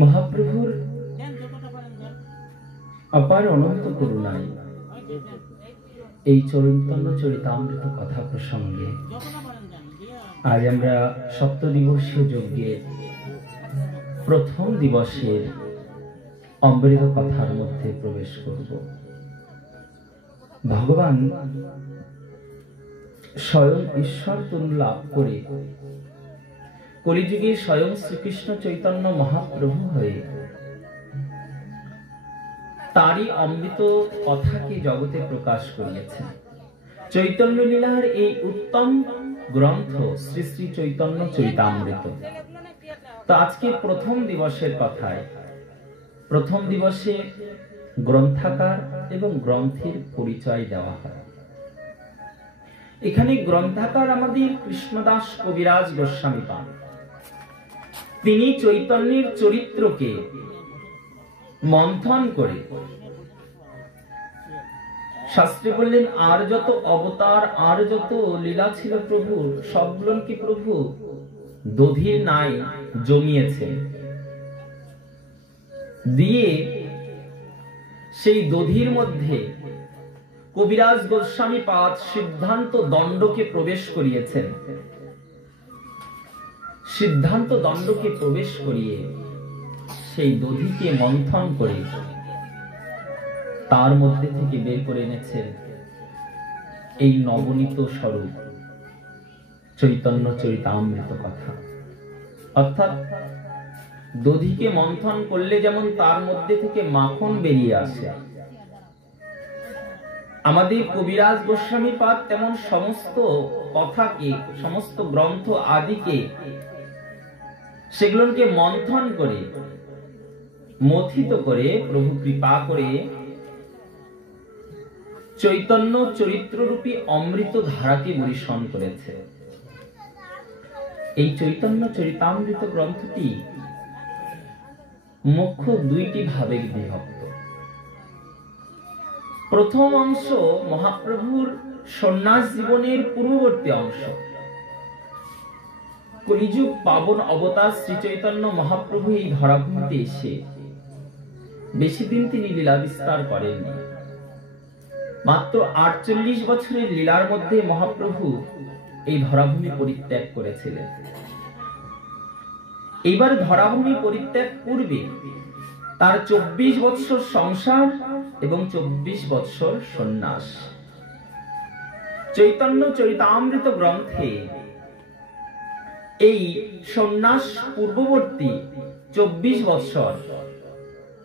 মহাপ্রভুর অপার অনন্ত করুণায় এই চৈতন্য চরিতামৃত কথা প্রসঙ্গে আজ আমরা সপ্তদিবসীয় যজ্ঞের প্রথম দিবসের অমৃত কথার মধ্যে প্রবেশ করব। ভগবান স্বয়ং ঈশ্বর তুল্য লাভ করে কলিযুগে স্বয়ং শ্রীকৃষ্ণ চৈতন্য মহাপ্রভু হয়ে তারই অমৃত কথাকে জগতে প্রকাশ করিয়েছেন। চৈতন্য লীলার এই উত্তম গ্রন্থ শ্রী শ্রী চৈতন্য চরিতামৃত। তো আজকে প্রথম দিবসের কথায়, প্রথম দিবসে গ্রন্থাকার এবং গ্রন্থের পরিচয় দেওয়া হয়। এখানে গ্রন্থাকার আমাদের কৃষ্ণদাস কবিরাজ গোস্বামী পান। তিনি চৈতন্যের চরিত্রকে মন্থন করে শাস্ত্রে বললেন, আর যত অবতার, আর যত লীলা ছিল প্রভুর, সবগুলোন কি প্রভু দধির নাই জমিয়েছে, দিয়ে সেই দধির মধ্যে কবিরাজ গোস্বামী পাদ সিদ্ধান্ত দণ্ডকে প্রবেশ করিয়েছেন। সিদ্ধান্ত দণ্ডকে প্রবেশ করিয়ে সেই দধিকে মন্থন করে তার মধ্যে থেকে বের করে এনেছেন এই নবনীত স্বরূপ চৈতন্য চরিতামৃত কথা। অর্থাৎ দধিকে মন্থন করলে যেমন তার মধ্যে থেকে মাখন বেরিয়ে আসে, আমাদের কবিরাজ গোস্বামী পাদ তেমন সমস্ত কথাকে, সমস্ত গ্রন্থ আদিকে, সেগুলোকে মন্থন করে মথিত করে প্রভু কৃপা করে চৈতন্য চরিত্ররূপী অমৃত ধারাকে বরিশন করেছে। এই চৈতন্য চরিতামৃত গ্রন্থটি মুখ্য দুইটি ভাবে বিভক্ত। প্রথম অংশ মহাপ্রভুর সন্ন্যাস জীবনের পূর্ববর্তী অংশ। কলিযুগ পাবন অবতার শ্রী চৈতন্য মহাপ্রভু এই ধরাভূমিতে এসে বেশি দিন তিনি লীলা বিস্তার করেননি। মাত্র 48 বছরের লীলার মধ্যে মহাপ্রভু এই ধরাভূমি পরিত্যাগ করেছিলেন। এইবার ধরাভূমি পরিত্যাগ পূর্বে তার 24 বৎসর সংসার এবং 24 বৎসর সন্ন্যাস। চৈতন্য চরিতামৃত গ্রন্থে এই সন্ন্যাস পূর্ববর্তী 24 বৎসর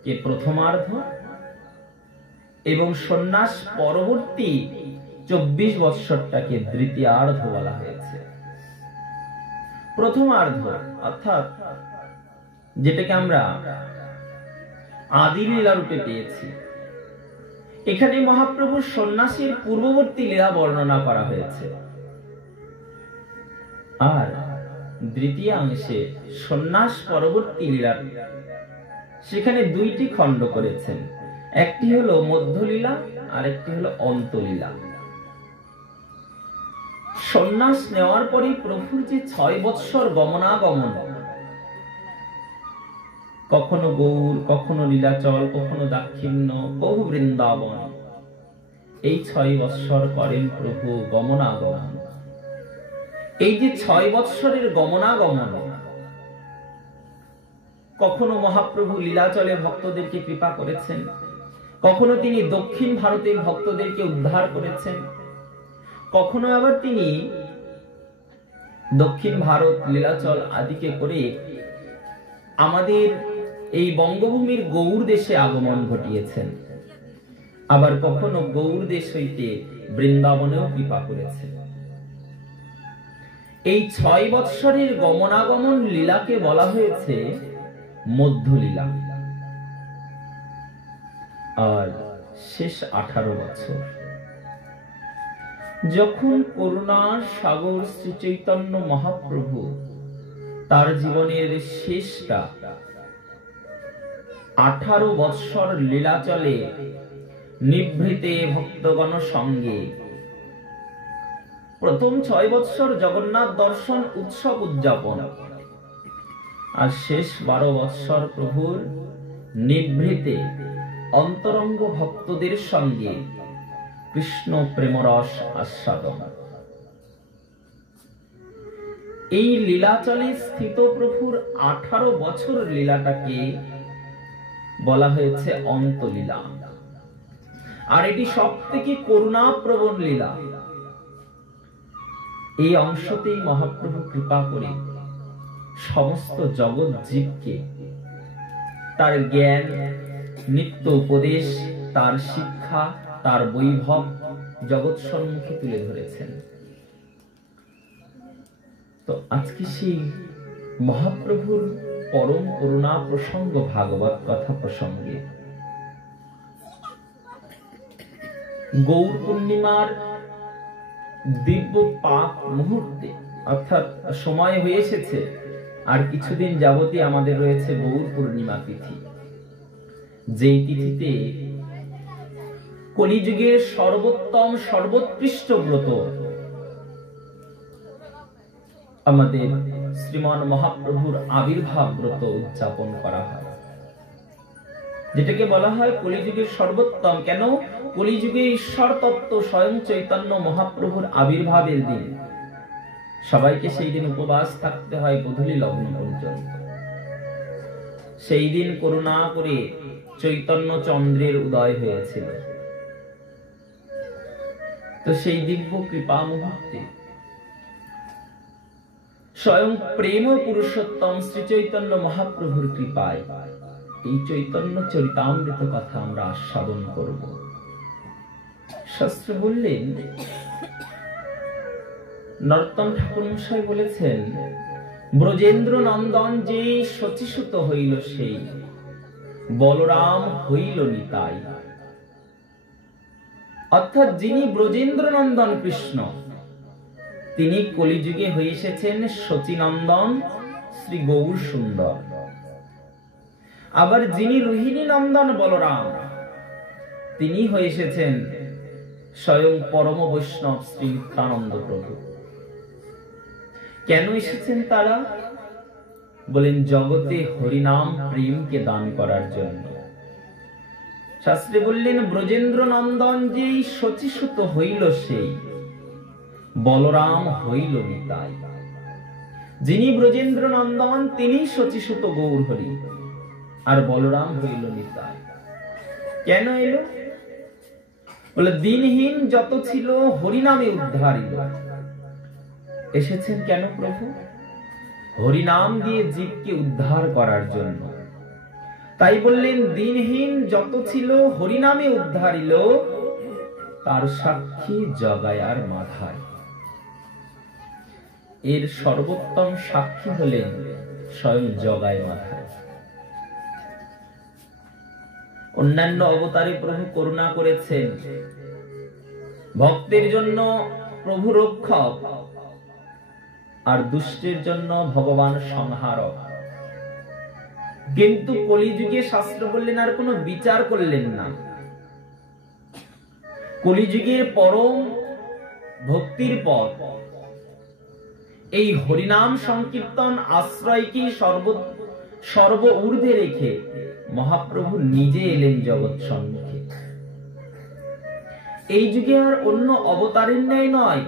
কে প্রথমার্ধ এবং সন্ন্যাস পরবর্তী 24 বৎসরটাকে দ্বিতীয়ার্ধ বলা হয়েছে। প্রথমার্ধ অর্থাৎ যেটাকে আমরা আদি লীলা রূপে পেয়েছি, এখানে মহাপ্রভুর সন্ন্যাসের পূর্ববর্তী লীলা বর্ণনা করা হয়েছে। আর দ্বিতীয়াংশে সন্ন্যাস পরবর্তী লীলা, সেখানে দুইটি খণ্ড করেছেন। একটি হলো মধ্যলীলা আর একটি হলো অন্তলীলা। সন্ন্যাস নেওয়ার পরে প্রভুর যে 6 বৎসর গমনাগমন, কখনো গৌর, কখনো লীলাচল, কখনো দাক্ষিণ্য, বহু বৃন্দাবন, এই 6 বৎসর করেন প্রভু গমনাগমন। এই যে 6 বৎসরের গমনাগমন, কখনো মহাপ্রভু লীলাচলে ভক্তদেরকে কৃপা করেছেন, কখনো তিনি দক্ষিণ ভারতের ভক্তদেরকে উদ্ধার করেছেন, কখনো আবার তিনি দক্ষিণ ভারত লীলাচল আদিকে করে আমাদের এই বঙ্গভূমির গৌর দেশে আগমন ঘটিয়েছেন, আবার কখনো গৌর দেশ হইতে বৃন্দাবনেও কৃপা করেছেন। এই 6 বৎসরের গমনাগমন লীলাকে বলা হয়েছে মধ্যলীলা। আর শেষ 18 বছর যখন করুণার সাগর শ্রী চৈতন্য মহাপ্রভু তার জীবনের শেষটা 18 বৎসর লীলাচলে নিভৃতে ভক্তগণ সঙ্গে প্রথম 6 বৎসর জগন্নাথ দর্শন উৎসব উদযাপন, আর শেষ 12 বৎসর প্রভুর নিভৃতে অন্তরঙ্গ ভক্তদের সঙ্গে কৃষ্ণ প্রেমরস আস্বাদন। এই লীলাচলে স্থিত প্রভুর 18 বছর লীলাটাকে বলা হয়েছে অন্তলীলা। আর এটি সব থেকে করুণাপ্রবণ লীলা। এই অংশতেই মহাপ্রভু কৃপা করে সমস্ত জগৎ জীবকে তার জ্ঞান, নিত্য উপদেশ, তার শিক্ষা, তার বৈভব জগৎ সম্মুখে তুলে ধরেছেন। তো আজকে সেই মহাপ্রভুর পরম করুণা প্রসঙ্গ ভাগবত কথা প্রসঙ্গে গৌর পূর্ণিমার দিব্য পাক মুহূর্তে, অর্থাৎ সময় হয়ে এসেছে, আর কিছুদিন যাবতই আমাদের রয়েছে গৌর পূর্ণিমা তিথি, যেই তিথিতে কলিযুগের সর্বোত্তম সর্বোৎকৃষ্ট ব্রত আমাদের শ্রীমান মহাপ্রভুর আবির্ভাব ব্রত উদযাপন করা হয়, যেটাকে বলা হয় কলিযুগের সর্বোত্তম। কেন? কলিযুগে ঈশ্বর তত্ত্ব স্বয়ং চৈতন্য মহাপ্রভুর আবির্ভাবের দিন। সবাইকে সেই দিন উপবাস থাকতে হয় গোধূলি লগ্ন পর্যন্ত। সেই দিন করুণা করে চৈতন্য চন্দ্রের উদয় হয়েছিল। তো সেই দিব্য কৃপা মুহূর্তে স্বয়ং প্রেম পুরুষোত্তম শ্রী চৈতন্য মহাপ্রভুর কৃপায় এই চৈতন্য চরিতামৃত কথা আমরা আস্বাদন করব। শাস্ত্র বললেন, নরোত্তম ঠাকুর মশাই বলেছেন, ব্রজেন্দ্র নন্দন যে শচীসুত হইল সেই বলরাম হইল নিতাই। অর্থাৎ যিনি ব্রজেন্দ্র নন্দন কৃষ্ণ, তিনি কলিযুগে হয়ে এসেছেন শচীনন্দন শ্রী গৌর সুন্দর। আবার যিনি রোহিণী নন্দন বলরাম, তিনি হয়ে এসেছেন স্বয়ং পরম বৈষ্ণব শ্রী নিত্যানন্দ প্রভু। কেন এসেছেন তারা? বলেন জগতে হরিনাম প্রেমকে দান করার জন্য। শাস্ত্রে বললেন, ব্রজেন্দ্র নন্দন যে শচীসুত হইল সেই বলরাম হইল নিতাই। যিনি ব্রজেন্দ্র নন্দন তিনি শচীসুত গৌর হরি, আর বলরাম হইল নিতাই। কেন এলো? বলে দিনহীন যত ছিল হরিনামে উদ্ধারিল। এসেছেন কেন প্রভু? হরিনাম দিয়ে জীবকে উদ্ধার করার জন্য। তাই বললেন, দিনহীন যত ছিল হরিনামে উদ্ধারিল, তার সাক্ষী জগায়ার মাথায়। এর সর্বোত্তম সাক্ষী হলেন স্বয়ং জগায় মাথায়। অন্যান্য অবতারে প্রভু করুণা করেছেন, ভক্তের জন্য প্রভু রক্ষক, আর দুষ্টের জন্য ভগবান সংহারক। কিন্তু কলিযুগে শাস্ত্র বললেন আর কোনো বিচার করলেন না। কলিযুগের পরম ভক্তির পথ এই হরিনাম সংকীর্তন আশ্রয়কে সর্ব ঊর্ধ্বে রেখে মহাপ্রভু নিজে এলেন জগৎ সম্মুখে। এই যুগে আর অন্য অবতারের ন্যায় নয়।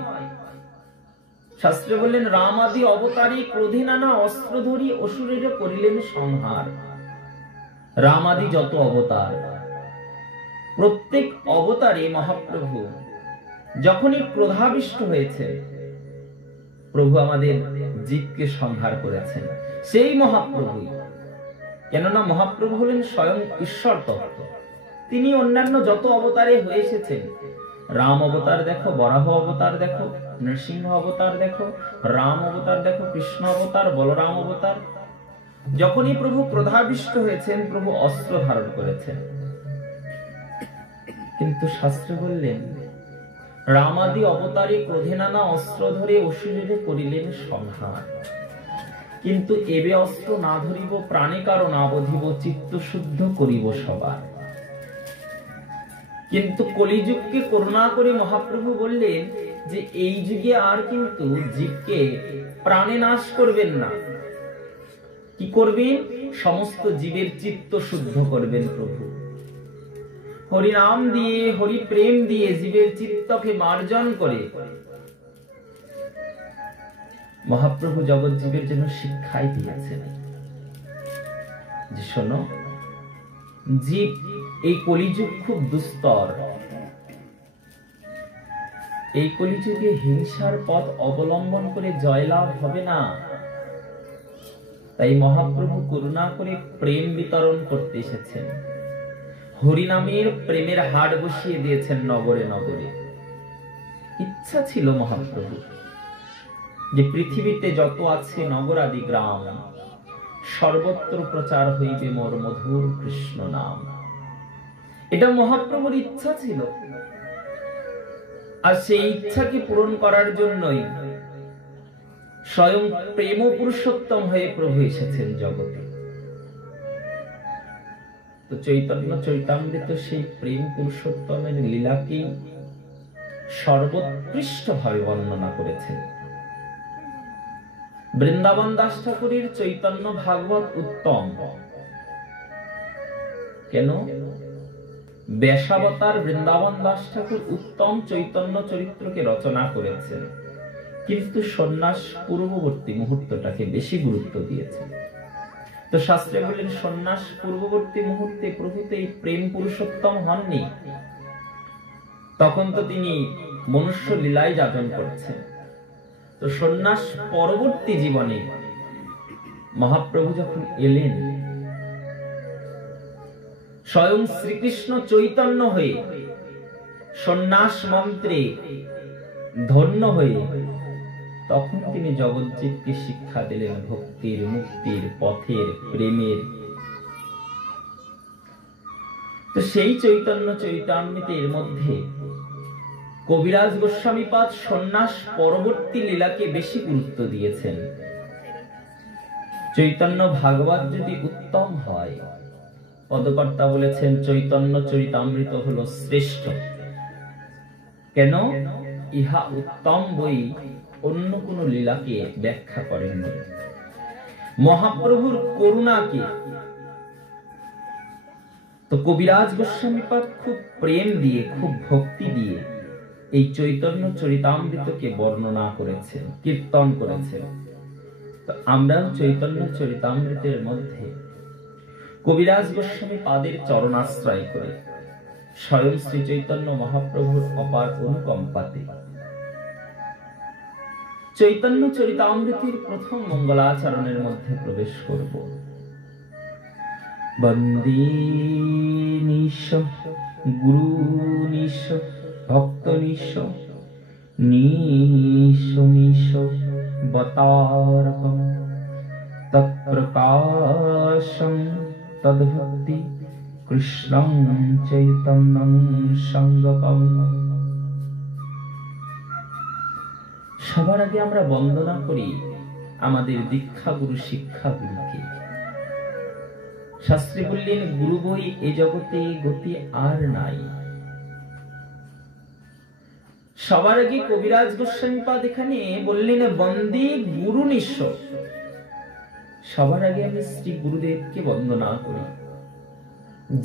শাস্ত্রে বললেন, রাম আদি অবতারে ক্রোধে নানা অস্ত্র ধরি অসুরের করিলেন সংহার। রাম আদি যত অবতার, প্রত্যেক অবতারে মহাপ্রভু যখনই ক্রোধাবিষ্ট হয়েছে, প্রভু আমাদের জীবকে সংহার করেছেন সেই মহাপ্রভুই। কেননা মহাপ্রভু হলেন স্বয়ং ঈশ্বর তত্ত্ব। তিনি অন্যান্য যত অবতারে হয়ে এসেছেন, রাম অবতার দেখো, বরাহ অবতার দেখো, নৃসিংহ অবতার দেখো, রাম অবতার দেখো, কৃষ্ণ অবতার, বলরাম অবতার, যখনই প্রভু ক্রোধাবিষ্ট হয়েছেন, প্রভু অস্ত্র ধারণ করেছেন। কিন্তু শাস্ত্রে বললেন, রামাদি অবতারে ক্রোধে নানা অস্ত্র ধরে অসুরের করিলেন সংহার। কিন্তু এবে অস্ত্র না ধরিব, প্রাণে কারো না বধিব, চিত্ত শুদ্ধ করিব সবার। কিন্তু কলিযুগকে করুণা করে মহাপ্রভু বললেন যে এই যুগে আর কিন্তু জীবকে প্রাণে নাশ করবেন না, কি করবেন? সমস্ত জীবের চিত্ত শুদ্ধ করবেন প্রভু। হরিনাম দিয়ে, হরি প্রেম দিয়ে জীবের চিত্তকে মার্জন করে মহাপ্রভু জগৎ জীবের জন্য শিক্ষাই দিয়েছেন যে শোনো, জীব এই কলিযুগ খুব দুস্তর, এই কলিযুগে হিংসার পথ অবলম্বন করে জয়লাভ হবে না। তাই মহাপ্রভু করুণা করে প্রেম বিতরণ করতে এসেছেন। হরিনামের প্রেমের হাট বসিয়ে দিয়েছেন নগরে নগরে। ইচ্ছা ছিল মহাপ্রভু যে পৃথিবীতে যত আছে নগরাদি গ্রাম, সর্বত্র প্রচার হইবে মোর মধুর কৃষ্ণ নাম। এটা মহাপ্রভুর ইচ্ছা ছিল। আর সেই ইচ্ছাকে পূরণ করার জন্যই স্বয়ং প্রেম পুরুষোত্তম হয়ে প্রভু এসেছেন জগতে। তো চৈতন্য চৈতামৃত সেই প্রেম পুরুষোত্তমের লীলাকে সর্বোৎকৃষ্ট ভাবে বর্ণনা করেছেন। বৃন্দাবন দাস ঠাকুরের চৈতন্য ভাগবত উত্তম। কেন? ব্যাসাবতার বৃন্দাবন দাস ঠাকুর উত্তম চৈতন্য চরিত্রকে রচনা করেছেন, কিন্তু সন্ন্যাস পূর্ববর্তী মুহূর্তটাকে বেশি গুরুত্ব দিয়েছেন। তো শাস্ত্রে বললেন সন্ন্যাস পূর্ববর্তী মুহূর্তে প্রভু তো এই প্রেম পুরুষোত্তম হননি, তখন তো তিনি মনুষ্য লীলায় যাপন করছেন। তো সন্ন্যাস পরবর্তী জীবনে মহাপ্রভু যখন এলেন, স্বয়ং শ্রীকৃষ্ণ চৈতন্য হয়ে সন্ন্যাস মন্ত্রে ধন্য হয়ে তখন তিনি জগজ্জীবকে শিক্ষা দিলেন ভক্তির, মুক্তির, পথের, প্রেমের। তো সেই চৈতন্য চৈতামৃতের মধ্যে কবিরাজ গোস্বামীপাদ সন্ন্যাস পরবর্তী লীলাকে বেশি গুরুত্ব দিয়েছেন। চৈতন্য ভাগবত যদি উত্তম হয়, পদকর্তা বলেছেন চৈতন্য চরিতামৃত হলো শ্রেষ্ঠ। কেন? ইহা উত্তম বই অন্য কোন লীলাকে ব্যাখ্যা করেননি। মহাপ্রভুর করুণাকে তো কবিরাজ গোস্বামীপাদ খুব প্রেম দিয়ে, খুব ভক্তি দিয়ে এই চৈতন্য চরিতামৃতকে বর্ণনা করেছেন, কীর্তন করেছেন। তো আমরা চৈতন্য চরিতামৃতের মধ্যে কবিরাজ গোস্বামী পাদের চরণাশ্রয় করে স্বয়ং শ্রী চৈতন্য মহাপ্রভুর অপার অনুকম্পাতে চৈতন্য চরিতামৃতের প্রথম মঙ্গলাচরণের মধ্যে প্রবেশ করব। বন্দে নিশ গুরু নিশ ভক্ত নিশ নিশ নিশ বতারকম তৎপ্রকাশম তদ্ভক্তি কৃষ্ণং চৈতন্যং সঙ্গকম। সবার আগে আমরা বন্দনা করি আমাদের দীক্ষা গুরু, শিক্ষা গুরুকে। শাস্ত্রে বললেন গুরু বই এ জগতে গতি আর নাই। সবার আগে কবিরাজ গোস্বামীপাদ এখানে বললেন বন্দে গুরু নিঃস্ব। সবার আগে আমি শ্রী গুরুদেবকে বন্দনা করি,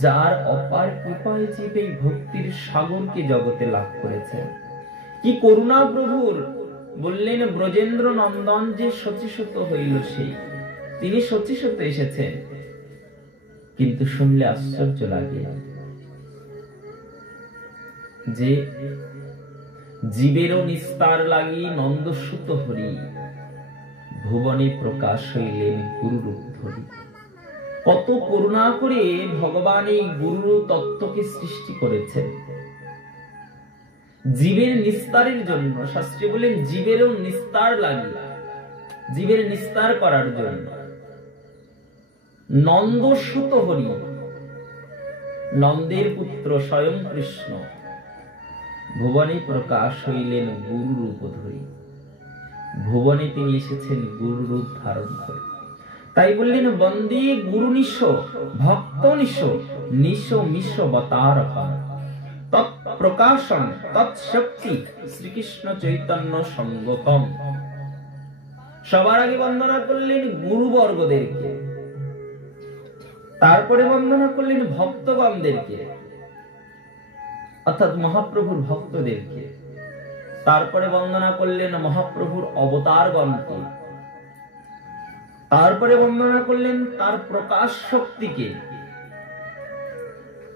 যার অপার কৃপায় জীব এই ভক্তির সাগরকে জগতে লাভ করেছেন। কি করুণা প্রভুর! বললেন ব্রজেন্দ্র নন্দন যে শচীসুত হইল সেই, তিনি শচীসুত এসেছেন। কিন্তু শুনলে আশ্চর্য লাগে যে জীবেরও নিস্তার লাগি নন্দসুত হরি, ভুবনে প্রকাশ হইলেন গুরুরূপ ধরি। কত করুণা করে ভগবান এই গুরু তত্ত্বকে সৃষ্টি করেছেন জীবের নিস্তারের জন্য। শাস্ত্রে বলেন জীবেরও নিস্তার লাগে, জীবের নিস্তার করার জন্য। নন্দসুত হরি, নন্দের পুত্র স্বয়ং কৃষ্ণ, ভুবনে প্রকাশ হইলেন গুরুরূপ ধরি। ভুবনে তিনি এসেছেন গুরুরূপ ধারণ করে। তাই বললেন বন্দে গুরু নিঃস ভক্ত নিঃস নিঃস মিশ্র বতারকম তৎপ্রকাশম তৎশক্তি শ্রীকৃষ্ণ চৈতন্য সঙ্গকম। সবার আগে বন্দনা করলেন গুরুবর্গদেরকে। তারপরে বন্দনা করলেন ভক্তগণদেরকে, অর্থাৎ মহাপ্রভুর ভক্তদেরকে। তারপরে বন্দনা করলেন মহাপ্রভুর অবতারগণকে। তারপরে বন্দনা করলেন তার প্রকাশ শক্তিকে।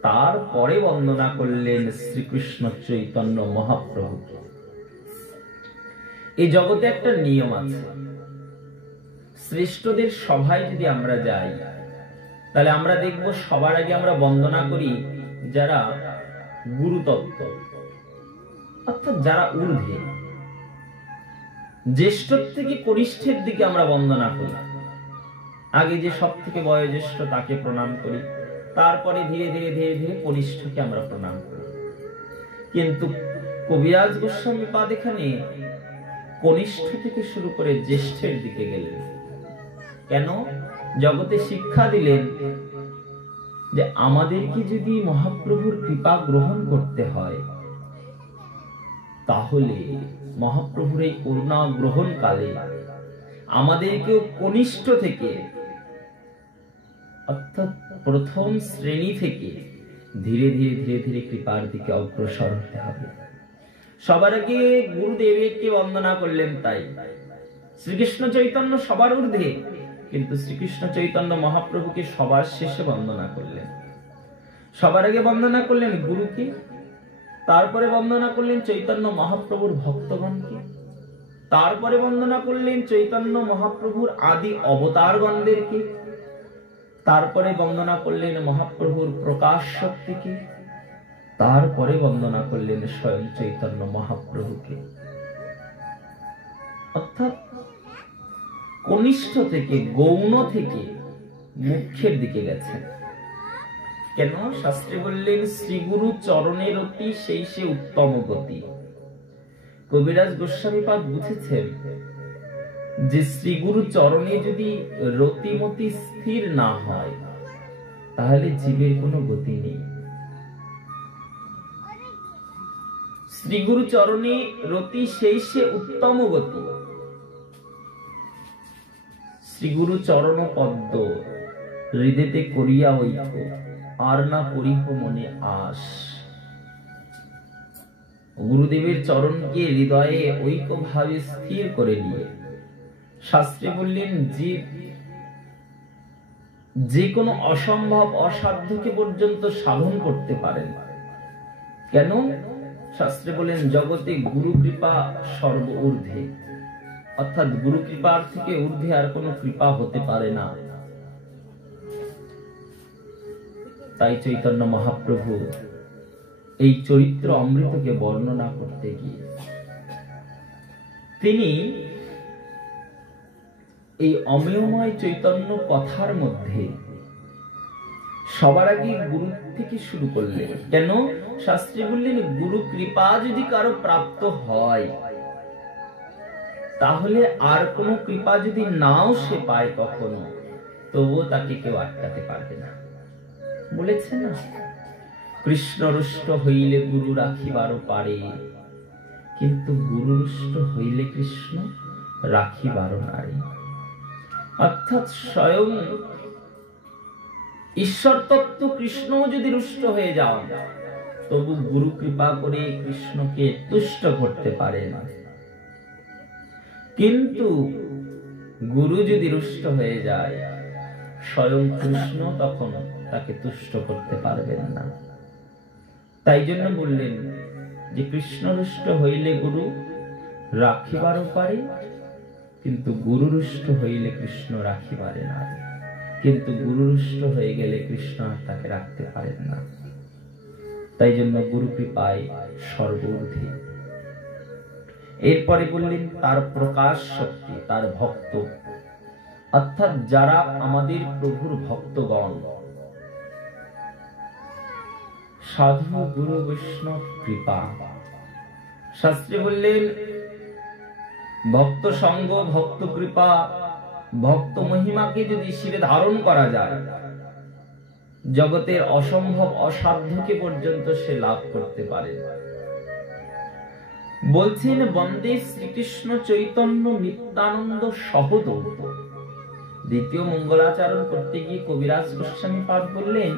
তারপরে বন্দনা করলেন শ্রীকৃষ্ণ চৈতন্য মহাপ্রভুকে। এই জগতে একটা নিয়ম আছে, শ্রেষ্ঠদের সভায় যদি আমরা যাই তাহলে আমরা দেখব সবার আগে আমরা বন্দনা করি যারা গুরুতত্ত্ব, অর্থাৎ যারা ঊর্ধ্বে, জ্যেষ্ঠ থেকে কনিষ্ঠের দিকে আমরা বন্দনা করি। আগে যে সব থেকে বয়োজ্যেষ্ঠ তাকে প্রণাম করি, তারপরে ধীরে ধীরে ধীরে ধীরে কনিষ্ঠকে আমরা প্রণাম করি। কিন্তু কবিরাজ গোস্বামী পাদ এখানে কনিষ্ঠ থেকে শুরু করে জ্যেষ্ঠের দিকে গেলেন। কেন? জগতে শিক্ষা দিলেন যে আমাদেরকে যদি মহাপ্রভুর কৃপা গ্রহণ করতে হয় তাহলে মহাপ্রভুর এই করুণা গ্রহণ কালে আমাদেরকেও কনিষ্ঠ থেকে, অর্থাৎ প্রথম শ্রেণী থেকে ধীরে ধীরে ধীরে ধীরে কৃপার দিকে অগ্রসর হতে হবে। সবার আগে গুরুদেবকে বন্দনা করলেন। তাই শ্রীকৃষ্ণ চৈতন্য সবার ঊর্ধ্বে, কিন্তু শ্রীকৃষ্ণ চৈতন্য মহাপ্রভুকে সবার শেষে বন্দনা করলেন। সবার আগে বন্দনা করলেন গুরুকে, তারপরে বন্দনা করলেন চৈতন্য মহাপ্রভুর ভক্তগণকে, তারপরে বন্দনা করলেন চৈতন্য মহাপ্রভুর আদি অবতারগণদেরকে, তারপরে বন্দনা করলেন মহাপ্রভুর প্রকাশ শক্তিকে, তারপরে বন্দনা করলেন স্বয়ং চৈতন্য মহাপ্রভুকে। অর্থাৎ কনিষ্ঠ থেকে, গৌণ থেকে মুখ্যের দিকে গেছেন। কেন? শাস্ত্রে বললেন শ্রীগুরু চরণের অতি সেই সে উত্তম গতি। কবিরাজ গোস্বামী পাদ বুঝেছেন যে শ্রীগুরু চরণে যদি রতিমতি স্থির না হয় তাহলে জীবের কোনো গতি নেই। শ্রীগুরু চরণে রতি সেই সে উত্তম গতি। শ্রীগুরু চরণ পদ্ম হৃদয়তে করিয়া ঐক্য, আর না করিহ মনে আশ। গুরুদেবের চরণকে হৃদয়ে ঐক্য ভাবে স্থির করে নিয়ে শাস্ত্রে বললেন যে কোনো অসম্ভব অসাধ্যকে পর্যন্ত সাধন করতে পারেন। কেন? শাস্ত্রে বলেন জগতে গুরু কৃপা সর্ব ঊর্ধ্বে, অর্থাৎ গুরু কৃপার থেকে ঊর্ধ্বে আর কোনো কৃপা হতে পারে না। তাই চৈতন্য মহাপ্রভু এই চরিত্র অমৃতকে বর্ণনা করতে গিয়ে তিনি এই অমেয়ময় চৈতন্য কথার মধ্যে সবার আগে গুরু থেকে শুরু করলেন। কেন? শাস্ত্রে বললেন গুরু কৃপা যদি কারো প্রাপ্ত হয় তাহলে আর কোনো কৃপা যদি নাও সে পায় কখনো, তবুও তাকে কেউ আটকাতে পারবে না। বলেছেন না, কৃষ্ণ রুষ্ট হইলে গুরু রাখিবারও পারে, কিন্তু গুরু রুষ্ট হইলে কৃষ্ণ রাখিবারও নারে। অর্থাৎ স্বয়ং ঈশ্বর তত্ত্ব কৃষ্ণ যদি রুষ্ট হয়ে যান তবু গুরু কৃপা করে কৃষ্ণকে তুষ্ট করতে পারে না। কিন্তু গুরু যদি রুষ্ট হয়ে যায় স্বয়ং কৃষ্ণ তখন তাকে তুষ্ট করতে পারবেন না। তাই জন্য বললেন যে কৃষ্ণ রুষ্ট হইলে গুরু রাখিবারও পারে, কিন্তু গুরু রুষ্ট হইলে কৃষ্ণ রাখিবারে না। কিন্তু গুরু রুষ্ট হয়ে গেলে কৃষ্ণ আর তাকে রাখতে পারেন না। তাই জন্য গুরু কৃপায় সর্বঊর্ধ্বে। এরপরে বললেন তার প্রকাশ শক্তি, তার ভক্ত, অর্থাৎ যারা আমাদের প্রভুর ভক্তগণ, সাধু গুরু বৈষ্ণব কৃপা। শাস্ত্রে বললেন ভক্ত সঙ্গ, ভক্ত কৃপা, ভক্ত মহিমাকে যদি শিরে ধারণ করা যায় জগতের অসম্ভব অসাধ্যকে পর্যন্ত সে লাভ করতে পারে। বলছেন বন্দে শ্রীকৃষ্ণ চৈতন্য নিত্যানন্দ সহদৌত। দ্বিতীয় মঙ্গলাচরণ করতে গিয়ে কবিরাজ গোস্বামী পাদ বললেন,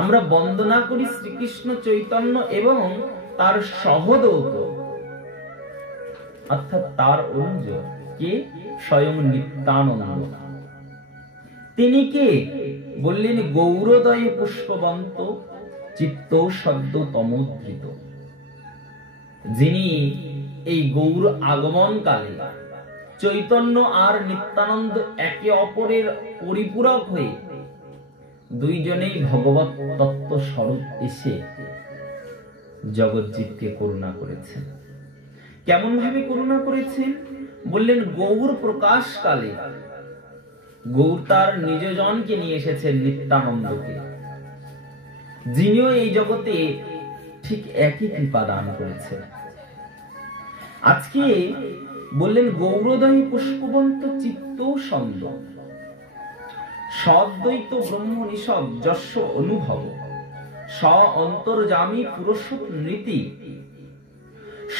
আমরা বন্দনা করি শ্রীকৃষ্ণ চৈতন্য এবং তার সহদৌত, অর্থাৎ তার অনুজ কে? স্বয়ং নিত্যানন্দ। তিনি কে? বললেন গৌরদয় পুষ্পবন্ত চিত্ত শব্দ তমোধৃত। যিনি এই গৌর আগমন কালে চৈতন্য আর নিত্যানন্দ একে অপরের পরিপূরক হয়ে দুইজনেই ভগবত তত্ত্ব স্বরূপ এসে জগৎজীবকে করুণা করেছেন। কেমন ভাবে করুণা করেছেন? বললেন গৌর প্রকাশ কালে গৌর তার নিজজনকে নিয়ে এসেছেন, নিত্যানন্দকে, যিনিও এই জগতে ঠিক একই কৃপা দান করেছেন। আজকে বললেন গৌরদয় পুষ্পবন্ত চিত্ত সন্দ সদ্বৈত ব্রহ্ম নিষদ যস্য অনুভব স অন্তর্যামী পুরুষোৎ নৃতি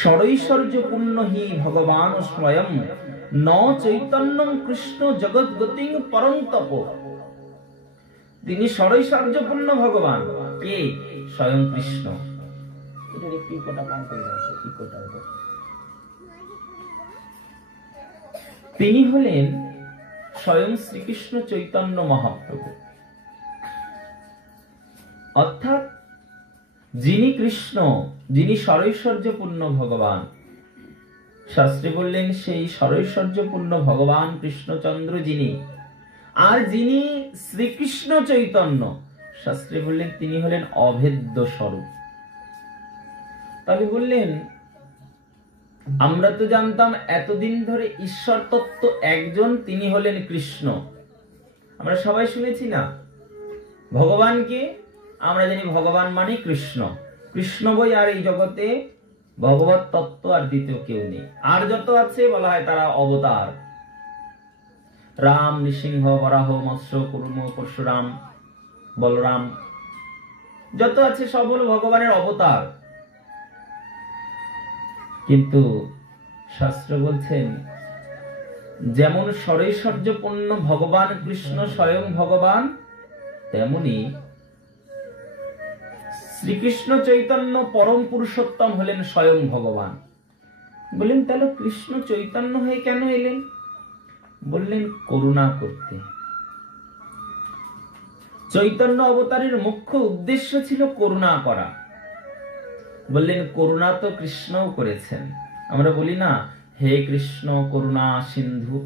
ষড়ৈশ্বর্য পূর্ণ হি ভগবান স্বয়ং ন চৈতন্যং কৃষ্ণ জগৎগতিং পরং তপ। তিনি ষড়ৈশ্বর্যপূর্ণ ভগবান। কে? স্বয়ং কৃষ্ণ। এটার একটু ইকোটা কম করে দাও, ইকোটা। তিনি হলেন স্বয়ং শ্রীকৃষ্ণ চৈতন্য মহাপ্রভু, অর্থাৎ যিনি কৃষ্ণ, যিনি ষড়ৈশ্বর্যপূর্ণ ভগবান। শাস্ত্রে বললেন সেই ষড়ৈশ্বর্যপূর্ণ ভগবান কৃষ্ণচন্দ্র যিনি, আর যিনি শ্রীকৃষ্ণ চৈতন্য, শাস্ত্রে বললেন তিনি হলেন অভেদ্য স্বরূপ। তাহলে বললেন আমরা তো জানতাম এতদিন ধরে ঈশ্বর তত্ত্ব একজন, তিনি হলেন কৃষ্ণ। আমরা সবাই শুনেছি না? ভগবানকে আমরা জানি ভগবান মানে কৃষ্ণ, কৃষ্ণ বই আর এই জগতে ভগবত তত্ত্ব আর দ্বিতীয় কেউ নেই। আর যত আছে বলা হয় তারা অবতার। রাম, নৃসিংহ, বরাহ, মৎস্য, কুর্ম, পরশুরাম, বলরাম, যত আছে সব হলো ভগবানের অবতার। কিন্তু শাস্ত্র বলছেন যেমন ষড়ৈশ্বর্যপূর্ণ ভগবান কৃষ্ণ স্বয়ং ভগবান, তেমনি শ্রীকৃষ্ণ চৈতন্য পরম পুরুষোত্তম হলেন স্বয়ং ভগবান। বললেন তাহলে কৃষ্ণ চৈতন্য হয়ে কেন এলেন? বললেন করুণা করতে। চৈতন্য অবতারের মুখ্য উদ্দেশ্য ছিল করুণা করা। বললেন করুণা তো কৃষ্ণও করেছেন। আমরা বলি না হে কৃষ্ণ করুণা সিন্ধু,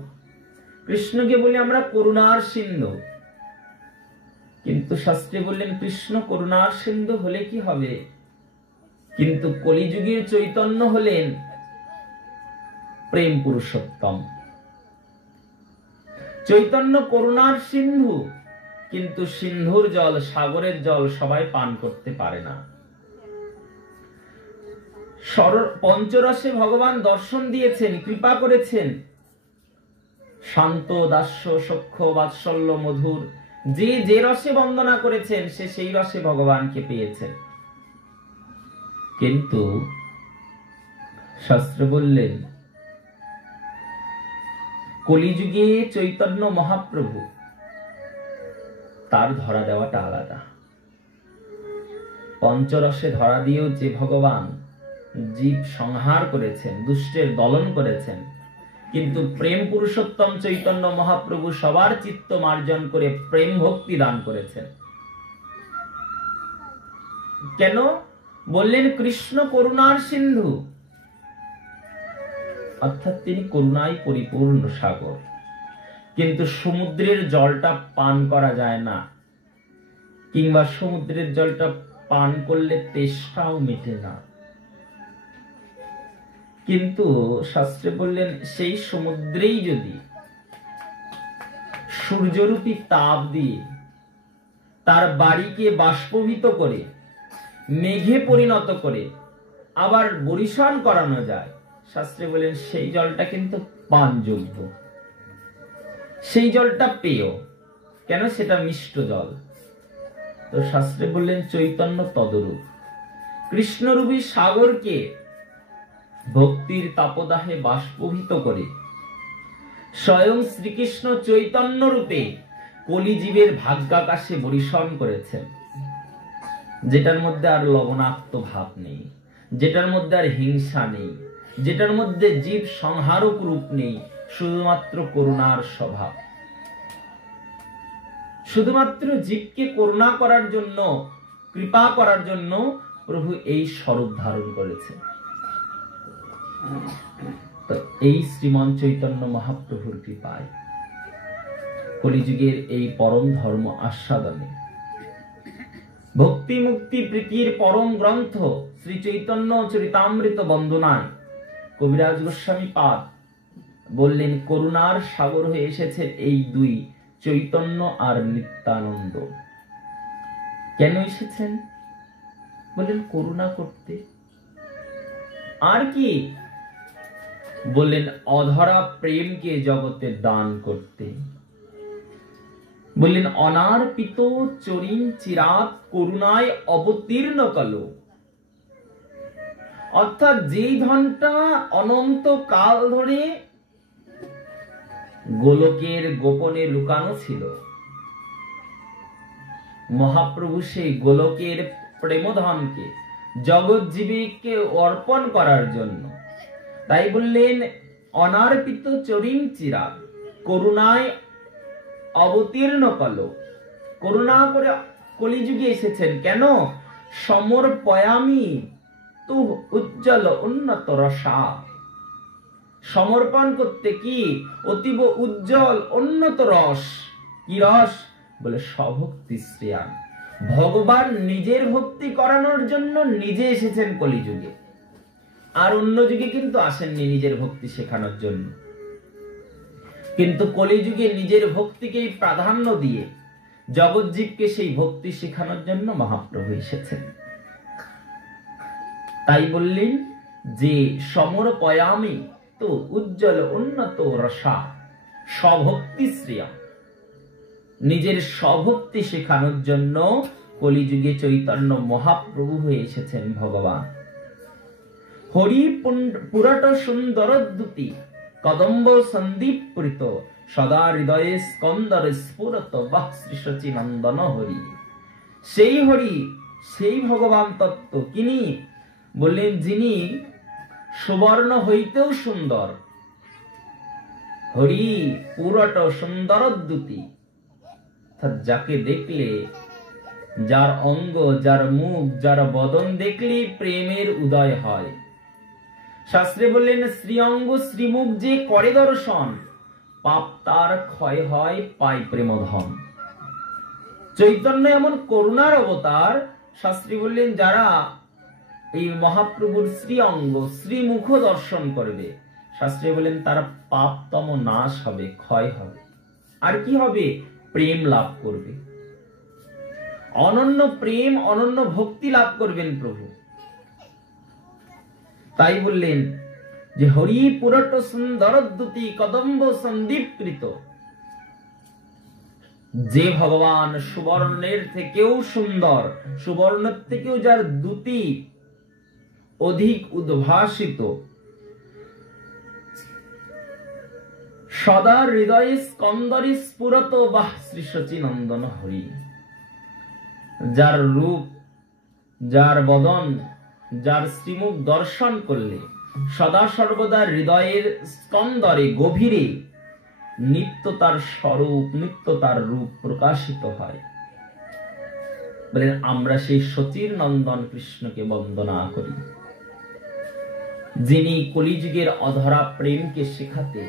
কৃষ্ণকে বলি আমরা করুণার সিন্ধু। কিন্তু শাস্ত্রে বললেন কৃষ্ণ করুণার সিন্ধু হলে কি হবে? কিন্তু কলিযুগের চৈতন্য হলেন প্রেম পুরুষোত্তম। চৈতন্য করুণার সিন্ধু, কিন্তু সিন্ধুর জল, সাগরের জল সবাই পান করতে পারে না। পঞ্চরসে ভগবান দর্শন দিয়েছেন, কৃপা করেছেন। শান্ত, দাস্য, সখ্য, বাৎসল্য, মধুর, যে যে রসে বন্দনা করেছেন সে সেই রসে ভগবানকে পেয়েছেন। কিন্তু শাস্ত্র বললেন কলিযুগে চৈতন্য মহাপ্রভু, তার ধরা দেওয়াটা আলাদা। পঞ্চরসে ধরা দিয়েও যে ভগবান জীব সংহার করেছেন, দুষ্টের দলন করেছেন, কিন্তু প্রেম পুরুষোত্তম চৈতন্য মহাপ্রভু সবার চিত্ত মার্জন করে প্রেম ভক্তি দান করেছেন। কেন? বললেন কৃষ্ণ করুণার সিন্ধু, অর্থাৎ তিনি করুণায় পরিপূর্ণ সাগর। কিন্তু সমুদ্রের জলটা পান করা যায় না, কিংবা সমুদ্রের জলটা পান করলে তেষ্টাও মেটে না। কিন্তু শাস্ত্রে বললেন সেই সমুদ্রেই যদি সূর্যরূপী তাপ দিয়ে তার বাড়িকে বাষ্পীভূত করে মেঘে পরিণত করে আবার বরিশান করানো যায়, শাস্ত্রে বলেন সেই জলটা কিন্তু পানযোগ্য, সেই জলটা পেয়। কেন? সেটা মিষ্ট জল। তো শাস্ত্রে বললেন চৈতন্য তদরূপ। কৃষ্ণরূপী সাগরকে ভক্তির তাপদাহে বাষ্পীভূত করে স্বয়ং শ্রীকৃষ্ণ চৈতন্য রূপে কলিজীবের ভাগ্যাকাশে বরিশন করেছেন, যেটার মধ্যে আর লবণাক্ত ভাব নেই, যেটার মধ্যে আর হিংসা নেই, যেটার মধ্যে জীব সংহারক রূপ নেই, শুধুমাত্র করুণার স্বভাব। শুধুমাত্র জীবকে করুণা করার জন্য, কৃপা করার জন্য প্রভু এই স্বরূপ ধারণ করেছে। তো এই শ্রীমন চৈতন্য মহাপ্রভুর কৃপায় কলিযুগের এই পরম ধর্ম আস্বাদনে ভক্তি মুক্তি প্রীতির পরম গ্রন্থ শ্রী চৈতন্য চরিতামৃত বন্দনায় কবিরাজ গোস্বামী পাদ বললেন, করুণার সাগর হয়ে এসেছে এই দুই, চৈতন্য আর নিত্যানন্দ। কেন এসেছেন? বললেন করুণা করতে। আর কি? বললেন অধরা প্রেমকে জগতে দান করতে। বললেন অনার্পিত চরিন চিরাত করুণায় অবতীর্ণ কালো। অর্থাৎ যেই ধনটা অনন্ত কাল ধরে গোলকের গোপনে লুকানো ছিল, মহাপ্রভু সেই গোলকের প্রেমধনকে জগৎজীবীকে অর্পণ করার জন্য, তাই বললেন অনার্পিত চরিন চিরাত করুণায় অবতীর্ণ কালো। করুণা করে কলিযুগে এসেছেন। কেন? সমর্পয়ামি তু উজ্জ্বল উন্নত রসা। সমর্পণ করতে কি? অতীব উজ্জ্বল উন্নত রস। কি রস? বলে স্বভক্তি শ্রেয়ান। ভগবান নিজের ভক্তি করানোর জন্য নিজে এসেছেন কলিযুগে, আর অন্য যুগে কিন্তু আসেননি নিজের ভক্তি শেখানোর জন্য। কিন্তু কলিযুগে নিজের ভক্তিকেই প্রাধান্য দিয়ে জগৎজীবকে সেই ভক্তি শেখানোর জন্য মহাপ্রভু এসেছেন। তাই বললেন যে সমর্পয়ামি তো উজ্জ্বল উন্নত রসা স্বভক্তি শ্রেয়া। নিজের স্বভক্তি শেখানোর জন্য কলিযুগে চৈতন্য মহাপ্রভু হয়ে এসেছেন ভগবান। হরি পুরট সুন্দর দ্যুতি কদম্ব সন্দীপ প্রীত সদা হৃদয়ে স্কন্দর স্ফুরত বাহ শ্রী সচিনন্দন হরি। সেই হরি, সেই ভগবান তত্ত্ব কিনি? বললেন যিনি সুবর্ণ হইতেও সুন্দর। হরি পুরট সুন্দর দ্যুতি, যাকে দেখলে, যার অঙ্গ, যার মুখ, যার বদন দেখলেই প্রেমের উদয় হয়। শাস্ত্রে বললেন শ্রীঅঙ্গ শ্রীমুখ যে করে দর্শন, পাপ তার ক্ষয় হয়, পাই প্রেমধন। চৈতন্য এমন করুণার অবতার। শাস্ত্রী বললেন যারা এই মহাপ্রভুর শ্রীঅঙ্গ শ্রীমুখ দর্শন করবে, শাস্ত্রী বললেন তার পাপতম নাশ হবে, ক্ষয় হবে। আর কি হবে? প্রেম লাভ করবে, অনন্য প্রেম, অনন্য ভক্তি লাভ করবেন প্রভু। তাই বললেন যে হরি পুরট সুন্দর দ্যুতি কদম্ব সন্দীপকৃত। যে ভগবান সুবর্ণের থেকেও সুন্দর, সুবর্ণের থেকেও যার দ্যুতি অধিক উদ্ভাসিত, সদা হৃদয়ে স্কন্দরে স্ফুরত বাহ শ্রী সচিনন্দন হরি। যার রূপ, যার বদন, যার শ্রীমুখ দর্শন করলে সদা সর্বদা হৃদয়ের স্কন্দরে গভীরে নিত্য তার স্বরূপ, নিত্য তার রূপ প্রকাশিত হয়। বলেন আমরা সেই সচির নন্দন কৃষ্ণকে বন্দনা করি, যিনি কলিযুগের অধরা প্রেমকে শেখাতে,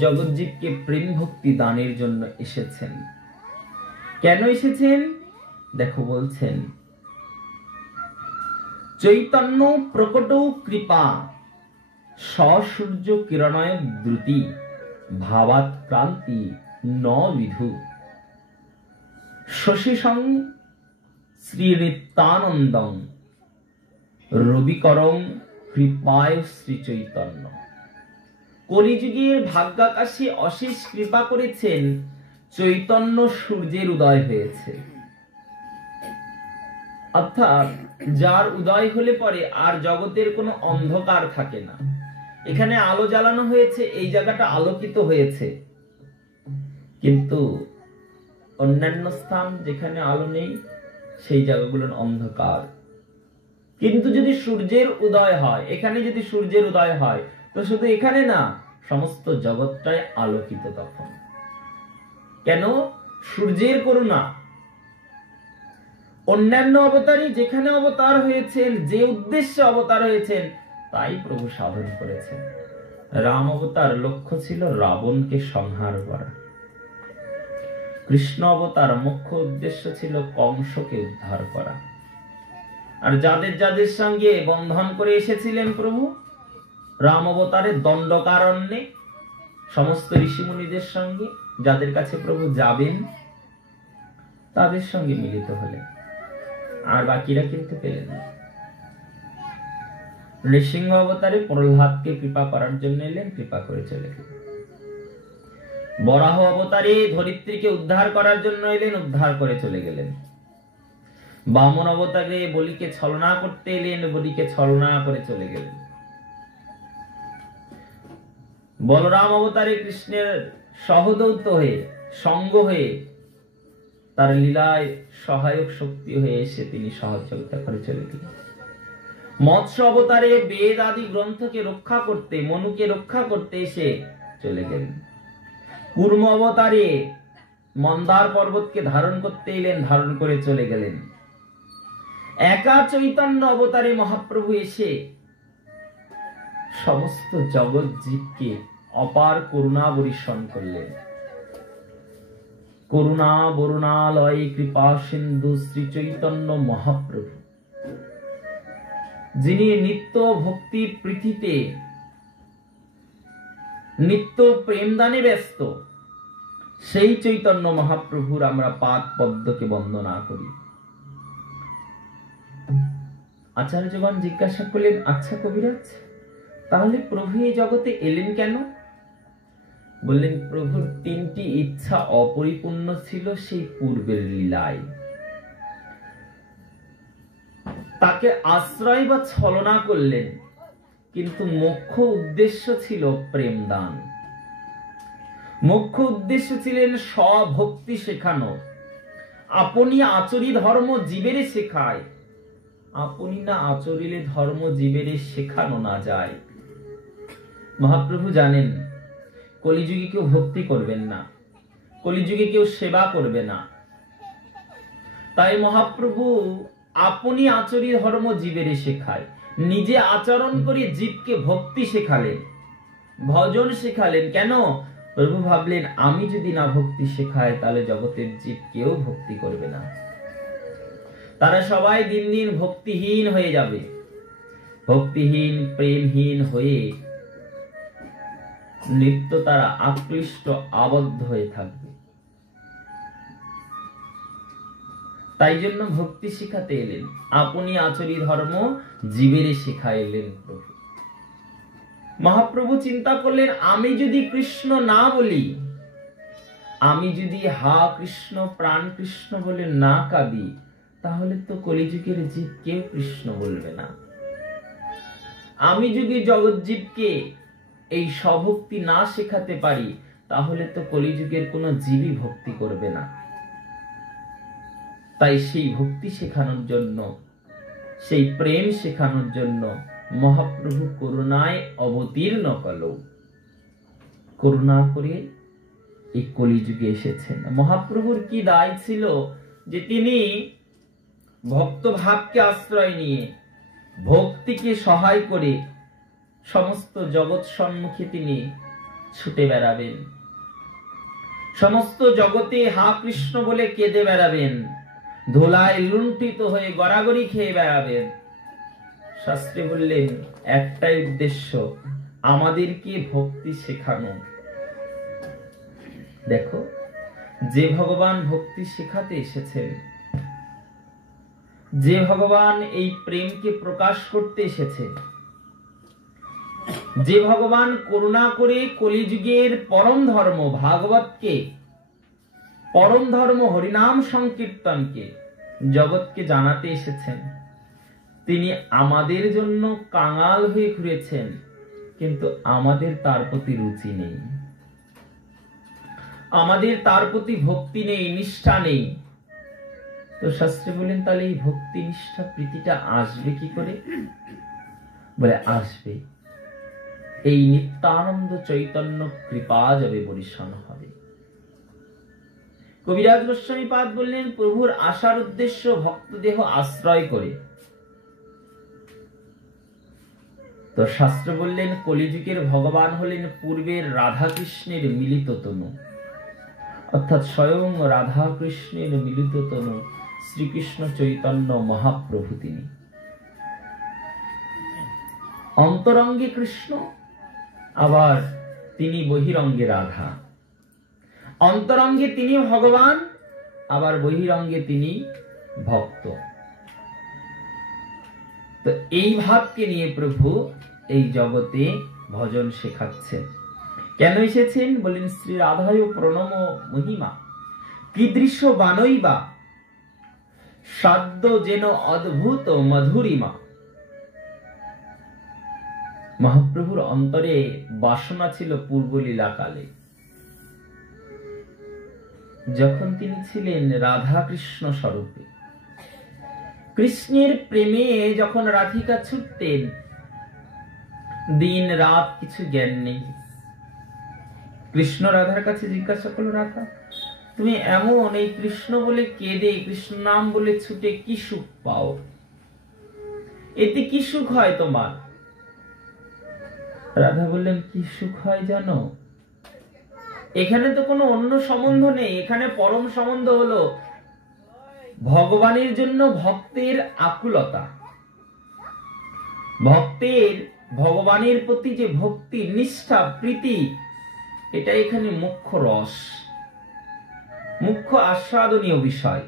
জগৎজীবকে প্রেম ভক্তি দানের জন্য এসেছেন। কেন এসেছেন? দেখো বলছেন চৈতন্য প্রকট কৃপা সূর্য কিরণয় দ্রুতি ভাবাত ক্রান্তি ন বিধু শশীসং শ্রী নিত্যানন্দং রবিকরং কৃপায় শ্রী চৈতন্য। কলিযুগের ভাগ্যাকাশে অশেষ কৃপা করেছেন, চৈতন্য সূর্যের উদয় হয়েছে। অর্থাৎ যার উদয় হলে পরে আর জগতের কোনো অন্ধকার থাকে না। এখানে আলো জ্বালানো হয়েছে, এই জায়গাটা আলোকিত হয়েছে, কিন্তু অন্যান্য স্থান যেখানে আলো নেই সেই জায়গাগুলো অন্ধকার। কিন্তু যদি সূর্যের উদয় হয়, এখানে যদি সূর্যের উদয় হয়, তো শুধু এখানে না, সমস্ত জগৎটাই আলোকিত তখন। কেন? সূর্যের করুণা। অন্যান্য অবতারই যেখানে অবতার হয়েছেন, যে উদ্দেশ্যে অবতার হয়েছেন, তাই প্রভু সাধন করেছেন। রাম অবতার লক্ষ্য ছিল রাবণকে সংহার করা। কৃষ্ণ অবতার মুখ্য উদ্দেশ্য ছিল কংসকে উদ্ধার করা। আর যাদের যাদের সঙ্গে বন্ধন করে এসেছিলেন প্রভু, রাম অবতারে দণ্ডকারণ্যে সমস্ত ঋষিমুনিদের সঙ্গে, যাদের কাছে প্রভু যাবেন তাদের সঙ্গে মিলিত হলেন, আর বাকিরা কিন্তু পেলেন না। নৃসিংহ অবতারে প্রহ্লাদকে কৃপা করার জন্য এলেন, কৃপা করে চলে গেলেন। বরাহ অবতারে ধরিত্রীকে উদ্ধার করার জন্য এলেন, উদ্ধার করে চলে গেলেন। বামন অবতারে বলিকে ছলনা করতে এলেন, বলিকে ছলনা করে চলে গেলেন। বলরাম অবতারে কৃষ্ণের সহদৌত হয়ে, সঙ্গ হয়ে, তার লীলায় সহায়ক শক্তি হয়ে এসে তিনি সহযোগিতা করে চলে গেলেন। মৎস্য অবতারে বেদ আদি গ্রন্থকে রক্ষা করতে, মনুকে রক্ষা করতে এসে চলে গেলেন। কূর্ম অবতারে মন্দার পর্বতকে ধারণ করতে এলেন, ধারণ করে চলে গেলেন। একা চৈতন্য অবতারে মহাপ্রভু এসে সমস্ত জগৎ জীবকে অপার করুণা বরিশন করলেন। করুণা বরুণালয় কৃপা সিন্ধু শ্রী চৈতন্য মহাপ্রভু, যিনি নিত্য ভক্তি প্রীতিতে, নিত্য প্রেমদানে ব্যস্ত, সেই চৈতন্য মহাপ্রভুর আমরা পাদ পদ্মকে বন্দনা করি। আচার্যগণ জিজ্ঞাসা করলেন, আচ্ছা কবিরাজ, তাহলে প্রভু এই জগতে এলেন কেন? বললেন, প্রভুর তিনটি ইচ্ছা অপরিপূর্ণ ছিল সেই পূর্বের লীলায়। তাকে আশ্রয় বা ছলনা করলেন, কিন্তু মুখ্য উদ্দেশ্য ছিল প্রেমদান। মুখ্য উদ্দেশ্য ছিলেন স্বভক্তি শেখানো। আপনি আচরি ধর্ম জীবেরে শেখায়, আপনি না আচরিলে ধর্ম জীবেরে শেখানো না যায়। মহাপ্রভু জানেন কলিযুগে কেউ ভক্তি করবেন না, কলিযুগে কেউ সেবা করবে না। তাই মহাপ্রভু আপনি আচরি ধর্ম জীবেরে শেখায়, নিজে আচরণ করে জীবকে ভক্তি শেখালেন, ভজন শেখালেন। কেন? প্রভু ভাবলেন, আমি যদি না ভক্তি শেখাই তাহলে জগতের জীব কেউ ভক্তি করবে না, তারা সবাই দিন দিন ভক্তিহীন হয়ে যাবে। ভক্তিহীন প্রেমহীন হয়ে নিত্য তারা আকৃষ্ট আবদ্ধ হয়ে থাকবে। তাই জন্য ভক্তি শিখাতে এলেন, আপনি আচরি ধর্ম জীবেরে শিখাইলেন প্রভু। মহাপ্রভু চিন্তা করলেন, আমি যদি কৃষ্ণ না বলি, আমি যদি হা কৃষ্ণ প্রাণ কৃষ্ণ বলে না কাঁদি, তাহলে তো কলিযুগের জীব কেউ কৃষ্ণ বলবে না। আমি যদি জগৎ জীবকে এই স্বভক্তি না শেখাতে পারি, তাহলে তো কলিযুগের কোন জীবই ভক্তি করবে না। তাই সেই ভক্তি শেখানোর জন্য, সেই প্রেম শেখানোর জন্য মহাপ্রভু করুণায় অবতীর্ণ কল, করুণা করে এই কলিযুগে এসেছেন। মহাপ্রভুর কি দায় ছিল যে তিনি ভক্ত ভাবকে আশ্রয় নিয়ে, ভক্তিকে সহায় করে সমস্ত জগৎ সম্মুখে তিনি ছুটে বেড়াবেন, সমস্ত জগতে হা কৃষ্ণ বলে কেঁদে বেড়াবেন, ধোলায় লুণ্ঠিত হয়ে গড়াগড়ি খেয়ে বেড়াবেন। শাস্ত্রে বললেন, একটাই উদ্দেশ্য, আমাদেরকে ভক্তি শেখানো। দেখো, যে ভগবান ভক্তি শেখাতে এসেছেন, যে ভগবান এই প্রেমকে প্রকাশ করতে এসেছে, যে ভগবান করুণা করে কলিযুগের পরম ধর্ম ভাগবতকে, পরম ধর্ম হরিনাম সংকীর্তনকে জগৎকে জানাতে এসেছেন, তিনি আমাদের জন্য কাঙাল হয়ে ঘুরেছেন, কিন্তু আমাদের তার প্রতি রুচি নেই, আমাদের তার প্রতি ভক্তি নেই, নিষ্ঠা নেই। তো শাস্ত্রী বলেন তাহলে এই ভক্তি নিষ্ঠা প্রীতিটা আসবে কি করে? বলে আসবে এই নিত্যানন্দ চৈতন্য কৃপা যাবে বরিশন হবে। কবিরাজ গোস্বামী পাদ বললেন প্রভুর আসার উদ্দেশ্য ভক্ত দেহ আশ্রয় করে। তো শাস্ত্র বললেন কলিযুগের ভগবান হলেন পূর্বের রাধা কৃষ্ণের মিলিত তনু, অর্থাৎ স্বয়ং রাধা কৃষ্ণের মিলিত তনু শ্রীকৃষ্ণ চৈতন্য মহাপ্রভু। তিনি অন্তরঙ্গে কৃষ্ণ, আবার তিনি বহিরঙ্গে রাধা। অন্তরঙ্গে তিনি ভগবান, আবার বহিরঙ্গে তিনি ভক্ত। তো এই ভাবকে নিয়ে প্রভু এই জগতে ভজন শেখাচ্ছেন। কেন এসেছেন? বলেন শ্রী রাধায় প্রণম মহিমা কীদৃশ্য বানইবা সাধ্য যেন অদ্ভুত মধুরিমা। মহাপ্রভুর অন্তরে বাসনা ছিল পূর্ব লীলাকালে, যখন তিনি ছিলেন রাধা কৃষ্ণ স্বরূপে। কৃষ্ণের প্রেমে যখন রাধিকা ছুটতেন, দিন রাত কিছু জ্ঞান নেই। কৃষ্ণ রাধার কাছে জিজ্ঞাসা করলো, রাধা তুমি এমন এই কৃষ্ণ বলে কেঁদে, কৃষ্ণ নাম বলে ছুটে কি সুখ পাও? এতে কি সুখ হয় তোমার? রাধা বললেন কি সুখ হয় জানো? এখানে তো কোনো অন্য সম্বন্ধ নেই, এখানে পরম সম্বন্ধ হলো ভগবানের জন্য ভক্তের আকুলতা, ভক্তের ভগবানের প্রতি যে ভক্তি, নিষ্ঠা, প্রীতি, এটা এখানে মুখ্য রস, মুখ্য আস্বাদনীয় বিষয়।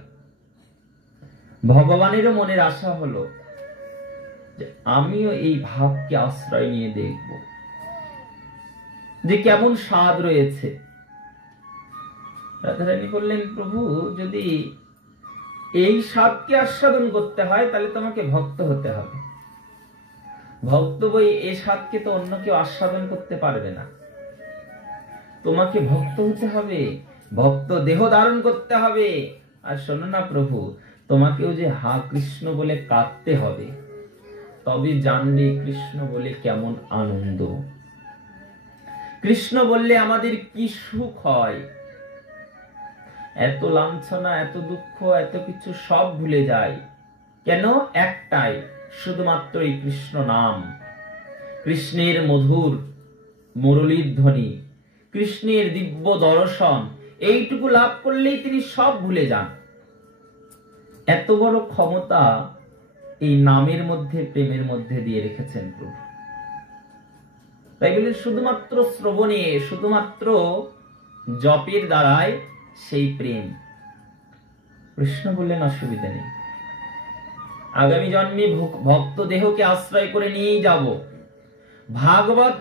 ভগবানেরও মনের আশা হলো যে আমিও এই ভাবকে আশ্রয় নিয়ে দেখব যে কেমন স্বাদ রয়েছে। রাধারানী বললেন, প্রভু যদি এই স্বাদকে আস্বাদন করতে হয় তাহলে তোমাকে ভক্ত হতে হবে। ভক্ত বই এই স্বাদকে তো অন্য কেউ আস্বাদন করতে পারবে না, তোমাকে ভক্ত হতে হবে, ভক্ত দেহ ধারণ করতে হবে। আর শোনো না প্রভু, তোমাকেও যে হা কৃষ্ণ বলে কাঁদতে হবে, তবে জানবে কৃষ্ণ বলে কেমন আনন্দ, কৃষ্ণ বললে আমাদের কি সুখ হয়। এত লাঞ্ছনা, এত দুঃখ, এত কিছু সব ভুলে যায়। কেন? একটাই, শুধুমাত্র এই কৃষ্ণ নাম, কৃষ্ণের মধুর মুরলীর ধ্বনি, কৃষ্ণের দিব্য দর্শন, এইটুকু লাভ করলেই তিনি সব ভুলে যান। এত বড় ক্ষমতা এই নামের মধ্যে, প্রেমের মধ্যে দিয়ে রেখেছেন প্রভু। তাই বলে শুধুমাত্র শ্রবণে, শুধুমাত্র জপের দ্বারায় সেই প্রেম। কৃষ্ণ বললেন অসুবিধা নেই, আগামী জন্মে ভক্ত দেহকে আশ্রয় করে নিয়েই যাব। ভাগবত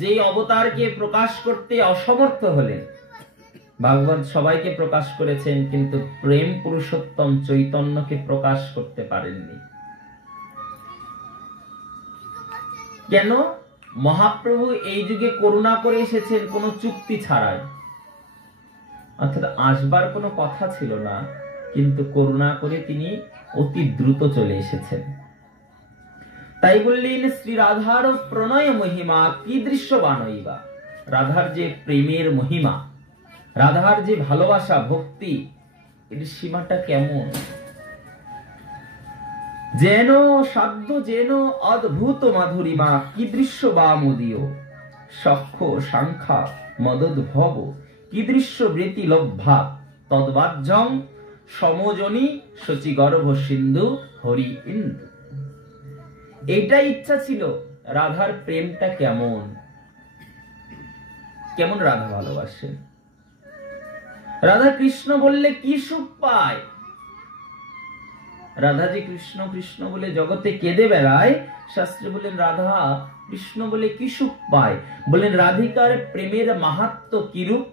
যে অবতারকে প্রকাশ করতে অসমর্থ হলেন, ভাগবত সবাইকে প্রকাশ করেছেন, কিন্তু প্রেম পুরুষোত্তম চৈতন্যকে প্রকাশ করতে পারেননি। কেন? মহাপ্রভু এই যুগে করুণা করে এসেছেন কোনো চুক্তি ছাড়াই, অর্থাৎ আসবার কোনো কথা ছিল না, কিন্তু করুণা করে তিনি অতি দ্রুত চলে এসেছেন। তাই বললেন শ্রী রাধার প্রণয় মহিমা কীদৃশ্য বানইবা। রাধার যে প্রেমের মহিমা, রাধার যে ভালোবাসা, ভক্তি, এর সীমাটা কেমন? যেন সাধ্য যেন অদ্ভুত মাধুরিমা কীদৃশ্য বা মুদীয় সখ্য সাংখ্যা মদোদ্ভব কীদৃশ্য বৃতি লভ্যা তদ্বাজ্যং সমজনী শচীগর্ভ সিন্ধু হরি ইন্দু। এইটাই ইচ্ছা ছিল, রাধার প্রেমটা কেমন, কেমন রাধা ভালোবাসে, রাধা কৃষ্ণ বললে কি সুখ পায়। রাধা যে কৃষ্ণ কৃষ্ণ বলে জগতে কেঁদে বেড়ায়, শাস্ত্রে বলেন রাধা কৃষ্ণ বলে কি সুখ পায়। বলেন রাধিকার প্রেমের মাহাত্ম্য কিরূপ,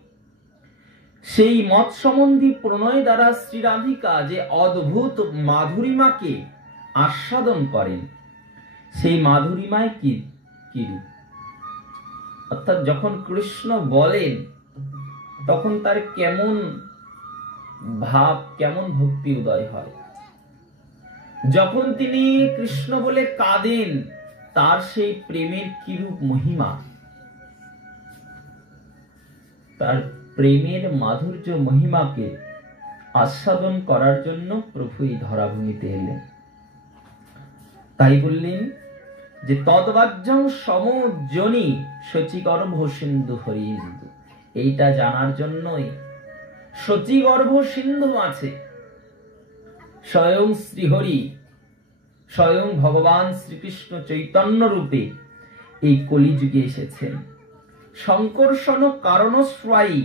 সেই মত সম্বন্ধী প্রণয় দ্বারা শ্রী রাধিকা যে অদ্ভুত মাধুরিমাকে আস্বাদন করেন, সেই মাধুরিমায় কিরূপ। অর্থাৎ যখন কৃষ্ণ বলেন তখন তার কেমন ভাব, কেমন ভক্তি উদয় হয়। যখন তিনি কৃষ্ণ বলে কাঁদেন, তার সেই প্রেমের কিরূপ মহিমা, তার প্রেমের মাধুর্য মহিমাকে আস্বাদন করার জন্য প্রভু এই ধরাভূমিতে এলেন। তাই বললেন যে তদ্বাজ্যং সমজনী শচীগর্ভ সিন্ধু হরিন্দু। এইটা জানার জন্যই শচীগর্ভ সিন্ধু আছে স্বয়ং শ্রীহরি, স্বয়ং ভগবান শ্রীকৃষ্ণ চৈতন্য রূপে এই কলিযুগে এসেছেন। সংকর্ষণ কারণস্বায়ী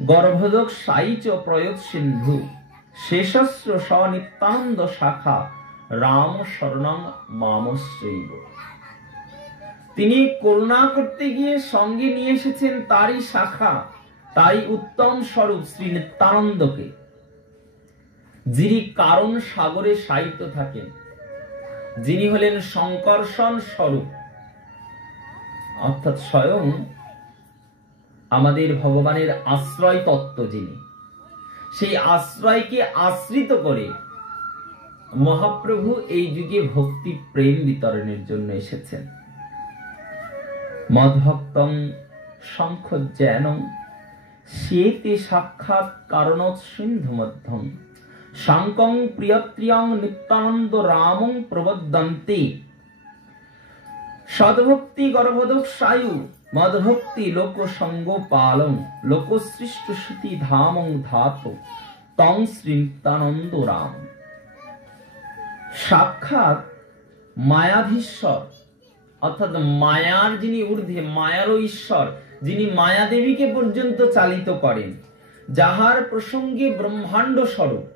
গর্ভদোক সাইচ প্রয়োগ সিন্ধু শেষস্র স্বনিত্যানন্দ শাখা রাম শরণং মামশ্রৈব। তিনি করুণা করতে গিয়ে সঙ্গে নিয়ে এসেছেন তারই শাখা, তাই উত্তম স্বরূপ শ্রী নিত্যানন্দকে, যিনি কারণ সাগরে শায়িত থাকেন, যিনি হলেন সংকর্ষণ স্বরূপ, অর্থাৎ স্বয়ং আমাদের ভগবানের আশ্রয় তত্ত্ব যিনি, সেই আশ্রয়কে আশ্রিত করে মহাপ্রভু এই যুগে ভক্তি প্রেম বিতরণের জন্য এসেছেন। মদ্ভক্তং শঙ্খজ্ঞানং সেতে সাক্ষাৎ কারণৎ সিন্ধু মধ্যম শাঙ্কং প্রিয়ত্রিয়ং নিত্যানন্দ রামং প্রবদন্তে সদ্ভক্তি গর্ভদোক সায়ু মদ্ভক্তি লোকসঙ্গ পালং লোকসৃষ্ট শ্রুতি ধামং ধাতু তং শ্রী নিত্যানন্দ রাম। সাক্ষাৎ মায়াধীশ্বর, অর্থাৎ মায়ার যিনি ঊর্ধ্বে, মায়ারও ঈশ্বর, যিনি মায়াদেবীকে পর্যন্ত চালিত করেন, যাহার প্রসঙ্গে ব্রহ্মাণ্ড স্বরূপ।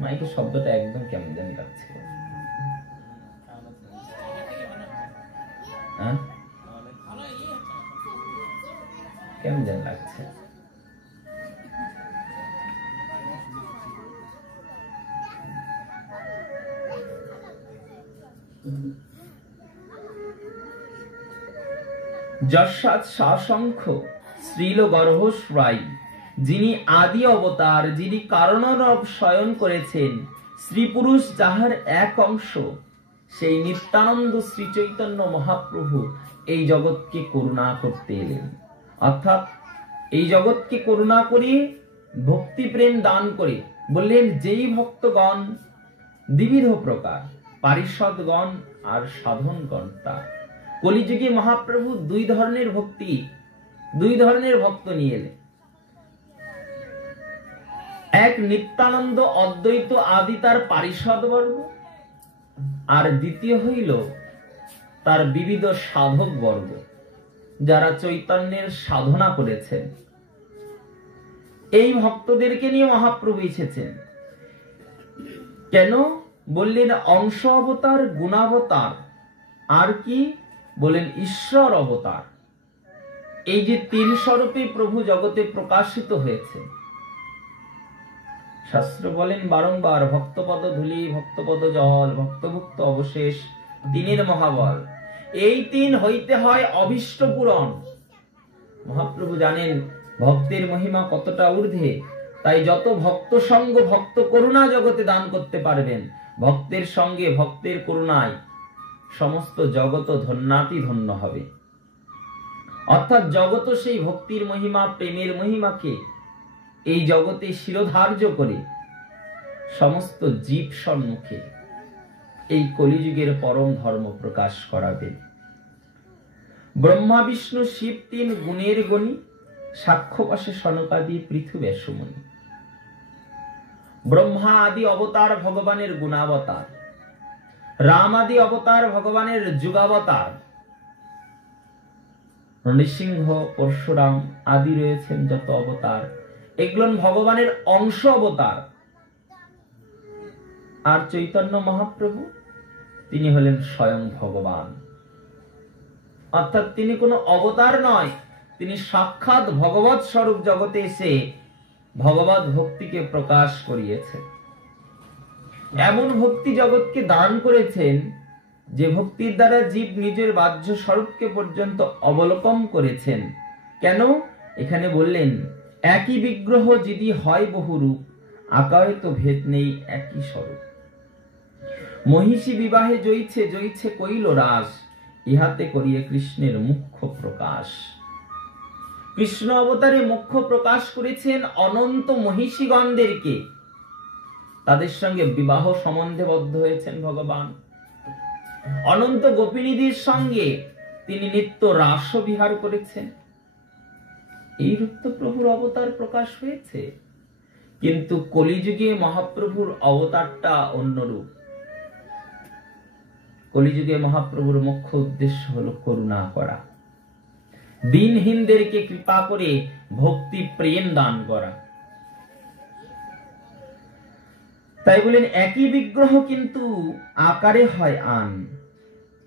মাইকে শব্দটা একদম কেমন জানি লাগছে, কেমন জানি লাগছে। যশাৎ শাসংখ শ্রীল গর্ভস্রায়ী, যিনি আদি অবতার, যিনি কারণরূপ শয়ন করেছেন, শ্রী পুরুষ যাহার এক অংশ, সেই নিত্যানন্দ শ্রী চৈতন্য মহাপ্রভু এই জগৎকে করুণা করতে এলেন। অর্থাৎ এই জগৎকে করুণা করে ভক্তি প্রেম দান করে বললেন, যেই ভক্তগণ দ্বিবিধ প্রকার, পারিষদগণ আর সাধনগণ, তার কলিযুগে মহাপ্রভু দুই ধরনের ভক্তি, দুই ধরনের ভক্ত নিয়ে এলেন। এক নিত্যানন্দ অদ্বৈত আদি তার পারিষদ বর্গ, আর দ্বিতীয় হইল তার বিবিধ সাধক বর্গ, যারা চৈতন্যের সাধনা করেছেন। এই ভক্তদেরকে নিয়ে মহাপ্রভু এসেছেন। কেন বললেন? অংশ অবতার, গুণাবতার, আর কি বলেন? ঈশ্বর অবতার। এই যে তিন স্বরূপে প্রভু জগতে প্রকাশিত হয়েছে। শাস্ত্র বলেন বারংবার, ভক্তপদ ধূলি, ভক্তপদ জল, ভক্তভুক্ত অবশেষ, তিনের মহাবল। এই তিন হইতে হয় অভীষ্ট পূরণ। মহাপ্রভু জানেন ভক্তের মহিমা কতটা ঊর্ধ্বে, তাই যত ভক্ত সঙ্গ, ভক্ত করুণা জগতে দান করতে পারবেন, ভক্তের সঙ্গে, ভক্তের করুণায় সমস্ত জগৎ ধন্যাতি ধন্য হবে। অর্থাৎ জগৎ সেই ভক্তির মহিমা, প্রেমের মহিমাকে এই জগতে শিরোধার্য করে সমস্ত জীব সম্মুখে এই কলিযুগের পরম ধর্ম প্রকাশ করাবে। ব্রহ্মা বিষ্ণু শিব তিন গুণের গণী, সাক্ষ্যবাসে সনকাদি পৃথুবে সুমনি। ব্রহ্মা আদি অবতার ভগবানের গুণাবতার, রাম আদি অবতার ভগবানের যুগাবতার, নৃসিংহ, পরশুরাম আদি রয়েছেন যত অবতার, এগুলো ভগবানের অংশ অবতার। আর চৈতন্য মহাপ্রভু, তিনি হলেন স্বয়ং ভগবান। অর্থাৎ তিনি কোনো অবতার নয়, তিনি সাক্ষাৎ ভগবৎ স্বরূপ জগতে এসে ভগবৎ ভক্তিকে প্রকাশ করিয়েছেন। এমন ভক্তি জগৎকে দান করেছেন যে ভক্তির দ্বারা জীব নিজের বাহ্য স্বরূপকে পর্যন্ত অবলোকন করেছেন। কেন? এখানে বললেন একই বিগ্রহ যদি হয় বহুরূপ, আকারে তো ভেদ নেই একই স্বরূপ। মহিষী বিবাহে জয়িছে জয়িছে কইল রাস, ইহাতে করিয়ে কৃষ্ণের মুখ্য প্রকাশ। কৃষ্ণ অবতারে মুখ্য প্রকাশ করেছেন অনন্ত মহিষীগণদেরকে, তাদের সঙ্গে বিবাহ সম্বন্ধে বদ্ধ হয়েছেন ভগবান। অনন্ত গোপিনীদের সঙ্গে তিনি নিত্য রাস বিহার করেছেন। এই রূপ তো প্রভুর অবতার প্রকাশ হয়েছে, কিন্তু কলিযুগে মহাপ্রভুর অবতারটা অন্যরূপ। কলিযুগে মহাপ্রভুর মুখ্য উদ্দেশ্য হলো করুণা করা, দীনহীনদেরকে কৃপা করে ভক্তি প্রেম দান করা। তাই বলেন একই বিগ্রহ কিন্তু আকারে হয় আন,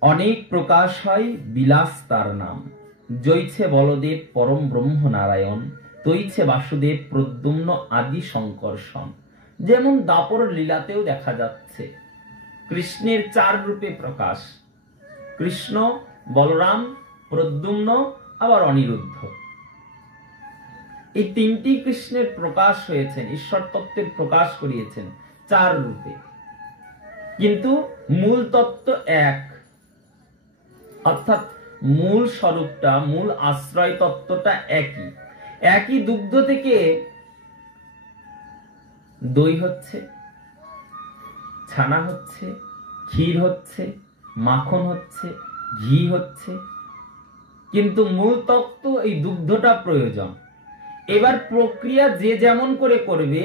অনেক প্রকাশ হয় বিলাস তার নাম। জয়ছে বলদেব পরম ব্রহ্ম নারায়ণ, তৈছে বাসুদেব প্রদ্যুম্ন আদি শঙ্কর্ষণ। যেমন দাপর লীলাতেও দেখা যাচ্ছে কৃষ্ণের 4 রূপে প্রকাশ, কৃষ্ণ, বলরাম, প্রদ্যুম্ন, আবার অনিরুদ্ধ। এই 3টি কৃষ্ণের প্রকাশ হয়েছেন, ঈশ্বর তত্ত্বের প্রকাশ করিয়েছেন 4 রূপে, কিন্তু মূল তত্ত্ব এক, অর্থাৎ মূল স্বরূপটা, মূল আশ্রয় তত্ত্বটা একই। একই দুগ্ধ থেকে দই হচ্ছে, ছানা হচ্ছে, ক্ষীর হচ্ছে, মাখন হচ্ছে, ঘি হচ্ছে, কিন্তু মূল তত্ত্ব এই দুগ্ধটা প্রয়োজন। এবার প্রক্রিয়া যে যেমন করে করবে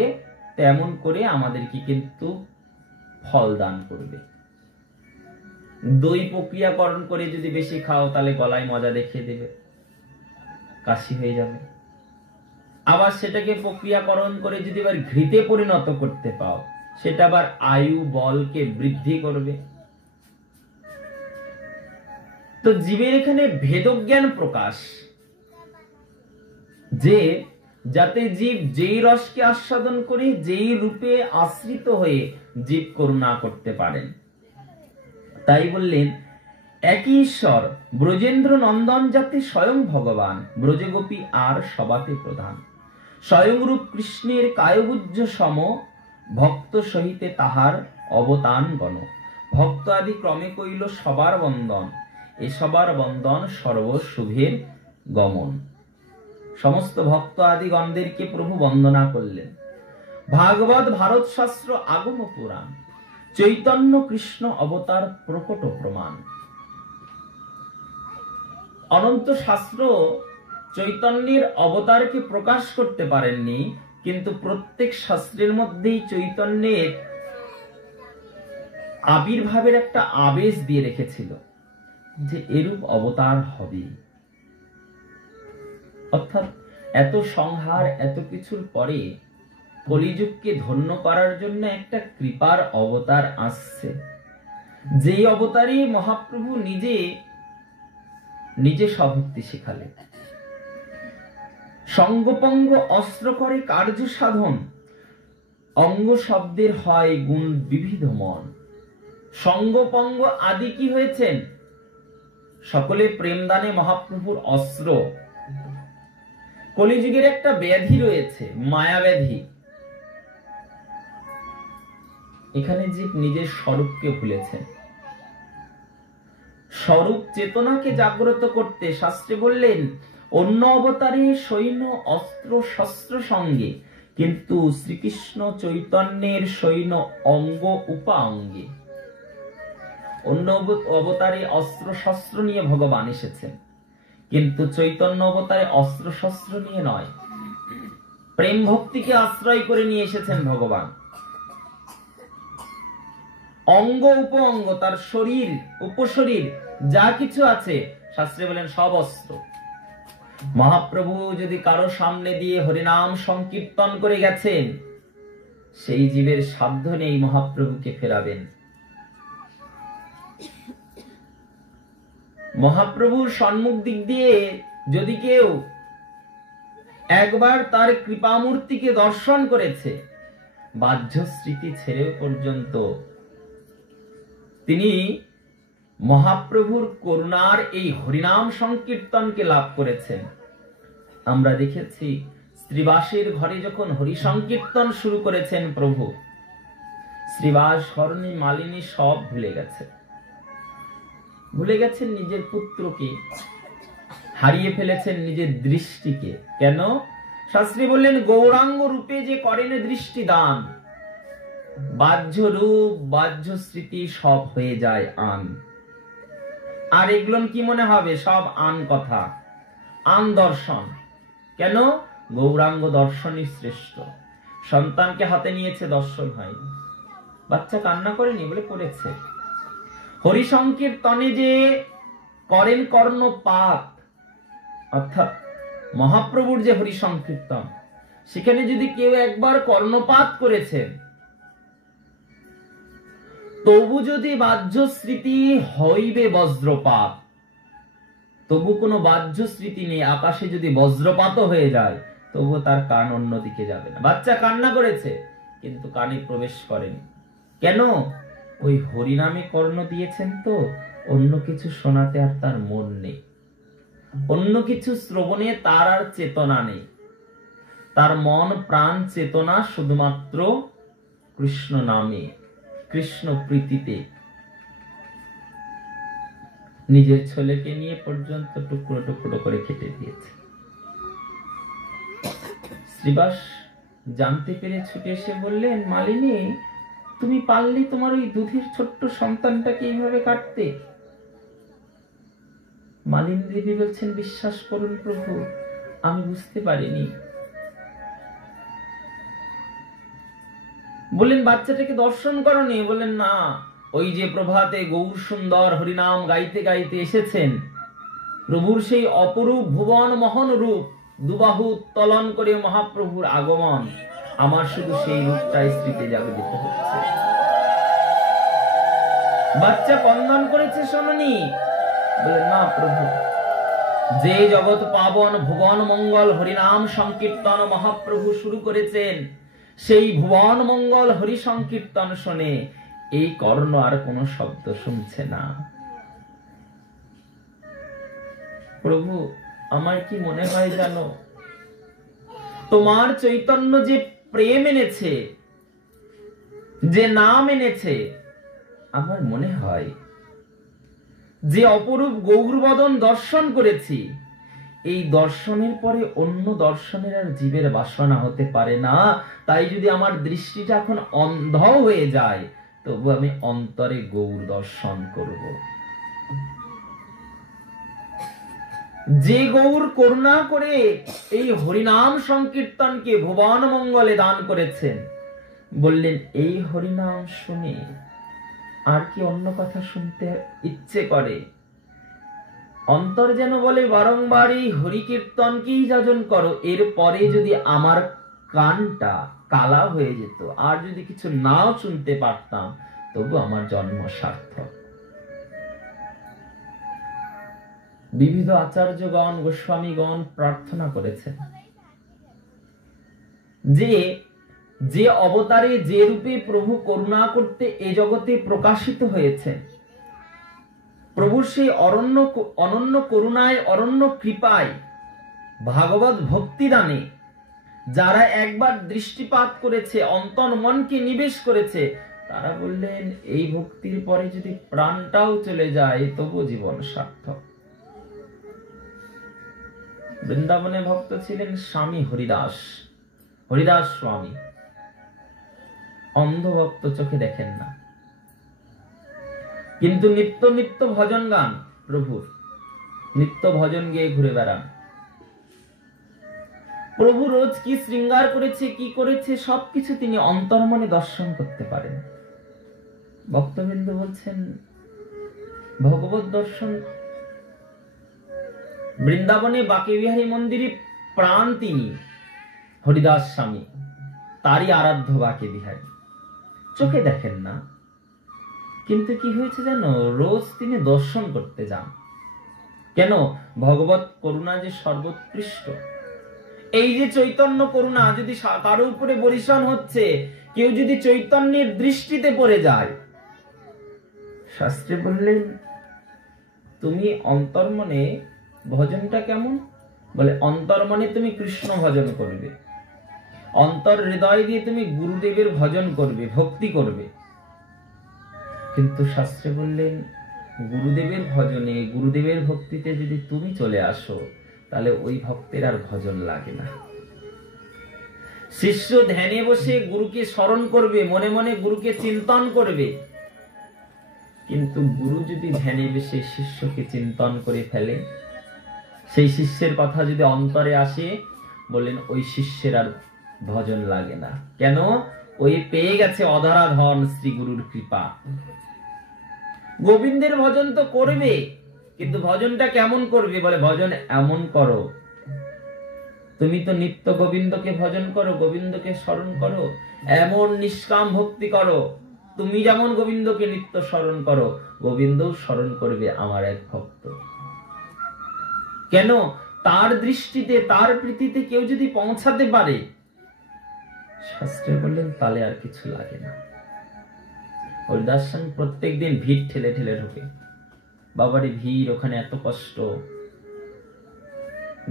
তেমন করে আমাদেরকে কিন্তু ফল দান করবে। দই প্রক্রিয়াকরণ করে যদি বেশি খাও তাহলে গলায় মজা দেখিয়ে দেবে, কাশি হয়ে যাবে। আবার সেটাকে প্রক্রিয়াকরণ করে যদি আবার ঘৃতে পরিণত করতে পাও, সেটা আবার আয়ু বলকে বৃদ্ধি করবে। তো জীবের এখানে ভেদজ্ঞান প্রকাশ, যে যাতে জীব যেই রসকে আস্বাদন করে, যেই রূপে আশ্রিত হয়ে জীব করুণা করতে পারেন। তাই বললেন একই ঈশ্বর ব্রজেন্দ্র নন্দন যাতে স্বয়ং ভগবান, ব্রজগোপী আর সবাতে প্রধান। স্বয়ংরূপ কৃষ্ণের কায়গুজ্জ সম, ভক্ত সহিতে তাহার অবতান গণ। ভক্ত আদি ক্রমে কইল সবার বন্দন, এ সবার বন্দন সর্বশুভের গমন। সমস্ত ভক্ত আদি গণদেরকে প্রভু বন্দনা করলেন। ভাগবত, ভারত শাস্ত্র, আগম পুরাণ, চৈতন্য কৃষ্ণ অবতার প্রকট প্রমাণ। অনন্ত শাস্ত্র চৈতন্যের অবতারকে প্রকাশ করতে পারেননি, কিন্তু প্রত্যেক শাস্ত্রের মধ্যেই চৈতন্যের আবির্ভাবের একটা আবেশ দিয়ে রেখেছিল যে এরূপ অবতার হবে। অর্থাৎ এত সংহার, এত কিছুর পরে কলিযুগকে ধন্য করার জন্য একটা কৃপার অবতার আসছে, যেই অবতারে মহাপ্রভু নিজে নিজে স্বভক্তি শিখালেন। সঙ্গপঙ্গ অস্ত্র করে কার্য সাধন, অঙ্গ শব্দের হয় গুণ বিবিধ মন। সঙ্গপঙ্গ আদি কি হয়েছেন? সকলে প্রেমদানে মহাপ্রভুর অস্ত্র। কলিযুগের একটা ব্যাধি রয়েছে, মায়া ব্যাধি। এখানে জীব নিজের স্বরূপকে ভুলেছেন। স্বরূপ চেতনাকে জাগ্রত করতে শাস্ত্রে বললেন অন্য অবতারে সৈন্য অস্ত্র শস্ত্র সঙ্গে, কিন্তু শ্রীকৃষ্ণ চৈতন্যের সৈন্য অঙ্গ উপাঙ্গে। অন্য অবতারে অস্ত্র শস্ত্র নিয়ে ভগবান এসেছেন, কিন্তু চৈতন্য অবতারে অস্ত্র শস্ত্র নিয়ে নয়, প্রেম ভক্তিকে আশ্রয় করে নিয়ে এসেছেন ভগবান। অঙ্গ উপঅঙ্গ, তার শরীর উপশরীর যা কিছু আছে শাস্ত্রে বলেন সব অস্ত্র। মহাপ্রভু যদি কারো সামনে দিয়ে হরিনাম সংকীর্তন করে গেছেন, সেই জীবের সাধ্য নেই মহাপ্রভুকে ফেরাবেন। মহাপ্রভুর সম্মুখ দিক দিয়ে যদি কেউ একবার তার কৃপামূর্তিকে দর্শন করেছে, বাহ্য স্মৃতি ছেড়ে পর্যন্ত তিনি মহাপ্রভুর করুণার এই হরিনাম সংকীর্তনকে লাভ করেছেন। আমরা দেখেছি শ্রীবাসের ঘরে যখন হরি সংকীর্তন শুরু করেছেন প্রভু, শ্রীবাস হরণী মালিনী সব ভুলে গেছেন নিজের পুত্রকে, হারিয়ে ফেলেছেন নিজের দৃষ্টিকে। কেন? শাস্ত্রী বললেন গৌরাঙ্গ রূপে যে করেন দৃষ্টি দান, বাহ্য রূপ বাহ্য স্মৃতি সব হয়ে যায় আন। আর এগুলো কি মনে হবে? সব আন কথা, আন দর্শন। কেন? গৌরাঙ্গ দর্শনই শ্রেষ্ঠ। সন্তানকে হাতে নিয়েছে, দর্শন হয়নি। বাচ্চা কান্না করেনি বলে করেছে। হরি সংকীর্তনে যে করেন কর্ণপাত, অর্থাৎ মহাপ্রভুর যে হরি সংকীর্তন, সেখানে যদি কেউ একবার কর্ণপাত করেছেন, তবু যদি বাহ্য স্মৃতি হইবে বজ্রপাত, তবু কোনো বাহ্য স্মৃতি নেই, আকাশে যদি বজ্রপাত হয়ে যায় তবু তার কান অন্যদিকে যাবে না। বাচ্চা কান্না করেছে কিন্তু কানে প্রবেশ করেনি। কেন? ওই হরিনামে কর্ণ দিয়েছেন তো, অন্য কিছু শোনাতে আর তার মন নেই, অন্য কিছু শ্রবণে তার আর চেতনা নেই। তার মন প্রাণ চেতনা শুধুমাত্র কৃষ্ণ নামে, কৃষ্ণ প্রীতিতে। নিজের ছেলেকে নিয়ে পর্যন্ত টুকরো টুকরো করে কেটে দিয়েছে। শ্রীবাস জানতে পেরে ছুটে এসে বললেন, মালিনী তুমি পারলে তোমার ওই দুধের ছোট্ট সন্তানটাকে এইভাবে কাটতে? মালিনী দেবী বলছেন, বিশ্বাস করুন প্রভু, আমি বুঝতে পারিনি। বললেন বাচ্চাটাকে দর্শন করনি? বললেন না, ওই যে প্রভাতে গৌর সুন্দর হরিনাম গাইতে গাইতে এসেছেন, প্রভুর সেই অপরূপ ভুবন মোহন রূপ, দুবাহু উত্তোলন করে মহাপ্রভুর আগমন, আমার শুধু সেই রূপটাই স্মৃতি জাগরিত হচ্ছে। বাচ্চা কন্দন করেছে শোনি? বললেন না প্রভু, যে জগৎ পাবন ভুবন মঙ্গল হরিনাম সংকীর্তন মহাপ্রভু শুরু করেছেন, সেই ভুবন মঙ্গল হরি সংকীর্তন শুনে এই কর্ণ আর কোন শব্দ শুনছে না। প্রভু আমার কি মনে হয় জানো, তোমার চৈতন্য যে প্রেম এনেছে, যে নাম এনেছে, আমার মনে হয় যে অপরূপ গৌরবদন দর্শন করেছি, এই দর্শনের পরে অন্য দর্শনের আর জীবের বাসনা হতে পারে না। তাই যদি আমার দৃষ্টিটা এখন অন্ধ হয়ে যায়, তবু আমি অন্তরে গৌর দর্শন করব। যে গৌর করুণা করে এই হরিনাম সংকীর্তনকে ভুবন মঙ্গলে দান করেছেন, বললেন এই হরিনাম শুনে আর কি অন্য কথা শুনতে ইচ্ছে করে? অন্তর যেন বলে বারংবার এই হরি কীর্তনকেই যাজন করো। এরপরে যদি আমার কানটা কালা হয়ে যেত, আর যদি কিছু নাও শুনতে পারতাম, তবু আমার জন্ম সার্থক। বিবিধ আচার্যগণ গোস্বামীগণ প্রার্থনা করেছেন যে যে অবতারে যে রূপে প্রভু করুণা করতে এ জগতে প্রকাশিত হয়েছে, প্রভুর সেই অনন্য করুণায় অনন্য কৃপায় ভাগবত ভক্তি দানে যারা একবার দৃষ্টিপাত করেছে, অন্তর মনকে নিবেশ করেছে, তারা বললেন এই ভক্তির পরে যদি প্রাণটাও চলে যায় তবু জীবন সার্থক। বৃন্দাবনে ভক্ত ছিলেন স্বামী হরিদাস, হরিদাস স্বামী। অন্ধ ভক্ত, চোখে দেখেন না, কিন্তু নিত্য নিত্য ভজন গান প্রভুর, নিত্য ভজন গেয়ে ঘুরে বেড়ান। প্রভু রোজ কি শৃঙ্গার করেছে, কি করেছে, সবকিছু তিনি অন্তর্মনে দর্শন করতে পারেন। ভক্তবৃন্দ বলছেন ভগবত দর্শন বৃন্দাবনে বাকে বিহারী মন্দিরে প্রাণ তিনি হরিদাস স্বামী, তারই আরাধ্য বাকে বিহারী। চোখে দেখেন না, কিন্তু কি হয়েছে জানো, রোজ তিনি দর্শন করতে যান। কেন? ভগবত করুণা যে সর্বোৎকৃষ্ট। এই যে চৈতন্য করুণা যদি কারো উপরে বরিশান হচ্ছে, কেউ যদি চৈতন্যের দৃষ্টিতে পড়ে যায়, শাস্ত্রে বললেন তুমি অন্তর্মনে ভজনটা কেমন? বলে অন্তর্মনে তুমি কৃষ্ণ ভজন করবে, অন্তর হৃদয় দিয়ে তুমি গুরুদেবের ভজন করবে, ভক্তি করবে। কিন্তু শাস্ত্রে বললেন গুরুদেবের ভজনে, গুরুদেবের ভক্তিতে যদি তুমি চলে আসো, তাহলে ওই ভক্তের আর ভজন লাগে না। শিষ্য ধ্যানে বসে গুরুকে স্মরণ করবে, মনে মনে গুরুকে চিন্তন করবে, কিন্তু গুরু যদি ধ্যানে বসে শিষ্যকে চিন্তন করে ফেলে, সেই শিষ্যের কথা যদি অন্তরে আসে, বললেন ওই শিষ্যের আর ভজন লাগে না। কেন? ওই পেয়ে গেছে অধরা ধন শ্রী গুরুর কৃপা। গোবিন্দের ভজন তো করবে, কিন্তু ভজনটা কেমন করবে? বলে ভজন এমন করো, তুমি তো নিত্য গোবিন্দকে ভজন করো, গোবিন্দকে স্মরণ করো, এমন নিষ্কাম ভক্তি করো, তুমি যেমন গোবিন্দকে নিত্য স্মরণ করো, গোবিন্দ স্মরণ করবে আমার এক ভক্ত। কেন? তার দৃষ্টিতে, তার প্রীতিতে কেউ যদি পৌঁছাতে পারে, শাস্ত্রে বললেন তাহলে আর কিছু লাগে না। হরিদাস স্বামী প্রত্যেক দিন ভিড় ঠেলে ঠেলে ঢোকে, বাবারে ভিড়, ওখানে এত কষ্ট।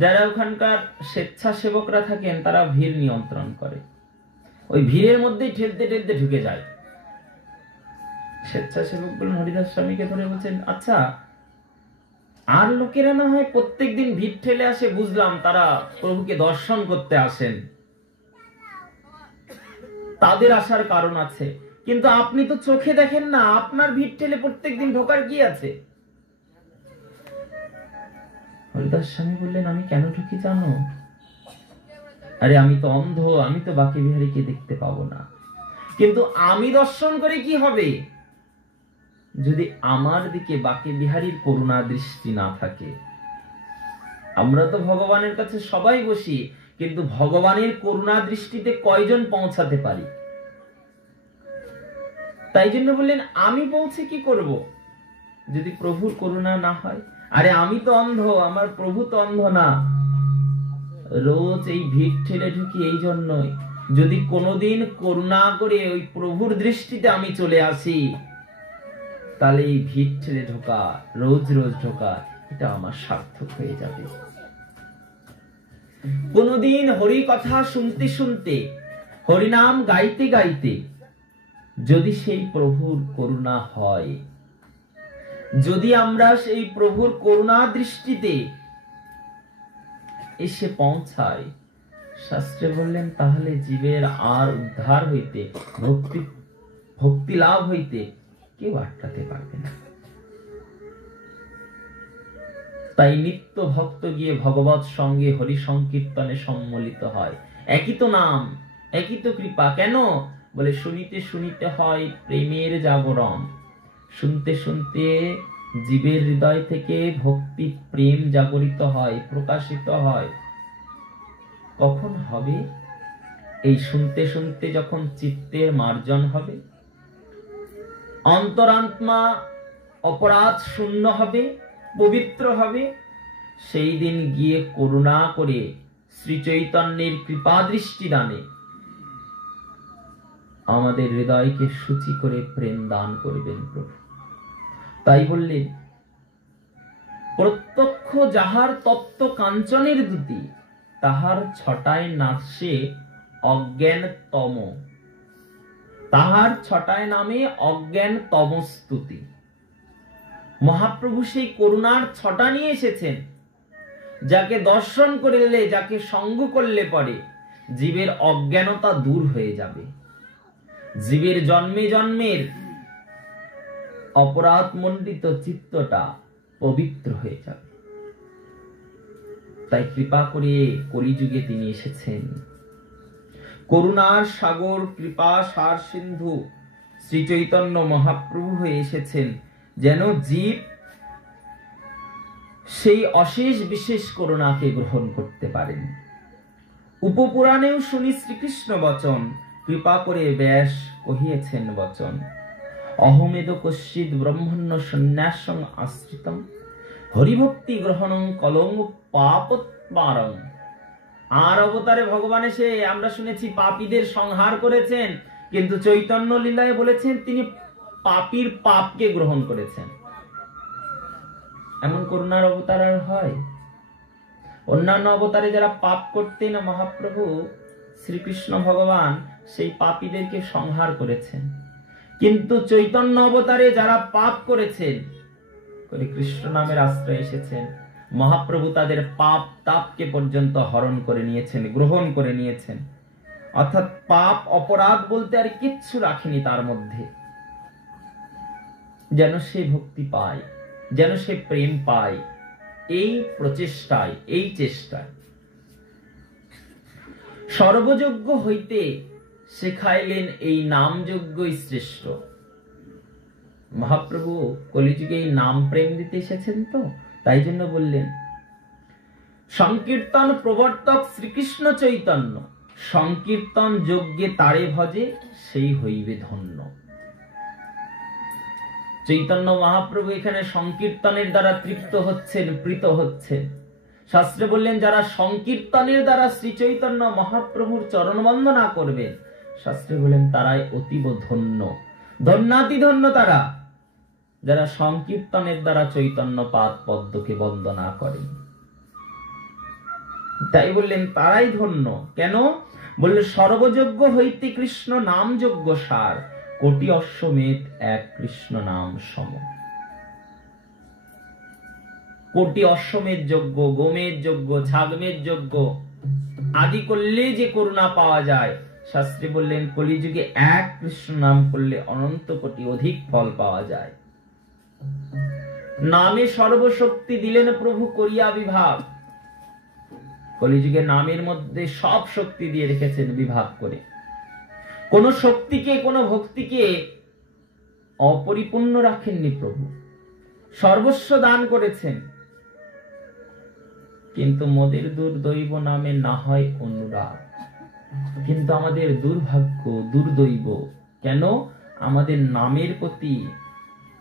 যারা ওখানকার স্বেচ্ছাসেবকরা থাকেন তারা ভিড় নিয়ন্ত্রণ করে, ওই ভিড়ের মধ্যেই ঠেলতে ঠেলতে ঢুকে যায়। স্বেচ্ছাসেবক বলেন হরিদাস স্বামীকে ধরে বলছেন, আচ্ছা আর লোকেরা না হয় প্রত্যেকদিন ভিড় ঠেলে আসে, বুঝলাম তারা প্রভুকে দর্শন করতে আসেন, তাদের আসার কারণ আছে, কিন্তু আপনি তো চোখে দেখেন না, আপনার ভিড় ঠেলে প্রত্যেকদিন ঢোকার কি আছে? হরিদাস স্বামী বললেন, আমি কেন ঢুকি জানো? আরে আমি তো অন্ধ, আমি তো বাকি বিহারীকে দেখতে পাবো না, কিন্তু আমি দর্শন করে কি হবে যদি আমার দিকে বাকি বিহারীর করুণা দৃষ্টি না থাকে? আমরা তো ভগবানের কাছে সবাই বসি, কিন্তু ভগবানের করুণা দৃষ্টিতে কয়জন পৌঁছাতে পারি? তাই জন্য বললেন আমি পৌঁছে কি করব যদি প্রভুর করুণা না হয়? আরে আমি তো অন্ধ, আমার প্রভু তো অন্ধ না। রোজ এই ভিড় ঠেলে ঢুকি এই জন্যই, যদি কোনোদিন করুণা করে ওই প্রভুর দৃষ্টিতে আমি চলে আসি, তাহলে এই ভিড় ঠেলে ঢোকা, রোজ রোজ ঢোকা, এটা আমার সার্থক হয়ে যাবে। কোনদিন হরি কথা শুনতে শুনতে, হরিনাম গাইতে গাইতে যদি সেই প্রভুর করুণা হয়, যদি আমরা সেই প্রভুর করুণা দৃষ্টিতে এসে পৌঁছাই, শাস্ত্রে বললেন তাহলে জীবের আর উদ্ধার হইতে, ভক্তি লাভ হইতে কেউ আটকাতে পারবে না। তাই নিত্য ভক্ত গিয়ে ভগবত সঙ্গে হরি সংকীর্তনে সম্মিলিত হয়। একই তো নাম, একই তো কৃপা। কেন? বলে শুনিতে শুনিতে হয় প্রেমের জাগরণ, শুনতে শুনতে জীবের হৃদয় থেকে ভক্তি প্রেম জাগরিত হয়, প্রকাশিত হয়। কখন হবে? এই শুনতে শুনতে যখন চিত্তের মার্জন হবে, অন্তরাত্মা অপরাধ শূন্য হবে, পবিত্র হবে, সেই দিন গিয়ে করুণা করে শ্রী চৈতন্যের কৃপা দৃষ্টি দানে আমাদের হৃদয়কে শুচি করে প্রেম দান করবেন প্রভু। তাই বললেন প্রত্যক্ষ যাহার তত্ত্ব কাঞ্চনের দ্যুতি, তাহার ছটায় নাচে অজ্ঞান তম, তাহার ছটায় নামে অজ্ঞান তম স্তুতি। মহাপ্রভু সেই করুণার ছটা নিয়ে এসেছেন, যাকে দর্শন করলে, যাকে সঙ্গ করলে পরে জীবের অজ্ঞানতা দূর হয়ে যাবে, জীবের জন্মে জন্মের অপরাধ মণ্ডিত চিত্তটা পবিত্র হয়ে যাবে। তাই কৃপা করে কলিযুগে তিনি এসেছেন। করুণার সাগর, কৃপা সার সিন্ধু শ্রী চৈতন্য মহাপ্রভু হয়ে এসেছেন, যেন জীব সেই অশেষ বিশেষ করুণাকে গ্রহণ করতে পারেন। উপপুরাণেও শুনি শ্রীকৃষ্ণ বচন, কৃপা করে ব্যাস কহিয়েছেন বচন। অহমেদ কশ্চিৎ ব্রহ্মণ্য সন্ন্যাসং আশ্রিতম, হরিভক্তি গ্রহণং কলং পাপোৎপারং। আর অবতারে ভগবান এসে আমরা শুনেছি পাপীদের সংহার করেছেন, কিন্তু চৈতন্য লীলায় বলেছেন তিনি পাপীর পাপকে গ্রহণ করেছেন। এমন করুণার অবতার আর হয়? অন্যান্য অবতারে যারা পাপ করতেন মহাপ্রভু শ্রীকৃষ্ণ ভগবান সেই পাপীদেরকে সংহার করেছেন, কিন্তু চৈতন্য অবতারে যারা পাপ করেছেন কৃষ্ণ নামের আশ্রয়ে এসেছেন, মহাপ্রভু তাদের পাপ তাপকে পর্যন্ত হরণ করে নিয়েছেন, গ্রহণ করে নিয়েছেন। অর্থাৎ পাপ অপরাধ বলতে আর কিচ্ছু রাখেনি তার মধ্যে, যেন সে ভক্তি পায়, যেন সে প্রেম পায়। এই প্রচেষ্টায়, এই চেষ্টায় সর্বযজ্ঞ হইতে শেখাইলেন এই নামযজ্ঞই শ্রেষ্ঠ। মহাপ্রভু কলিযুগে এই নাম প্রেম দিতে এসেছেন, তো তাই জন্য বললেন সংকীর্তন প্রবর্তক শ্রীকৃষ্ণ চৈতন্য, সংকীর্তন যজ্ঞে তারে ভজে সেই হইবে ধন্য। চৈতন্য মহাপ্রভু এখানে সংকীর্তনের দ্বারা তৃপ্ত হচ্ছেন, প্রীত হচ্ছেন। শাস্ত্রে বললেন যারা সংকীর্তনের দ্বারা শ্রী চৈতন্য মহাপ্রভুর চরণ বন্দনা করবেন, শাস্ত্রে বলেন তারাই অতীব ধন্য, ধন্যাতি ধন্য তারা যারা সংকীর্তনের দ্বারা চৈতন্য পাদ পদ্মকে বন্দনা করেন। তাই বললেন তারাই ধন্য। কেন? বললে সর্বযজ্ঞ হইতে কৃষ্ণ নাম যজ্ঞ সার, কোটি অশ্বমেধ এক কৃষ্ণ নাম সম। কোটি অশ্বমেধ যজ্ঞ, গোমেধ যজ্ঞ, ছাগমেধ যজ্ঞ আদি করলে যে করুণা পাওয়া যায়, শাস্ত্রে বললেন কলিযুগে এক কৃষ্ণ নাম করলে অনন্ত কোটি অধিক ফল পাওয়া যায়। নামে সর্বশক্তি দিলেন প্রভু করিয়া বিভাগ। কলিযুগে নামের মধ্যে সব শক্তি দিয়ে রেখেছেন বিভাগ করে। কোন শক্তিকে, কোন ভক্তিকে অপরিপূর্ণ রাখেননি প্রভু, সর্বস্ব দান করেছেন। কিন্তু মোদের দুর্দৈব নামে না হয় অনুরাগ, কিন্তু আমাদের দুর্ভাগ্য, দুর্দৈব। কেন? আমাদের নামের প্রতি,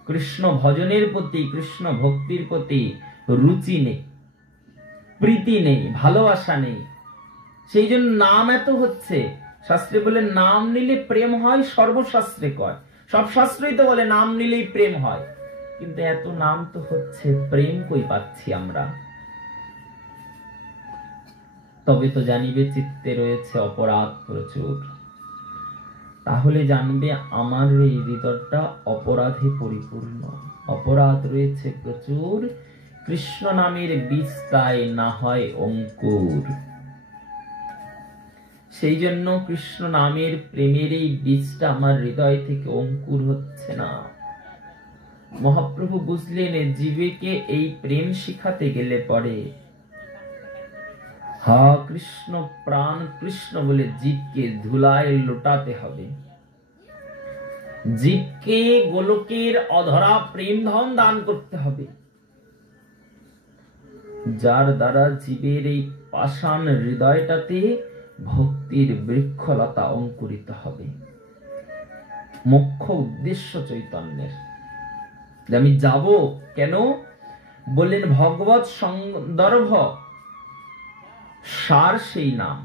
কৃষ্ণ ভজনের প্রতি, কৃষ্ণ ভক্তির প্রতি রুচি নেই, প্রীতি নেই, ভালোবাসা নেই। সেই জন্য নাম এত হচ্ছে। শাস্ত্রে বলে নাম নিলে প্রেম হয়, সর্বশাস্ত্রে কয়, সব শাস্ত্রই তো বলে নাম নিলেই প্রেম হয়। কিন্তু এত নাম তো হচ্ছে, প্রেম কই পাচ্ছি আমরা? তবে তো জানিবে চিত্তে রয়েছে অপরাধ প্রচুর। তাহলে জানবে আমার এই হৃদয়টা অপরাধে পরিপূর্ণ, অপরাধ রয়েছে প্রচুর। কৃষ্ণ নামের বীজ তাই না হয় অঙ্কুর। সেই জন্য কৃষ্ণ নামের প্রেমের এই বীজটা আমার হৃদয় থেকে অঙ্কুর হচ্ছে না। মহাপ্রভু বুঝলেন জীবেকে এই প্রেম শিখাতে গেলে পরে হা কৃষ্ণ প্রাণ কৃষ্ণ বলে জীবকে ধুলায় লোটাতে হবে। জীবকে গোলকের অধরা প্রেম ধন দান করতে হবে, যার দ্বারা জীবের এই পাষাণ হৃদয়টাতে ভক্তির বৃক্ষলতা অঙ্কুরিত হবে। মুখ্য উদ্দেশ্য চৈতন্যের। আমি যাব কেন? বললেন ভগবৎ সন্দর্ভ সার সেই নাম,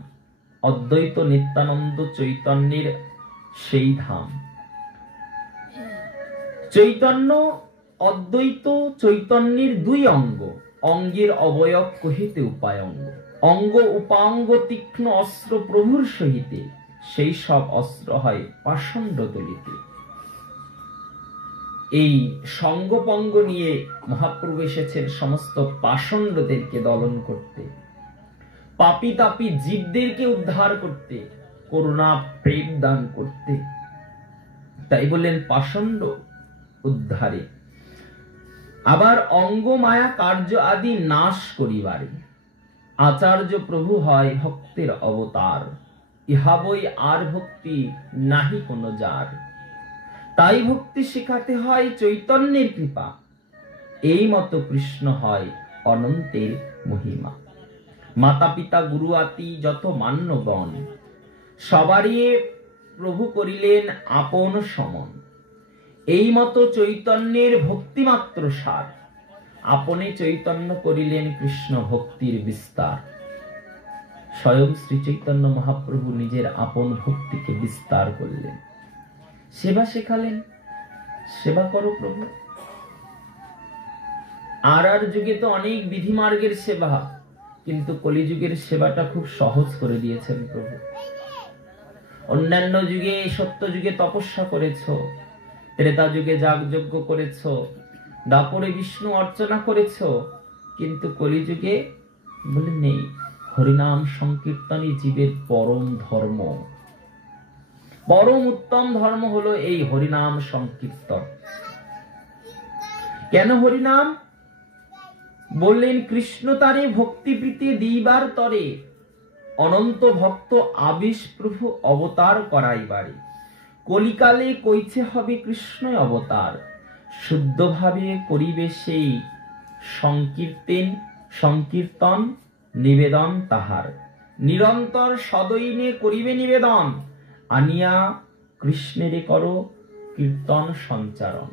অদ্বৈত নিত্যানন্দ চৈতন্যের সেই ধাম। চৈতন্য অদ্বৈত চৈতন্যের দুই অঙ্গ, অঙ্গের অবয়ব কহিতে উপায়ঙ্গ। অঙ্গ উপাঙ্গ তীক্ষ্ণ অস্ত্র প্রভুর সহিতে, সেই সব অস্ত্র হয় পাষণ্ড তুলিতে। এই সঙ্গপঙ্গ নিয়ে মহাপ্রভু এসেছেন সমস্ত পাষণ্ডদেরকে দলন করতে, পাপী তাপী জীবদেরকে উদ্ধার করতে, করুণা প্রেম দান করতে। তাই বললেন পাষণ্ড উদ্ধারে। আবার অঙ্গ মায়া কার্য আদি নাশ করিবারে আচার্য প্রভু হয় ভক্তের অবতার। ইহা বই আর ভক্তি নাহি কোন যার। তাই ভক্তি শেখাতে হয় চৈতন্যের কৃপা, এই মতো কৃষ্ণ হয় অনন্তের মহিমা। মাতা পিতা গুরু আতি যত মান্যগণ, সবারই প্রভু করিলেন আপন সমন। এই মতো চৈতন্যের ভক্তিমাত্র সার, আপনি চৈতন্য করিলেন কৃষ্ণ ভক্তির বিস্তার। স্বয়ং শ্রী চৈতন্য মহাপ্রভু নিজের আপন ভক্তিকে বিস্তার করলেন, সেবা শেখালেন। সেবা করো প্রভু। আর যুগে তো অনেক বিধিমার্গের সেবা, কিন্তু কলিযুগের সেবাটা খুব সহজ করে দিয়েছেন প্রভু। অন্যান্য যুগে, সত্য যুগে তপস্যা করেছো, ত্রেতা যুগে যাগযজ্ঞ করেছো, দাপরে বিষ্ণু অর্চনা করেছো, কিন্তু কলিযুগে বলে নেই। হরিনাম সংকীর্তনই জীবের পরম ধর্ম। পরম উত্তম ধর্ম হলো এই হরিনাম সংকীর্তন। কেন হরিনাম? বললেন কৃষ্ণ তারে ভক্তি প্রীতি দিবার তরে অনন্ত ভক্ত আবিশ প্রভু অবতার করাইবারে। কলিকালে কইছে হবে কৃষ্ণ অবতার, শুদ্ধভাবে করিবে সেই সংকীর্তন নিবেদন তাহার। নিরন্তর সদৈনে করিবে নিবেদন, আনিয়া কৃষ্ণেরে করো কীর্তন সঞ্চারণ।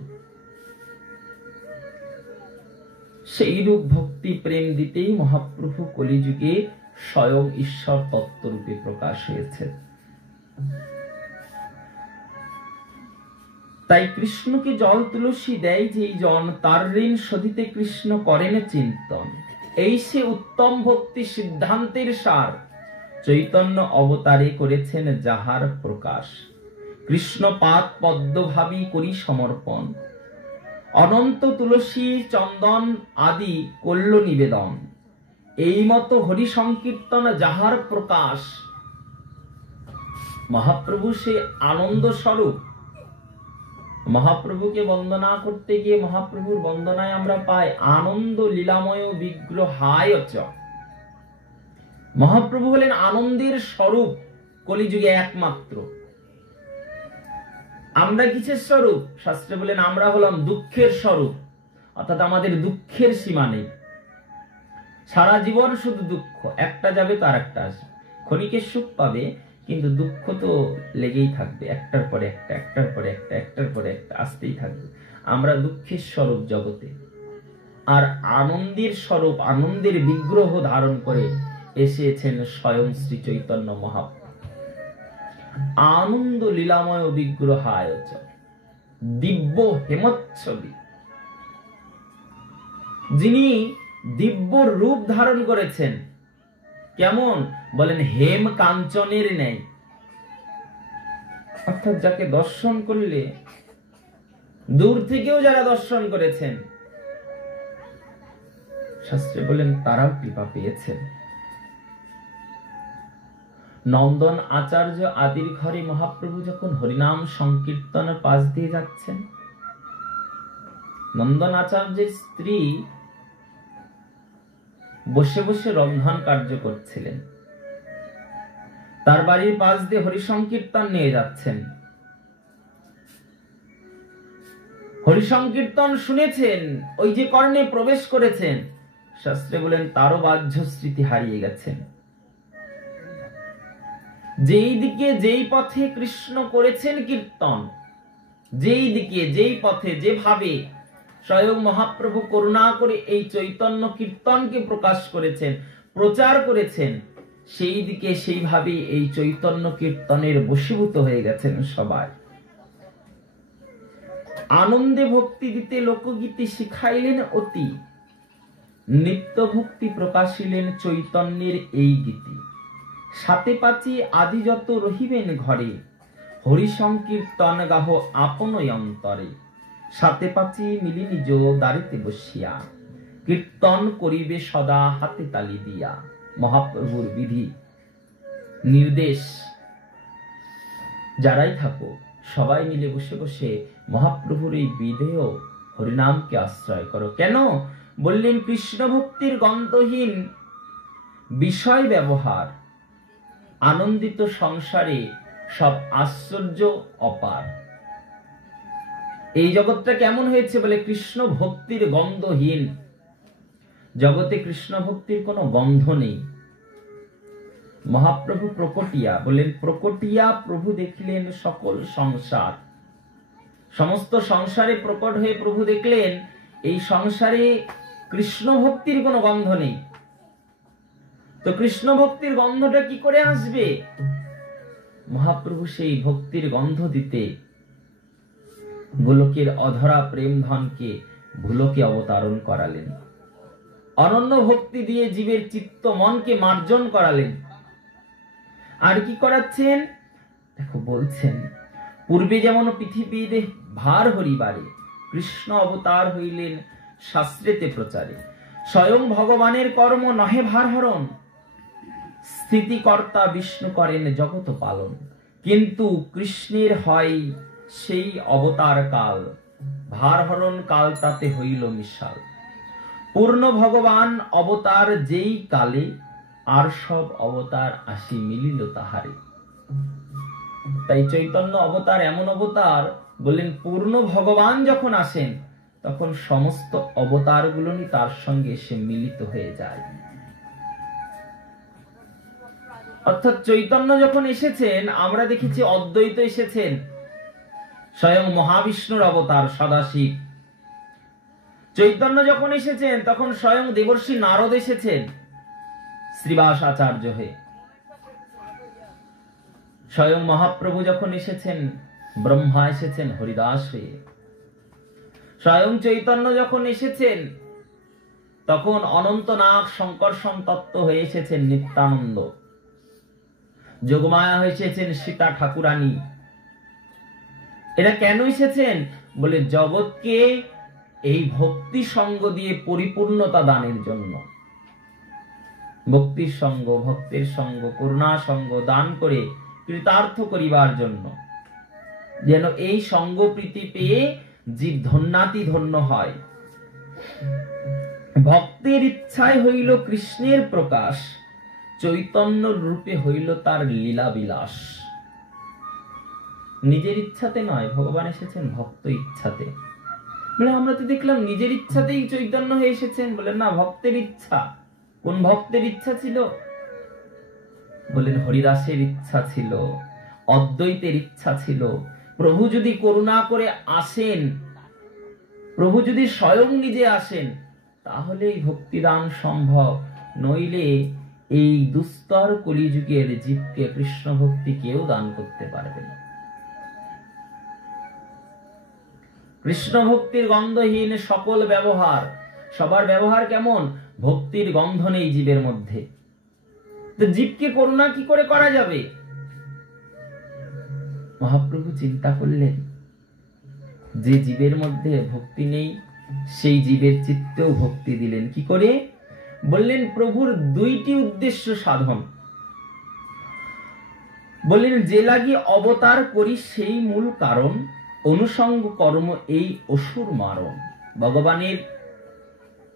সেই রূপ ভক্তি প্রেম দিতেই মহাপ্রভু কলিযুগে স্বয়ং ঈশ্বর তত্ত্ব রূপে প্রকাশ হয়েছে। তাই কৃষ্ণকে জল তুলসী দেয় যেই জন, তার ঋণ শোধিতে কৃষ্ণ করেন চিন্তন। এই সে উত্তম ভক্তি সিদ্ধান্তের সার, চৈতন্য অবতারে করেছেন যাহার প্রকাশ। কৃষ্ণ পাদ পদ্মভাবী করি সমর্পণ, অনন্ত তুলসী চন্দন আদি করল নিবেদন। এই মতো হরি সংকীর্তন যাহার প্রকাশ। মহাপ্রভু সে আনন্দ স্বরূপ। মহাপ্রভুকে বন্দনা করতে গিয়ে মহাপ্রভুর বন্দনায় আমরা পাই আনন্দ লীলাময় বিগ্রহায় চ। মহাপ্রভু হলেন আনন্দের স্বরূপ, কলিযুগে একমাত্র। আমরা কিসের স্বরূপ? শাস্ত্রে বলেন আমরা হলাম দুঃখের স্বরূপ, অর্থাৎ আমাদের দুঃখের সীমা নেই। সারা জীবন শুধু দুঃখ, একটা যাবে তো আরেকটা আসবে। ক্ষণিকের সুখ পাবে, কিন্তু দুঃখ তো লেগেই থাকবে, একটার পরে একটা, একটার পরে একটা, একটার পরে একটা আসতেই থাকবে। আমরা দুঃখের স্বরূপ জগতে, আর আনন্দের স্বরূপ, আনন্দের বিগ্রহ ধারণ করে এসেছেন স্বয়ং শ্রী চৈতন্য মহাপ্রভু। আনন্দ লীলাময় বিগ্রহায় চ, দিব্য হেমচ্ছবি। যিনি দিব্য রূপ ধারণ করেছেন, কেমন? বলেন হেম কাঞ্চনের ন্যায়। অর্থাৎ যাকে দর্শন করলে, দূর থেকেও যারা দর্শন করেছেন, শাস্ত্রে বলেন তারাও কৃপা পেয়েছেন। নন্দন আচার্য আদির ঘরে মহাপ্রভু যখন হরিনাম সংকীর্তনের পাশ দিয়ে যাচ্ছেন, নন্দন আচার্যের স্ত্রী বসে বসে রন্ধন কার্য করছিলেন। তার বাড়ির পাশ দিয়ে হরি সংকীর্তন নিয়ে যাচ্ছেন। হরি সংকীর্তন শুনেছেন, ওই যে কর্ণে প্রবেশ করেছেন, শাস্ত্রে বলেন তারও বাহ্য স্মৃতি হারিয়ে গেছেন। যেই দিকে যেই পথে কৃষ্ণ করেছেন কীর্তন, যেই দিকে যেই পথে যেভাবে স্বয়ং মহাপ্রভু করুণা করে এই চৈতন্য কীর্তনকে প্রকাশ করেছেন, প্রচার করেছেন, সেই দিকে সেইভাবে এই চৈতন্য কীর্তনের বশীভূত হয়ে গেছেন সবাই। আনন্দে ভক্তি দিতে লোকগীতি শিখাইলেন অতি, নিত্য ভক্তি প্রকাশিলেন চৈতন্যের এই গীতি। সাথে পাচি আদি যত রহিবেন ঘরে, হরি সংকীর্তন গাহ আপন অন্তরে। সাথে পাচি মিলি নিজ দাঁড়িতে বসিয়া, কীর্তন করিবে সদা হাতে তালি দিয়া। মহাপ্রভুর বিধি নির্দেশ, যারাই থাকো সবাই মিলে বসে বসে মহাপ্রভুর এই বিধেয় হরিনামকে আশ্রয় করো। কেন? বললেন কৃষ্ণ ভক্তির গন্ধহীন বিষয় ব্যবহার, আনন্দিত সংসারে সব আশ্চর্য অপার। এই জগৎটা কেমন হয়েছে? বলে কৃষ্ণ ভক্তির গন্ধহীন। জগতে কৃষ্ণ ভক্তির কোনো গন্ধ নেই। মহাপ্রভু প্রকটিয়া, বলেন প্রকটিয়া প্রভু দেখিলেন সকল সংসার। সমস্ত সংসারে প্রকট হয়ে প্রভু দেখলেন এই সংসারে কৃষ্ণ ভক্তির কোনো গন্ধ নেই। তো কৃষ্ণ ভক্তির গন্ধটা কি করে আসবে? মহাপ্রভু সেই ভক্তির গন্ধ দিতে গোলকের অধরা প্রেম ধনকে ভুলোকে অবতারণ করালেন, অনন্য ভক্তি দিয়ে জীবের চিত্ত মনকে মার্জন করালেন। আর কি করাচ্ছেন দেখো, বলছেন পূর্বে যেমন পৃথিবীর ভার হরিবারে কৃষ্ণ অবতার হইলেন শাস্ত্রেতে প্রচারে, স্বয়ং ভগবানের কর্ম নহে ভার হরণ, স্থিতিকর্তা বিষ্ণু করেন জগৎ পালন। কিন্তু কৃষ্ণের হয় সেই অবতার কাল, ভার হরণ কাল তাতে হইল মিশাল। পূর্ণ ভগবান অবতার যেই কালে, আর সব অবতার আসি মিলিল তাহারে। তাই চৈতন্য অবতার এমন অবতার, বললেন পূর্ণ ভগবান যখন আসেন তখন সমস্ত অবতার গুলোই তার সঙ্গে এসে মিলিত হয়ে যায়। অর্থাৎ চৈতন্য যখন এসেছেন, আমরা দেখেছি অদ্বৈত এসেছেন, স্বয়ং মহাবিষ্ণুর অবতার সদাশিব। চৈতন্য যখন এসেছেন তখন স্বয়ং দেবর্ষি নারদ এসেছেন শ্রীবাস আচার্য হয়ে। স্বয়ং মহাপ্রভু যখন এসেছেন, ব্রহ্মা এসেছেন হরিদাস হয়ে। স্বয়ং চৈতন্য যখন এসেছেন তখন অনন্তনাগ শঙ্কর্ষণ তত্ত্ব হয়ে এসেছেন নিত্যানন্দ। যোগমায়া হয়ে এসেছেন সীতা ঠাকুরানী। এরা কেন এসেছেন বলে, জগৎকে এই ভক্তি সঙ্গ দিয়ে পরিপূর্ণতা দানের জন্য। ভক্তির সঙ্গ, ভক্তের সঙ্গ, করুণা সঙ্গ দান করে কৃতার্থ করিবার জন্য, যেন এই সঙ্গ প্রীতি পেয়ে জীব ধন্যাতি ধন্য হয়। ভক্তের ইচ্ছায় হইল কৃষ্ণের প্রকাশ, চৈতন্য রূপে হইল তার লীলা বিলাস। নিজের ইচ্ছাতে নয়, ভগবান এসেছেন ভক্ত ইচ্ছাতে। বলে আমরা তো দেখলাম নিজের ইচ্ছাতেই চৈতন্য হয়ে এসেছেন। বলেন না, ভক্তের ইচ্ছা। কোন ভক্তের ইচ্ছা ছিল? বলেন হরিদাসের ইচ্ছা ছিল, অদ্বৈতের ইচ্ছা ছিল। প্রভু যদি করুণা করে আসেন, প্রভু যদি স্বয়ং নিজে আসেন, তাহলেই ভক্তিদান সম্ভব। নইলে এই দুস্তর কলিযুগের জীবকে কৃষ্ণ ভক্তি কেউ দান করতে পারবে না। কৃষ্ণ ভক্তির গন্ধহীন সকল ব্যবহার, সবার ব্যবহার কেমন? ভক্তির গন্ধ নেই জীবের মধ্যে। তো জীবকে করুণা কি করে করা যাবে? মহাপ্রভু চিন্তা করলেন, যে জীবের মধ্যে ভক্তি নেই সেই জীবের চিত্তেও ভক্তি দিলেন। কি করে? বললেন প্রভুর দুইটি উদ্দেশ্য সাধন। বললেন যে লাগি অবতার করি সেই মূল কারণ, অনুসঙ্গ কর্ম এই অসুর মারণ। ভগবানের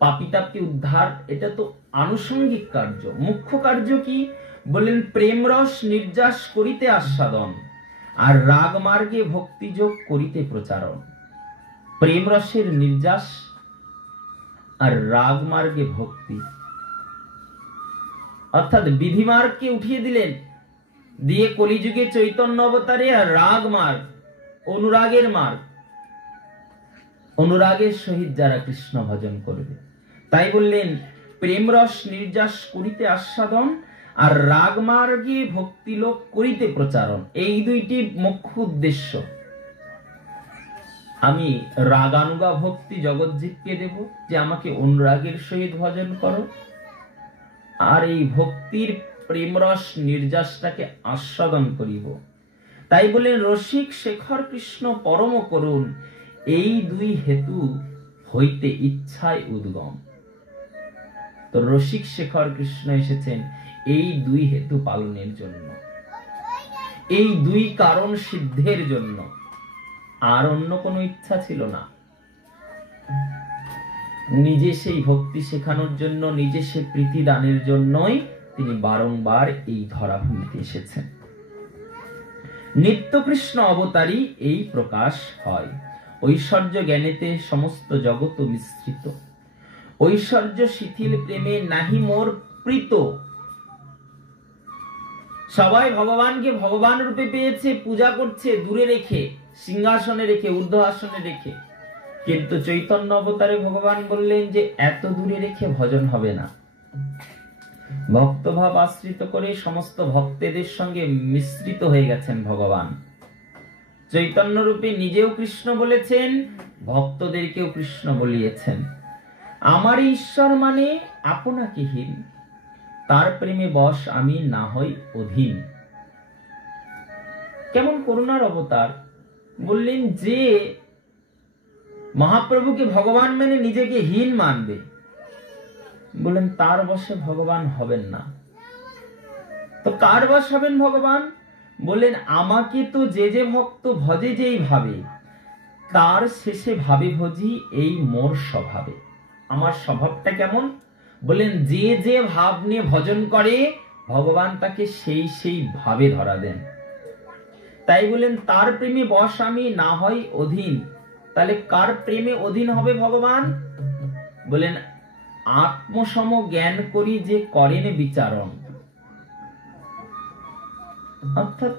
পাপিতাপকে উদ্ধার, এটা তো আনুষঙ্গিক কার্য। মুখ্য কার্য কি? বললেন প্রেম রস নির্যাস করিতে আস্বাদন, আর রাগ মার্গে ভক্তিযোগ করিতে প্রচারণ। প্রেম রসের নির্যাস আর রাগ মার্গে ভক্তি, অর্থাৎ বিধি মার্গকে উঠিয়ে দিলেন, দিয়ে কলিযুগে চৈতন্য অবতারে আর রাগ মার্গ, অনুরাগের মার্গ, অনুরাগের সহিত যারা কৃষ্ণ ভজন করবে। তাই বললেন প্রেম রস নির্যাস করিতে আস্বাদন, আর রাগ মার্গে ভক্তি লোক করিতে প্রচারণ। এই দুইটি মুখ্য উদ্দেশ্য। আমি রাগানুগা ভক্তি জগৎজীবকে দেব, যে আমাকে অনুরাগের সহিত ভজন করো, আর এই ভক্তির প্রেমরস নির্যাসটাকে আস্বাদন করিব। তাই বলেন রসিক শেখর কৃষ্ণ পরম করুণ, এই দুই হেতু হইতে ইচ্ছায় উদ্গম। তো রসিক শেখর কৃষ্ণ এসেছেন এই দুই হেতু পালনের জন্য, এই দুই কারণ সিদ্ধের জন্য। আর অন্য কোনো ইচ্ছা ছিল না। নিজে সেই ভক্তি শেখানোর জন্য, নিজে সে প্রীতি দানের জন্যই তিনি বারংবার এই ধরাভূমিতে এসেছেন। নিত্য কৃষ্ণ অবতারই এই প্রকাশ হয়। ঐশ্বর্য জ্ঞানেতে সমস্ত জগৎ মিশ্রিত, ঐশ্বর্য শিথিল প্রেমে নাহি মোর প্রীত। সবাই ভগবানকে ভগবান রূপে পেয়েছে, পূজা করছে দূরে রেখে, সিংহাসনে রেখে, ঊর্ধ্ব আসনে রেখে। কিন্তু চৈতন্য অবতারে ভগবান বললেন যে এত দূরে রেখে ভজন হবে না। ভক্তভাব আশ্রিত করে সমস্ত ভক্তদের সঙ্গে মিশ্রিত হয়ে গেছেন ভগবান। চৈতন্য রূপে নিজেও কৃষ্ণ বলেছেন, ভক্তদেরকেও কৃষ্ণ বলিয়েছেন। আমার ঈশ্বর মানে আপনাকে হীন, তার প্রেমে বশ আমি না হই অধীন। কেমন করুণার অবতার! বললেন যে মহাপ্রভুকে ভগবান মেনে নিজেকে হীন মানবে, বললেন তার বশে ভগবান হবেন না। তো কার বশ হবেন ভগবান? বললেন আমাকে তো যে যে ভক্ত ভজে যেই ভাবে, তার শেষে ভাবে ভজি এই মোর স্বভাবে। আমার স্বভাবটা কেমন? বললেন যে যে ভাব নিয়ে ভজন করে, ভগবান তাকে সেই সেই ভাবে ধরা দেন। তাই বলেন তার প্রেমে বশ আমি না হয় অধীন। তাহলে কার প্রেমে অধীন হবে ভগবান? বলেন আত্মসম জ্ঞান করি যে করেন বিচারণ। অর্থাৎ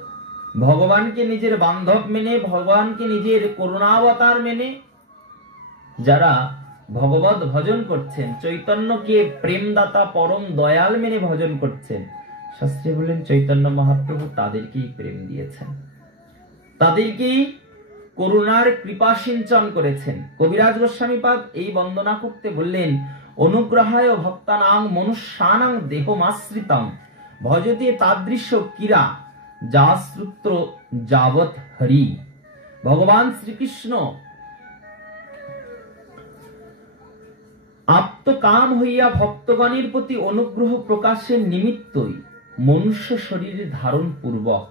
ভগবানকে নিজের বান্ধব মেনে, ভগবানকে নিজের করুণাবতার মেনে যারা ভগবত ভজন করছেন, চৈতন্যকে প্রেমদাতা পরম দয়াল মেনে ভজন করছেন, শাস্ত্রে বলেন চৈতন্য মহাপ্রভু তাদেরকেই প্রেম দিয়েছেন, তাদেরকেই করুণার কৃপা সিঞ্চন করেছেন। কবিরাজ গোস্বামীপাদ এই বন্দনা করতে বললেন অনুগ্রহায় ভক্তানাং মনুষ্যানাং দেহমাশ্রিতাং ভজতে তাদৃশ কিরা যাশ্রুত্র যাবৎ হরি। ভগবান শ্রীকৃষ্ণ আপ্তকাম হইয়া ভক্তগণের প্রতি অনুগ্রহ প্রকাশের নিমিত্তই মনুষ্য শরীরে ধারণ পূর্বক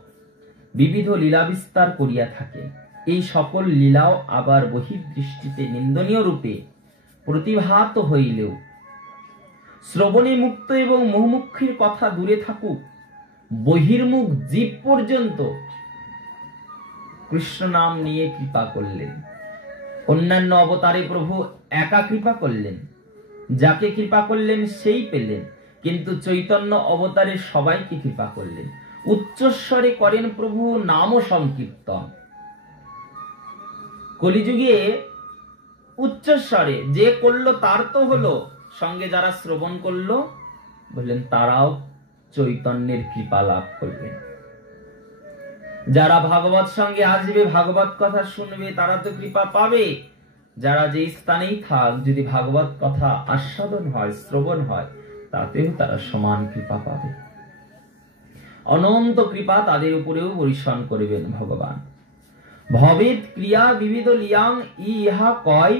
বিবিধ লীলা বিস্তার করিয়া থাকে। এই সকল লীলাও আবার বহির্দৃষ্টিতে নিন্দনীয় রূপে প্রতিভাত হইলেও শ্রবণে মুক্ত এবং মুহুমুক্ষীর কথা দূরে থাকুক, বহির্মুখ জীব পর্যন্ত কৃষ্ণ নাম নিয়ে কৃপা করলেন। অন্যান্য অবতারে প্রভু একা কৃপা করলেন, যাকে কৃপা করলেন সেই পেলেন, কিন্তু চৈতন্য অবতারে সবাইকে কৃপা করলেন। উচ্চস্বরে করেন প্রভু নাম সংকীর্তন। কলিযুগে উচ্চস্বরে যে করলো তার তো হলো, সঙ্গে যারা শ্রবণ করলো বললেন তারাও চৈতন্যের কৃপা লাভ করবেন। যারা ভাগবত সঙ্গে আসবে, ভাগবত কথা শুনবে, তারা তো কৃপা পাবে। যারা যে স্থানেই থাক, যদি ভাগবত কথা আস্বাদন হয়, শ্রবণ হয়, তাতেও তারা সমান কৃপা পাবে। অনন্ত কৃপা তাদের উপরেও বর্ষণ করবেন ভগবান। ভবেদ ক্রিয়া বিবিধ লিয়াং ইহা কয়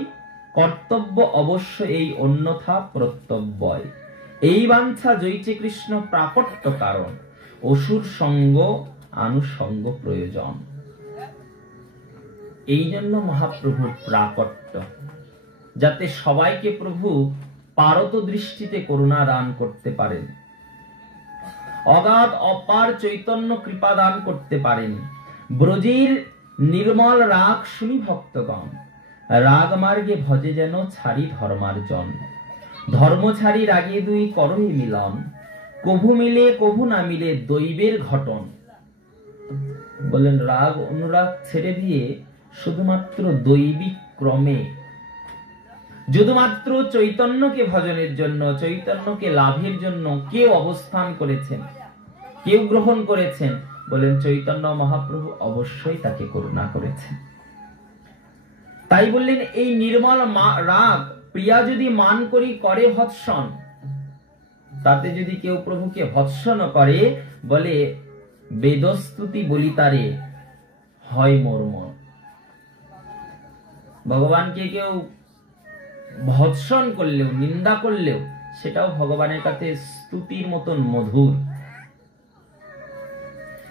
কর্তব্য অবশ্য এই অন্যথা প্রত্যব্যয়। এই বাঞ্ছা জয়িছে কৃষ্ণ প্রাকট্য কারণ, অসুর সঙ্গ আনুসঙ্গ প্রয়োজন। এই জন্য মহাপ্রভুর প্রাকট্য, যাতে সবাইকে প্রভু পারত দৃষ্টিতে করুণা দান করতে পারেন, অগাধ অপার চৈতন্য কৃপা দান করতে পারেন। ব্রজের নির্মল রাগ শুনি ভক্তগণ, রাগ মার্গে ভজে যেন ছাড়ি ধর্মার্জন। ধর্ম ছাড়ি রাগে দুই করহি মিলন, কভু মিলে কভু না মিলে দৈবের ঘটন। বলেন রাগ অনুরাগ ছেড়ে দিয়ে শুধুমাত্র দৈবিক ক্রমে, শুধুমাত্র চৈতন্যকে ভজনের জন্য, চৈতন্যকে লাভের জন্য কেউ অবস্থান করেছেন, কেউ গ্রহণ করেছেন, বলেন চৈতন্য মহাপ্রভু অবশ্যই তাকে করুণা করেছেন। তাই বললেন এই নির্মল রাগ প্রিয়া যদি মান করি করে ভৎসন, তাতে যদি কেউ প্রভুকে ভৎসন করে, বলে বেদস্তুতি বলি তারে হয় মোর মন। ভগবানকে কেউ ভৎসন করলেও, নিন্দা করলেও, সেটাও ভগবানের কাছে স্তুতির মতন মধুর।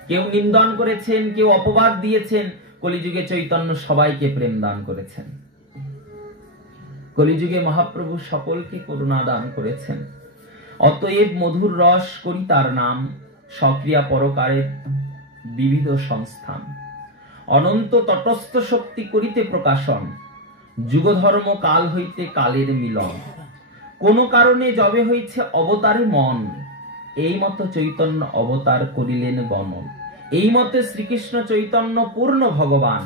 কেউ নিন্দন করেছেন, কেউ অপবাদ দিয়েছেন, কলিযুগে চৈতন্য সবাইকে প্রেম দান করেছেন। কলিযুগে মহাপ্রভু সকলকে করুণা দান করেছেন। অতএব মধুর রস করি তার নাম, সক্রিয়া পরকারের বিবিধ সংস্থান। অনন্ত তটস্থ শক্তি করিতে প্রকাশন, যুগ ধর্ম কাল হইতে কালের মিলন। কোন কারণে যবে হইছে অবতারে মন, এই মতো চৈতন্য অবতার করিলেন গমন। এই মতে শ্রীকৃষ্ণ চৈতন্য পূর্ণ ভগবান,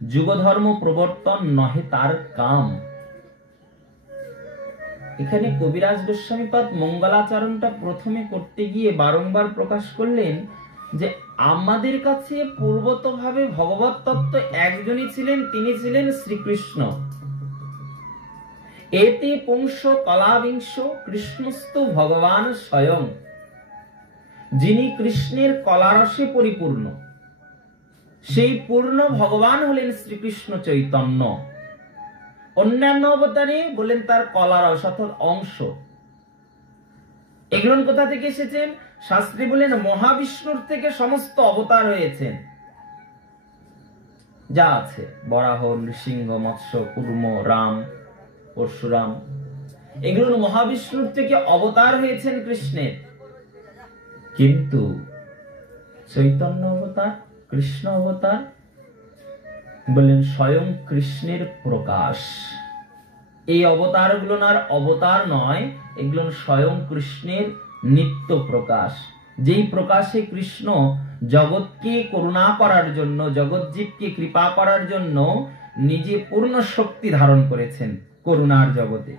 যুগ ধর্ম প্রবর্তন নহে তার কাম। এখানে কবিরাজ গোস্বামীপাদ মঙ্গলাচরণটা প্রথমে করতে গিয়ে বারংবার প্রকাশ করলেন যে আমাদের কাছে পূর্বতভাবে ভগবত তত্ত্ব একজনই ছিলেন, তিনি ছিলেন শ্রীকৃষ্ণ। এতে পুংস কলাবিংশ কৃষ্ণস্তু ভগবান স্বয়ং, যিনি কৃষ্ণের কলারসে পরিপূর্ণ, সেই পূর্ণ ভগবান হলেন শ্রীকৃষ্ণ চৈতন্য। অন্যান্য অবতারে বলেন তার কলারস অর্থাৎ অংশ। এগুলো কোথা থেকে এসেছেন? শাস্ত্রী বলেন মহাবিষ্ণুর থেকে সমস্ত অবতার হয়েছেন। যা আছে বরাহ, নৃসিংহ, মৎস্য, কুর্ম, রাম, পরশুরাম, এগুলো মহাবিষ্ণুর থেকে অবতার হয়েছেন কৃষ্ণের। কিন্তু চৈতন্য অবতার, কৃষ্ণ অবতার বলেন স্বয়ং কৃষ্ণের প্রকাশ। এই অবতারগুলো আর অবতার নয়, এগুলো স্বয়ং কৃষ্ণের নিত্য প্রকাশ। যেই প্রকাশে কৃষ্ণ জগৎকে করুণা করার জন্য, জগৎ জীবকে কৃপা করার জন্য নিজে পূর্ণ শক্তি ধারণ করেছেন করুণার জগতে।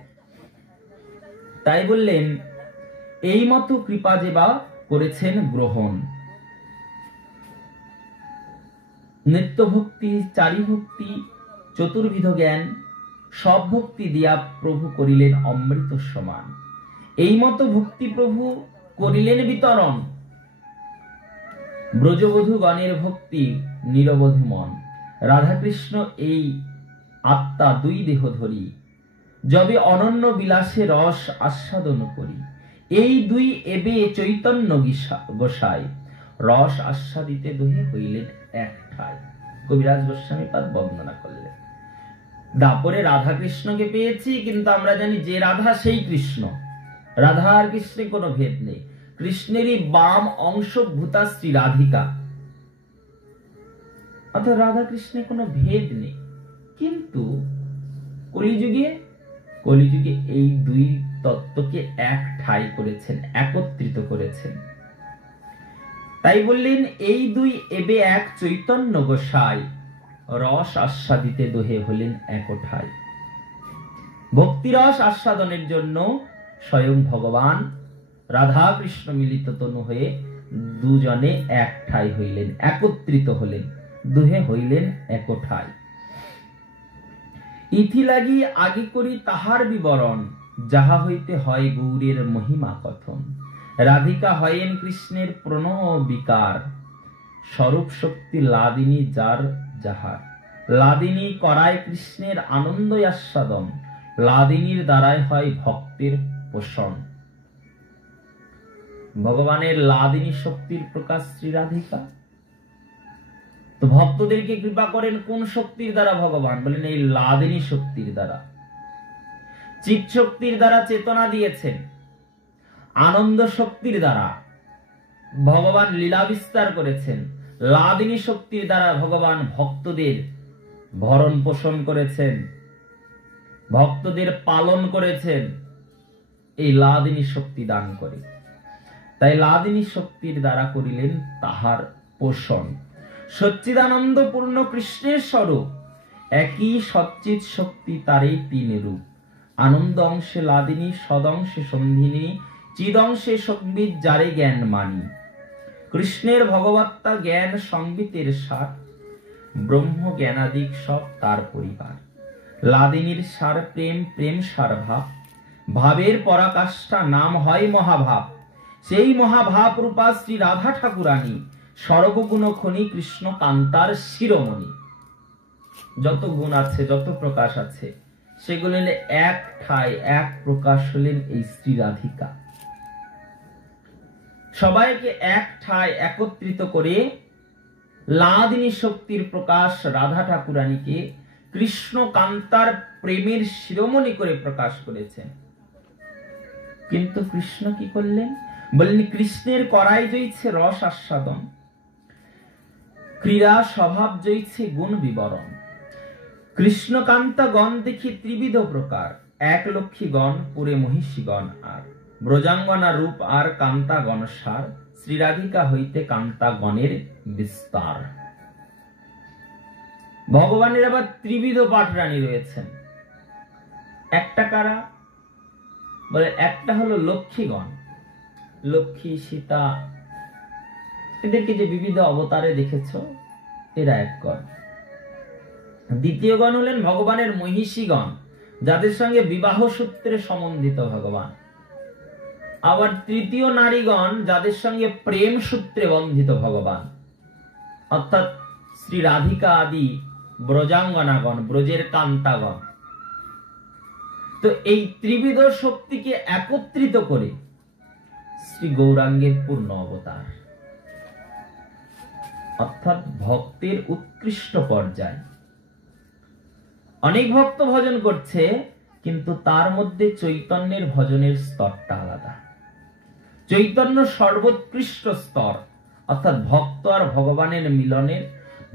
তাই বললেন এই মতো কৃপা যেবা করেছেন গ্রহণ। নিত্য ভক্তি, চারি ভক্তি, চতুর্বিধ জ্ঞান, সব ভক্তি দিয়া প্রভু করিলেন অমৃত সমান। এই মতো ভক্তি প্রভু করিলেন বিতরণ, ব্রজবধূ গণের ভক্তি নিরবধি মন। রাধাকৃষ্ণ এই আত্মা দুই দেহ ধরি, যবে অনন্য বিলাসে রস আস্বাদন করি। এই দুই এবে চৈতন্য গোসাই, রস আস্বাদিতে দোহে হইলেন এক ঠাই। কবিরাজ গোস্বামী পাদ বন্দনা করলেন। দাপরে রাধা কৃষ্ণকে পেয়েছি, কিন্তু আমরা জানি যে রাধা সেই কৃষ্ণ। রাধা আর কৃষ্ণে কোনো ভেদ নেই। কৃষ্ণেরই বাম অংশ ভূতা শ্রী রাধিকা, অর্থাৎ রাধা কৃষ্ণে কোনো ভেদ নেই। কিন্তু কলিযুগে এই দুই তত্ত্বকে এক ঠাই করেছেন, একত্রিত করেছেন। তাই বললেন এই দুই এবে এক চৈতন্য গোসাই, রস আস্বাদিতে দোহে হলেন একঠাই। ভক্তিরস আস্বাদনের জন্য স্বয়ং ভগবান রাধা কৃষ্ণ মিলিত তনু হয়ে দুজনে এক ঠাই হইলেন, একত্রিত হলেন, দুহে হইলেন একঠাই। ইথি লাগি আগে করি তাহার বিবরণ, যাহা হইতে হয় গৌরের মহিমা কথন। রাধিকা হয়েন কৃষ্ণের প্রণব বিকার, স্বরূপ শক্তি লাদিনী যার যাহার। লাদিনী করায় কৃষ্ণের আনন্দ আস্বাদন, লাদিনীর দ্বারাই হয় ভক্তের পোষণ। ভগবানের লাদিনী শক্তির প্রকাশ শ্রী রাধিকা। তো ভক্তদেরকে কৃপা করেন কোন শক্তির দ্বারা? ভগবান বলেন এই লাদিনী শক্তির দ্বারা। চিৎ শক্তির দ্বারা চেতনা দিয়েছেন, আনন্দ শক্তির দ্বারা ভগবান লীলা বিস্তার করেছেন, লাদিনী শক্তির দ্বারা ভগবান ভক্তদের ভরণ পোষণ করেছেন, ভক্তদের পালন করেছেন এই লাদিনী শক্তি দান করে। তাই লাদিনী শক্তির দ্বারা করিলেন তাহার পোষণ। সচ্চিদানন্দ পূর্ণ কৃষ্ণের স্বরূপ, একই সচ্চিৎ শক্তি তারই তিন রূপ। আনন্দ অংশে লাদিনী, সদংশে সন্ধিনী, চিদংশে সংবিত যারে জ্ঞান মানি। কৃষ্ণের ভগবত্তা জ্ঞান সংবিতের সার, ব্রহ্ম জ্ঞানাদিক সব তার পরিবার। লাদিনীর সার প্রেম, প্রেম সার ভাব, ভাবের পরাকাষ্ঠা নাম হয় মহাভাব। সেই মহাভাব রূপা শ্রী রাধা ঠাকুরানী, সর্বগুণ খনি কৃষ্ণ কান্তার শিরোমণি। যত গুণ আছে, যত প্রকাশ আছে, সেগুলো এক ঠাই এক প্রকাশ হলেন এই শ্রী রাধিকা। সবাইকে এক ঠাই একত্রিত করে লাদিনী শক্তির প্রকাশ রাধা ঠাকুরানীকে কৃষ্ণ কান্তার প্রেমের শিরোমণি করে প্রকাশ করেছেন। কিন্তু কৃষ্ণ কি করলেন? বললেন কৃষ্ণের করাই জয়ছে রস আস্বাদন, ক্রীড়া স্বভাব জয়ছে গুণ বিবরণ। কৃষ্ণকান্তা গণ দেখি ত্রিবিধ প্রকার, এক লক্ষ্মী গণ পুরে মহিষী গণ আর। ব্রজাঙ্গনা রূপ আর কান্তা গণ সার, শ্রী রাধিকা হইতে কান্তা গণের বিস্তার। ভগবানের আবার ত্রিবিধ পাঠরানী রয়েছেন। একটা কারা? বলে একটা হলো লক্ষ্মীগণ, লক্ষ্মী, সীতা, এদেরকে যে বিবিধ অবতারে দেখেছ, এরা এক গণ। দ্বিতীয় গণ হলেন ভগবানের মহিষীগণ, যাদের সঙ্গে বিবাহ সূত্রে সম্বন্ধিত ভগবান। আবার তৃতীয় নারীগণ, যাদের সঙ্গে প্রেম সূত্রে বন্ধিত ভগবান, অর্থাৎ শ্রী রাধিকা আদি ব্রজাঙ্গনাগণ, ব্রজের কান্তাগণ। তো এই ত্রিবিধ শক্তিকে একত্রিত করে শ্রী গৌরাঙ্গের পূর্ণ অবতার, অর্থাৎ ভক্তের উৎকৃষ্ট পর্যায়। অনেক ভক্ত ভজন করছে, কিন্তু তার মধ্যে চৈতন্যের ভজনের স্তরটা আলাদা। চৈতন্য সর্বোৎকৃষ্ট স্তর, অর্থাৎ ভক্ত আর ভগবানের মিলনের,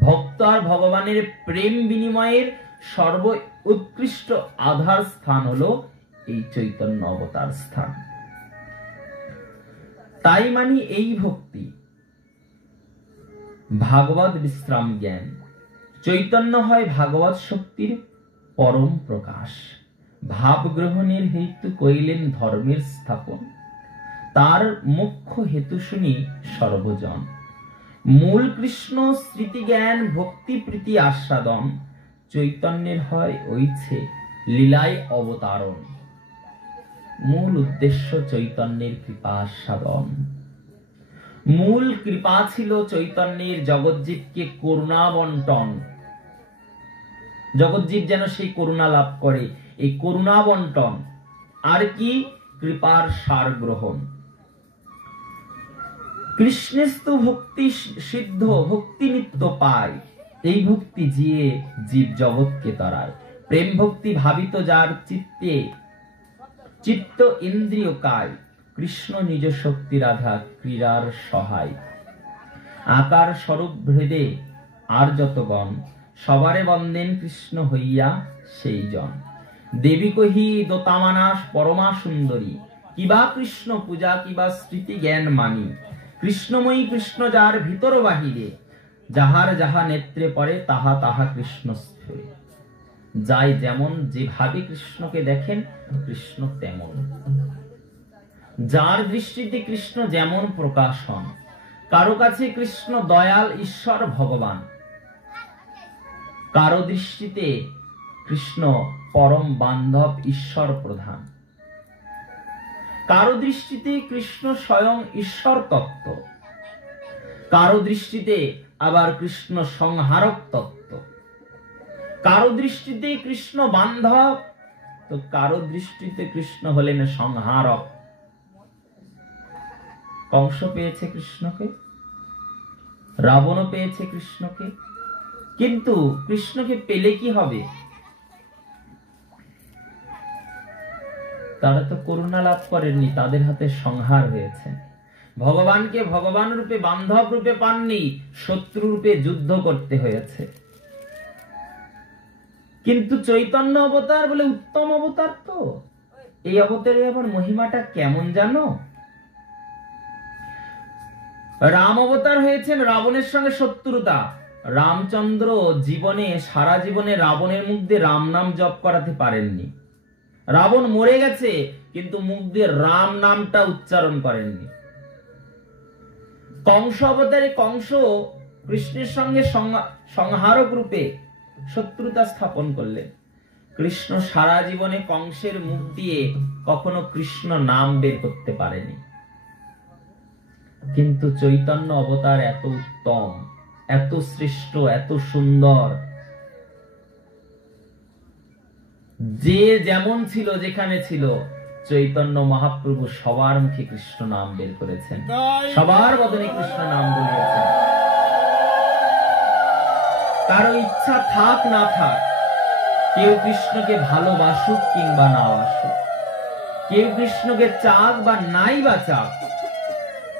ভক্ত আর ভগবানের প্রেম বিনিময়ের সর্ব উৎকৃষ্ট আধার স্থান হলো এই চৈতন্য অবতার স্থান। তাই মানি এই ভক্তি ভাগবত বিশ্রাম জ্ঞান। চৈতন্য হয় ভাগবত শক্তির পরম প্রকাশ। ভাব গ্রহণের হেতু কইলেন ধর্মের স্থাপন, তার মুখ্য হেতু শুনি সর্বজন। মূল কৃষ্ণ স্মৃতি জ্ঞান ভক্তি প্রীতি আস্বাদন, চৈতন্যের হয় ওইছে লীলায় অবতারণ। মূল উদ্দেশ্য চৈতন্যের কৃপা আস্বাদন। মূল কৃপা ছিল চৈতন্যের জগজ্জীবকে করুণা বন্টন, জগজ্জীব যেন সেই করুণা লাভ করে, এই করুণা বন্টন। আর কি? কৃপার সার গ্রহণ। কৃষ্ণেস্তু ভক্তি সিদ্ধ, ভক্তি নিত্য পায়, এই ভক্তি জিয়ে জীব জগৎকে তরায়। প্রেম ভক্তি ভাবিত যার চিত্তে, চিত্ত ইন্দ্রিয় কায়, কৃষ্ণ নিজ শক্তি রাধা ক্রীড়ার সহায়। আকার স্বরূপ ভেদে আর যতগণ, সবারে বন্দেন কৃষ্ণ হইয়া সেই জন। দেবী কহি দোতামানাস পরমা সুন্দরী, কিবা কৃষ্ণ পূজা কিবা স্মৃতি জ্ঞান মানি। কৃষ্ণময়ী কৃষ্ণ যার ভিতর বাহিরে, যাহার যাহা নেত্রে পড়ে তাহা তাহা কৃষ্ণ স্ফুরে। যাই যেমন যেভাবে কৃষ্ণকে দেখেন, কৃষ্ণ তেমন। যার দৃষ্টিতে কৃষ্ণ যেমন প্রকাশ হন, কারো কাছে কৃষ্ণ দয়াল ঈশ্বর ভগবান, কারো দৃষ্টিতে কৃষ্ণ পরম বান্ধব ঈশ্বর প্রধান, কারো দৃষ্টিতে কৃষ্ণ স্বয়ং ঈশ্বর তত্ত্ব, কারো দৃষ্টিতে আবার কৃষ্ণ সংহারক তত্ত্ব, কারো দৃষ্টিতে কৃষ্ণ বান্ধব, তো কারো দৃষ্টিতে কৃষ্ণ হলেন সংহারক। কংস পেয়েছে কৃষ্ণকে, রাবণও পেয়েছে কৃষ্ণকে, কিন্তু কৃষ্ণকে পেলে কি হবে? তারা তো করুণা লাভ করেননি, তাদের হাতে সংহার হয়েছে। ভগবানকে ভগবান রূপে বান্ধব রূপে পাননি, শত্রু রূপে যুদ্ধ করতে হয়েছে। কিন্তু চৈতন্য অবতার বলে উত্তম অবতার, তো এই অবতারের আবার মহিমাটা কেমন জানো? রাম অবতার হয়েছেন রাবণের সঙ্গে শত্রুতা। রামচন্দ্র জীবনে সারা জীবনে রাবণের মুখ দিয়ে রাম নাম জপ করাতে পারেননি। রাবণ মরে গেছে, কিন্তু মুখ দিয়ে রাম নামটা উচ্চারণ করেননি। কংস অবতারে কংস কৃষ্ণের সঙ্গে সংহারক রূপে শত্রুতা স্থাপন করলেন। কৃষ্ণ সারা জীবনে কংসের মুখ দিয়ে কখনো কৃষ্ণ নাম বের করতে পারেনি। কিন্তু চৈতন্য অবতার এত উত্তম, এত শ্রেষ্ঠ, এত সুন্দর, যে যেমন ছিল যেখানে ছিল, চৈতন্য মহাপ্রভু সবার মুখে কৃষ্ণ নাম বের করেছেন, সবার বদনে কৃষ্ণ নাম বলিয়েছেন। কারো ইচ্ছা থাক না থাক, কেউ কৃষ্ণকে ভালোবাসুক কিংবা না বাসুক, কেউ কৃষ্ণকে চাক বা নাই বা চাক,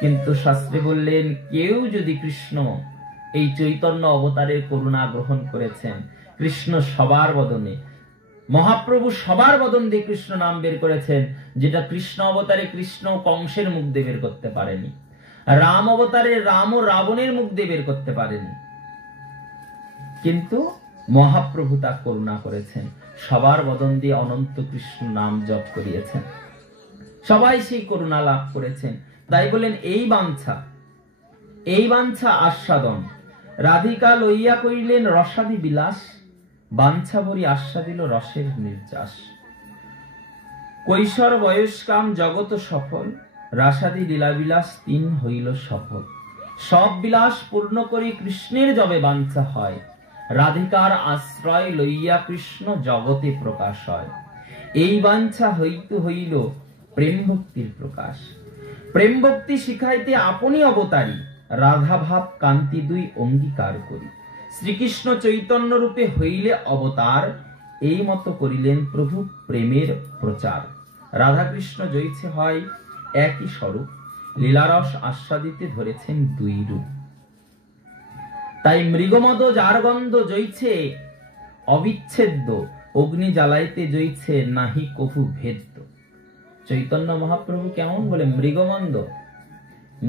কিন্তু শাস্ত্রে বললেন কেউ যদি কৃষ্ণ এই চৈতন্য অবতারের করুণা গ্রহণ করেছেন, কৃষ্ণ সবার বদনে, মহাপ্রভু সবার বদন দিয়ে কৃষ্ণ নাম বের করেছেন, যেটা কৃষ্ণ অবতারে কৃষ্ণ কংসের মুখ দিয়ে বের করতে পারেনি, রাম অবতারে রাম ও রাবণের মুখ দিয়ে বের করতে পারেনি। কিন্তু মহাপ্রভু তা করুণা করেছেন, সবার বদন দিয়ে অনন্ত কৃষ্ণ নাম জপ করিয়েছেন, সবাই সেই করুণা লাভ করেছেন। তাই বলেন এই বাঞ্ছা, এই বাঞ্ছা আস্বাদন। রাধিকা লইয়া করিলেন রসাদি বিলাস, বাঞ্ছা ভরি আস্বাদিল রসের নির্যাস। কৈশোর বয়স্কাম জগত সফল, রাসাদি লীলাবিলাস তিন হইল সফল। সব বিলাস পূর্ণ করে কৃষ্ণের যবে বাঞ্ছা হয়, রাধিকার আশ্রয় লইয়া কৃষ্ণ জগতে প্রকাশ হয়। এই বাঞ্ছা হইতে হইল প্রেম ভক্তির প্রকাশ। প্রেম ভক্তি শিখাইতে আপনি অবতারী, রাধা ভাব কান্তি দুই অঙ্গীকার করি। শ্রীকৃষ্ণ চৈতন্য রূপে হইলে অবতার, এই মতো করিলেন প্রভু প্রেমের প্রচার। রাধা কৃষ্ণ জয়ছে হয় একই স্বরূপ, লীলারস আস্বাদিতে ধরেছেন দুই রূপ। তাই মৃগমদ যার গন্ধ জয়ছে অবিচ্ছেদ্য, অগ্নি জ্বালাইতে জয়ছে নাহি কভু ভেদ্য। চৈতন্য মহাপ্রভু কেমন বলে মৃগমন্দ,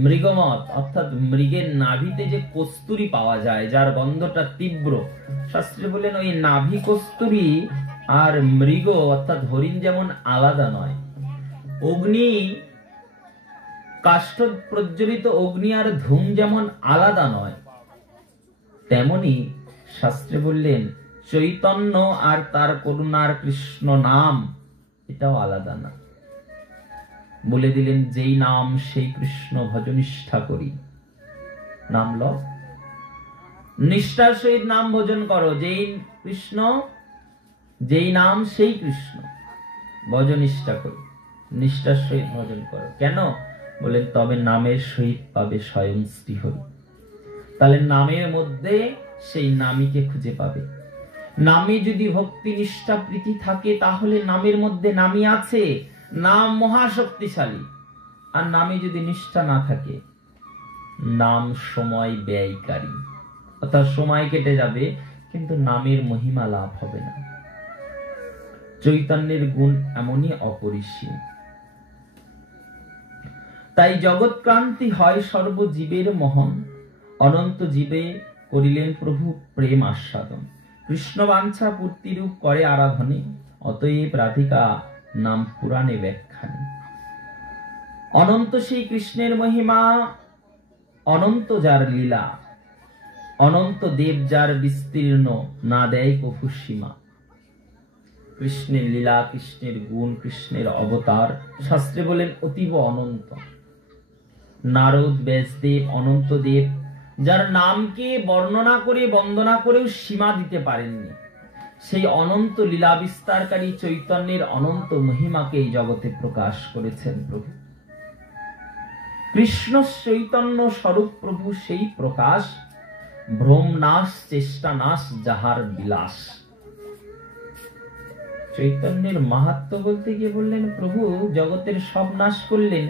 মৃগমদ অর্থাৎ মৃগের নাভিতে যে কস্তুরী পাওয়া যায়, যার গন্ধটা তীব্র, শাস্ত্রে বলেন ওই নাভি কস্তুরী আর মৃগ অর্থাৎ হরিণ যেমন আলাদা নয়। অগ্নি কাষ্ঠ প্রজ্বলিত অগ্নি আর ধূম যেমন আলাদা নয়, তেমনি শাস্ত্রে বললেন চৈতন্য আর তার করুণার কৃষ্ণ নাম এটাও আলাদা না। বলে দিলেন যেই নাম সেই কৃষ্ণ ভজ নিষ্ঠা করি। নাম ল, নিষ্ঠার সহিত নাম ভোজন করো, যেই কৃষ্ণ যেই নাম সেই কৃষ্ণ ভজ নিষ্ঠা করি, নিষ্ঠার সহিত ভজন করো। কেন বলেন? তবে নামের সহিত পাবে স্বয়ং শ্রীহরি। তাহলে নামের মধ্যে সেই নামীকে খুঁজে পাবে। নামে যদি ভক্তি নিষ্ঠা প্রীতি থাকে, তাহলে নামের মধ্যে নামী আছে। নাম মহাশক্তিশালী। আর নামে যদি নিষ্ঠা না থাকে, নাম সময় ব্যয়কারী, অর্থাৎ সময় কেটে যাবে কিন্তু নামের মহিমা লাভ হবে না। চৈতন্যের গুণ এমনই অপরিসীম। তাই জগৎ ক্রান্তি হয় সর্বজীবের মোহন, অনন্ত জীবে করিলেন প্রভু প্রেম আস্বাদন। কৃষ্ণ বাঞ্ছা পূর্তিরূপ করে আরাধনে, অতএব রাধিকা নাম পুরাণে ব্যাখ্যানে। অনন্ত সেই কৃষ্ণের মহিমা, অনন্ত যার লীলা, অনন্ত দেব যার বিস্তীর্ণ, না দেয় কভু সীমা। কৃষ্ণের লীলা, কৃষ্ণের গুণ, কৃষ্ণের অবতার শাস্ত্রে বলেন অতীব অনন্ত। নারদ ব্যাসদেব অনন্ত দেব, যার নামকে বর্ণনা করে বন্দনা করেও সীমা দিতে পারেননি, সেই অনন্ত লীলা বিস্তারকারী চৈতন্যের অনন্ত মহিমাকে এই জগতে প্রকাশ করেছেন প্রভু। কৃষ্ণ চৈতন্য স্বরূপ প্রভু সেই প্রকাশ, ভ্রম নাশ চেষ্টা নাশ যাহার বিলাস। চৈতন্যের মাহাত্ম্য বলতে গিয়ে বললেন প্রভু জগতের সব নাশ করলেন,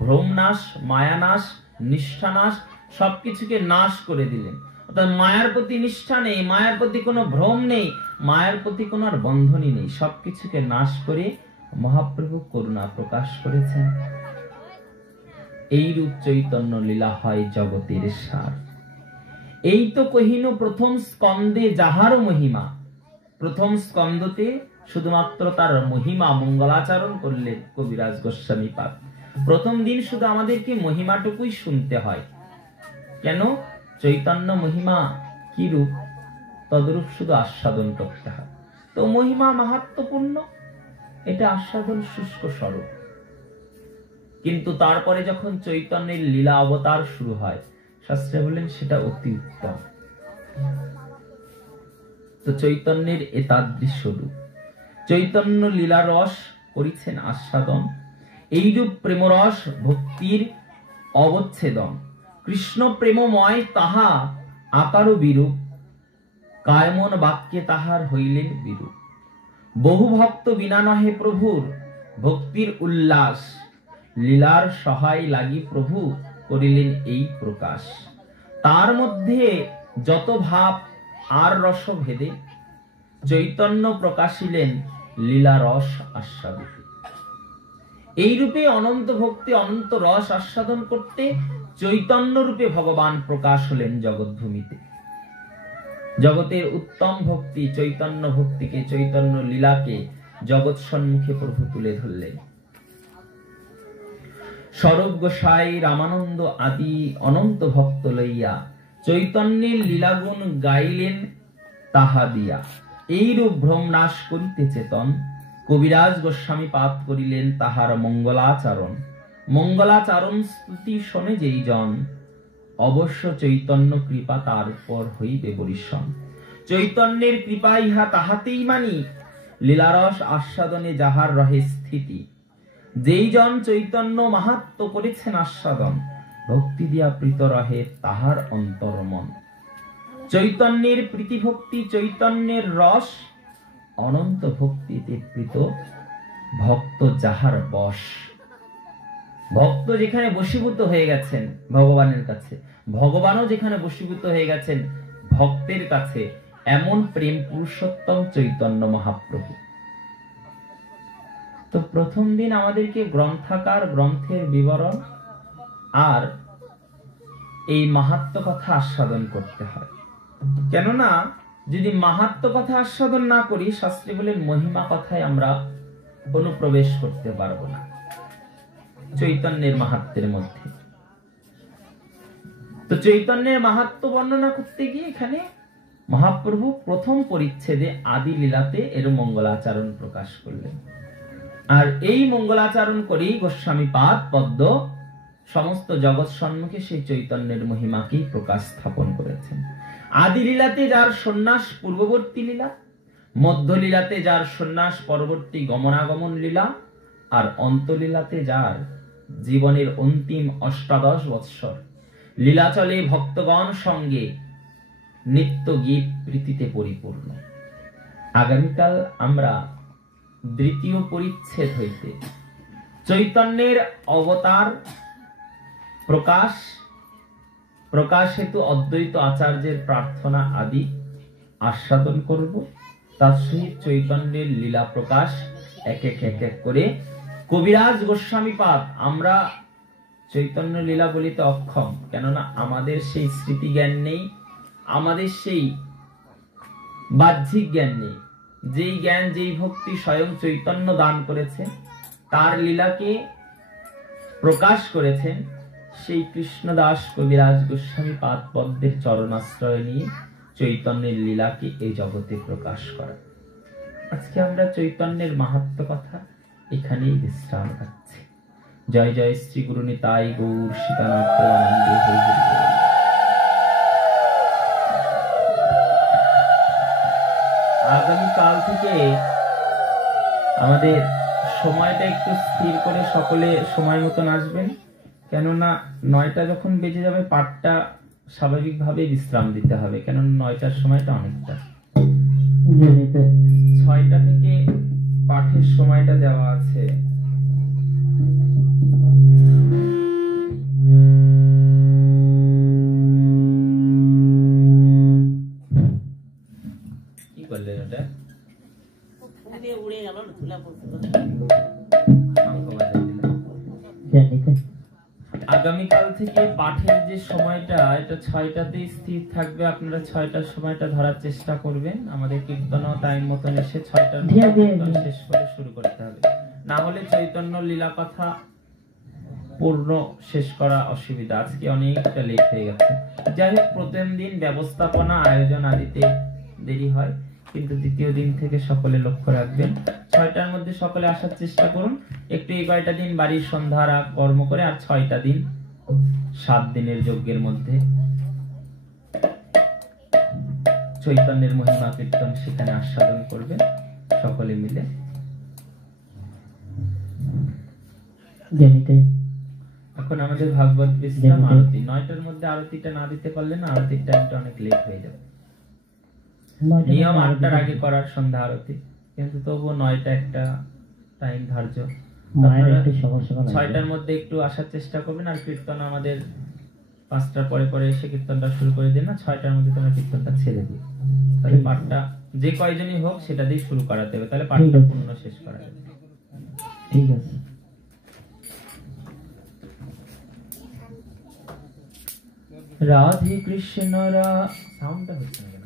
ভ্রম নাশ, মায়া নাশ, নিষ্ঠা নাশ, সবকিছুকে নাশ করে দিলেন। অর্থাৎ মায়ার প্রতি নিষ্ঠা নেই, মায়ার প্রতি কোনো ভ্রম নেই, মায়ার প্রতি কোনো আর বন্ধনই নেই, সবকিছুকে নাশ করে মহাপ্রভু করুণা প্রকাশ করেছেন। এই রূপ চৈতন্য লীলা হয় জগতের সার। এই তো কহিন প্রথম স্কন্ধে যাহারও মহিমা। প্রথম স্কন্ধতে শুধুমাত্র তার মহিমা মঙ্গলাচরণ করলেন কবিরাজ গোস্বামী পাদ। প্রথম দিন শুধু আমাদেরকে মহিমাটুকুই শুনতে হয়। কেন? চৈতন্য মহিমা কি রূপ, তদরূপ শুধু আস্বাদন করতে হয়। তো মহিমা মাহাত্ম্যপূর্ণ, এটা আস্বাদন শুষ্ক স্বরূপ। কিন্তু তারপরে যখন চৈতন্যের লীলা অবতার শুরু হয়, শাস্ত্রে বলেন সেটা অতি উত্তম। তো চৈতন্যের এতাদৃশ রূপ, চৈতন্য লীলা রস করিছেন আস্বাদন। এইরূপ প্রেমরস ভক্তির অবচ্ছেদন। কৃষ্ণ প্রেমময় তাহা আকারও বিরূপ, কায়মন বাক্যে তাহার হইলেন বিরূপ। বহু ভক্ত বিনা নহে প্রভুর ভক্তির উল্লাস, লীলার সহায় লাগি প্রভু করিলেন এই প্রকাশ। তার মধ্যে যত ভাব আর রস ভেদে, চৈতন্য প্রকাশিলেন লীলা রস আস্বাদিত। এই রূপে অনন্ত ভক্তি অনন্ত রস আস্বাদন করতে চৈতন্য রূপে ভগবান প্রকাশ হলেন জগৎভূমিতে। জগতের উত্তম ভক্তি চৈতন্য ভক্তিকে, চৈতন্য লীলাকে জগৎ সম্মুখে প্রভু তুলে ধরলেন। স্বরূপ গোসাই রামানন্দ আদি অনন্ত ভক্ত লইয়া চৈতন্যের লীলাগুণ গাইলেন তাহা দিয়া। এইরূপ ভ্রম নাশ করিতে চেতন কবিরাজ গোস্বামী পাঠ করিলেন তাহার মঙ্গলাচরণ। মঙ্গলাচরণ স্তুতি শোনে যেই জন অবশ্য চৈতন্য কৃপা তার উপর হইবে বরিশন। চৈতন্যের কৃপা ইহা তাহাতেই মানি লীলারস আস্বাদনে যাহার রহে স্থিতি। যেই জন চৈতন্য মাহাত্ম্য করেছেন আস্বাদন ভক্তি দিয়া প্রীত রহে তাহার অন্তরমন। চৈতন্যের প্রীতি ভক্তি চৈতন্যের রস অনন্ত ভক্তিতে প্রীত ভক্ত যাহার বশ। ভক্ত যেখানে বশীভূত হয়ে গেছেন ভগবানের কাছে, ভগবানও যেখানে বশীভূত হয়ে গেছেন ভক্তের কাছে, এমন প্রেম পুরুষোত্তম চৈতন্য মহাপ্রভু। তো প্রথম দিন আমাদেরকে গ্রন্থাকার গ্রন্থের বিবরণ আর এই মাহাত্ম্য কথা আস্বাদন করতে হয়। কেননা যদি মাহাত্ম্য কথা আস্বাদন না করি শাস্ত্রী বলেন মহিমা কথায় আমরা অনুপ্রবেশ করতে পারবো না চৈতন্যের মাহাত্ম্যের মধ্যে। তো চৈতন্যের মাহাত্ম্য বর্ণনা করতে গিয়ে এখানে মহাপ্রভু প্রথম পরিচ্ছেদে আদি লীলাতে এর মঙ্গলাচরণ প্রকাশ করলেন। আর এই মঙ্গলাচরণ করেই গোস্বামী পাদ পদ্ম সমস্ত জগৎ সম্মুখে সেই চৈতন্যের মহিমাকেই প্রকাশ স্থাপন করেছেন। আদি লীলাতে যার সন্ন্যাস পূর্ববর্তী লীলা, মধ্য লীলাতে যার সন্ন্যাস পরবর্তী গমনাগমন লীলা, আর অন্তলীলাতে যার জীবনের অন্তিম ৮৮ বৎসর লীলাচলে ভক্তগণ সঙ্গে নিত্য গীত প্রীতিতে পরিপূর্ণ। আগামীকাল আমরা দ্বিতীয় পরিচ্ছেদ হইতে চৈতন্যের অবতার প্রকাশ হেতু অদ্বৈত আচার্যের প্রার্থনা আদি আস্বাদন করব। তার সহিত চৈতন্যের লীলা প্রকাশ এক এক করে কবিরাজ গোস্বামী পাদ। আমরা চৈতন্য লীলা বলিতে অক্ষম, কেননা আমাদের সেই স্মৃতি জ্ঞান নেই, আমাদের সেই বাহ্যিক জ্ঞান নেই। যেই জ্ঞান যেই ভক্তি স্বয়ং চৈতন্য দান করেছেন, তার লীলাকে প্রকাশ করেছেন সেই কৃষ্ণদাস কবিরাজ গোস্বামী পাদ পদ্মের চরণাশ্রয় নিয়ে চৈতন্যের লীলাকে এই জগতে প্রকাশ করা। আজকে আমরা চৈতন্যের মাহাত্ম্য কথা এখানেই বিশ্রাম পাচ্ছি। জয় জয় শ্রী গুরু নিতাই গৌর সীতানাথ প্রেমানন্দে হরি হরি বল। আগামীকাল থেকে আমাদের সময়টা একটু স্থির করে সকলে সময় মতন আসবেন, কেননা ৯টা যখন বেজে যাবে পাঠটা স্বাভাবিকভাবে বিশ্রাম দিতে হবে, কেননা ৯টার সময়টা অনেকটা। ৬টা থেকে পাঠের সময়টা দেওয়া আছে। কি করলেন ওটা? উড়ে গেল না, তুলা পড়তে। আগামীকাল থেকে পাঠের যে সময়টা এটা ৬টাতেই স্থির থাকবে। আপনারা ৬টার সময়টা ধরার চেষ্টা করবেন। আমাদের কীর্তনও টাইম মতন এসে ৬টার কীর্তন শেষ করে শুরু করতে হবে, না হলে চৈতন্য লীলা কথা পূর্ণ শেষ করা অসুবিধা। আজকে অনেকটা লেট হয়ে গেছে। যাই হোক, প্রথম দিন ব্যবস্থাপনা আয়োজন আদিতে দেরি হয়, কিন্তু দ্বিতীয় দিন থেকে সকলে লক্ষ্য রাখবেন ৬টার মধ্যে সকলে আসার চেষ্টা করুন। একটু এই কয়টা দিন বাড়ির সন্ধ্যার কর্ম করে আর ৬টা দিন ৭ দিনের যজ্ঞের মধ্যে চৈতন্যের মহিমা কীর্তন সেখানে আস্বাদন করবেন সকলে মিলে। এখন আমাদের ভাগবত বিশ্রাম আরতি। ৯টার মধ্যে আরতিটা না দিতে পারলে না আরতির টাইমটা অনেক লেট হয়ে যাবে। নিয়ম ৮টার আগে করার সন্ধ্যা আরতি, কিন্তু তবুও ৯টা একটা টাইম ধার্য। ৬টার মধ্যে একটু আসার চেষ্টা করবেন। আর কীর্তন আমাদের ৫টার পরে পরে এসে কীর্তনটা শুরু করে দিন না, ৬টার মধ্যে তোমরা কীর্তনটা ছেড়ে দিই, তাহলে পাঠটা যে কয়জনই হোক সেটা দিয়ে শুরু করাতে হবে, তাহলে পাঠটা পূর্ণ শেষ করা যাবে। ঠিক আছে। রাধে কৃষ্ণ সাউন্ডটা হচ্ছে না কেন,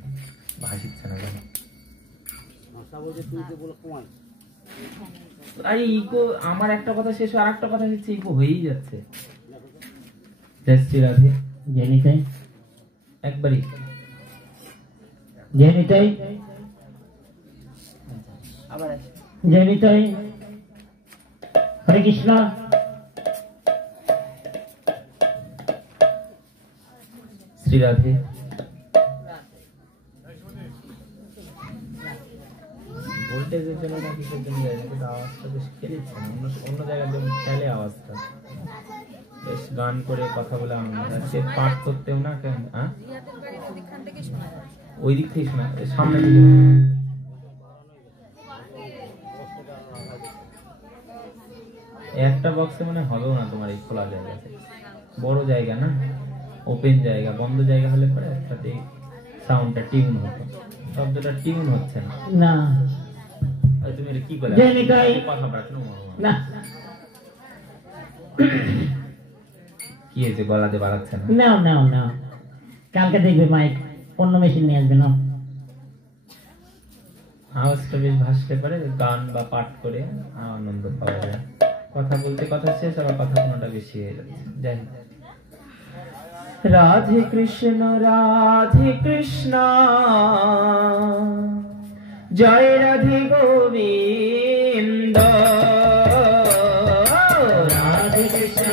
ভাসিচ্ছে না কেন? আরে ইকো আমার একটা কথা শেষ আর একটা কথা হচ্ছে ইকো হয়েই যাচ্ছে। রাধে জেনিতাই একবারই জেনিতাই আবার জেনিতাই হরে কৃষ্ণ। শ্রী রাধে ভোল্টেজের জন্য না কিসের জন্য যায় না, কিন্তু আওয়াজটা বেশ খেলেছে। অন্য জায়গায় যেমন খেলে আওয়াজটা, বেশ গান করে কথা বলে আমরা সে পাঠ করতেও না কেমন ওই দিক থেকে শোনা সামনে দিকে। একটা বক্সে মানে হবেও না তোমার এই খোলা জায়গাতে, বড় জায়গা না, ওপেন জায়গা। বন্ধ জায়গা হলে পরে একসাথে সাউন্ডটা টিউন হতো, শব্দটা টিউন হচ্ছে না। না তুমি এটা কি করে কথা বলছো না? কি হয়েছে গলাতে বাড়াচ্ছে না? নাও নাও নাও, কালকে দেখবে মাইক অন্য মেশিন নিয়ে আসবে না। আওয়াজটা বেশ ভাসতে পারে, গান বা পাঠ করে আনন্দ পাওয়া যায়। কথা বলতে কথা শেষ, আবার কথা কোনোটা বেশি হয়ে যাচ্ছে। যাই হোক, রাধে কৃষ্ণ জয় রাধে গোবিন্দ। রাধে কৃষ্ণ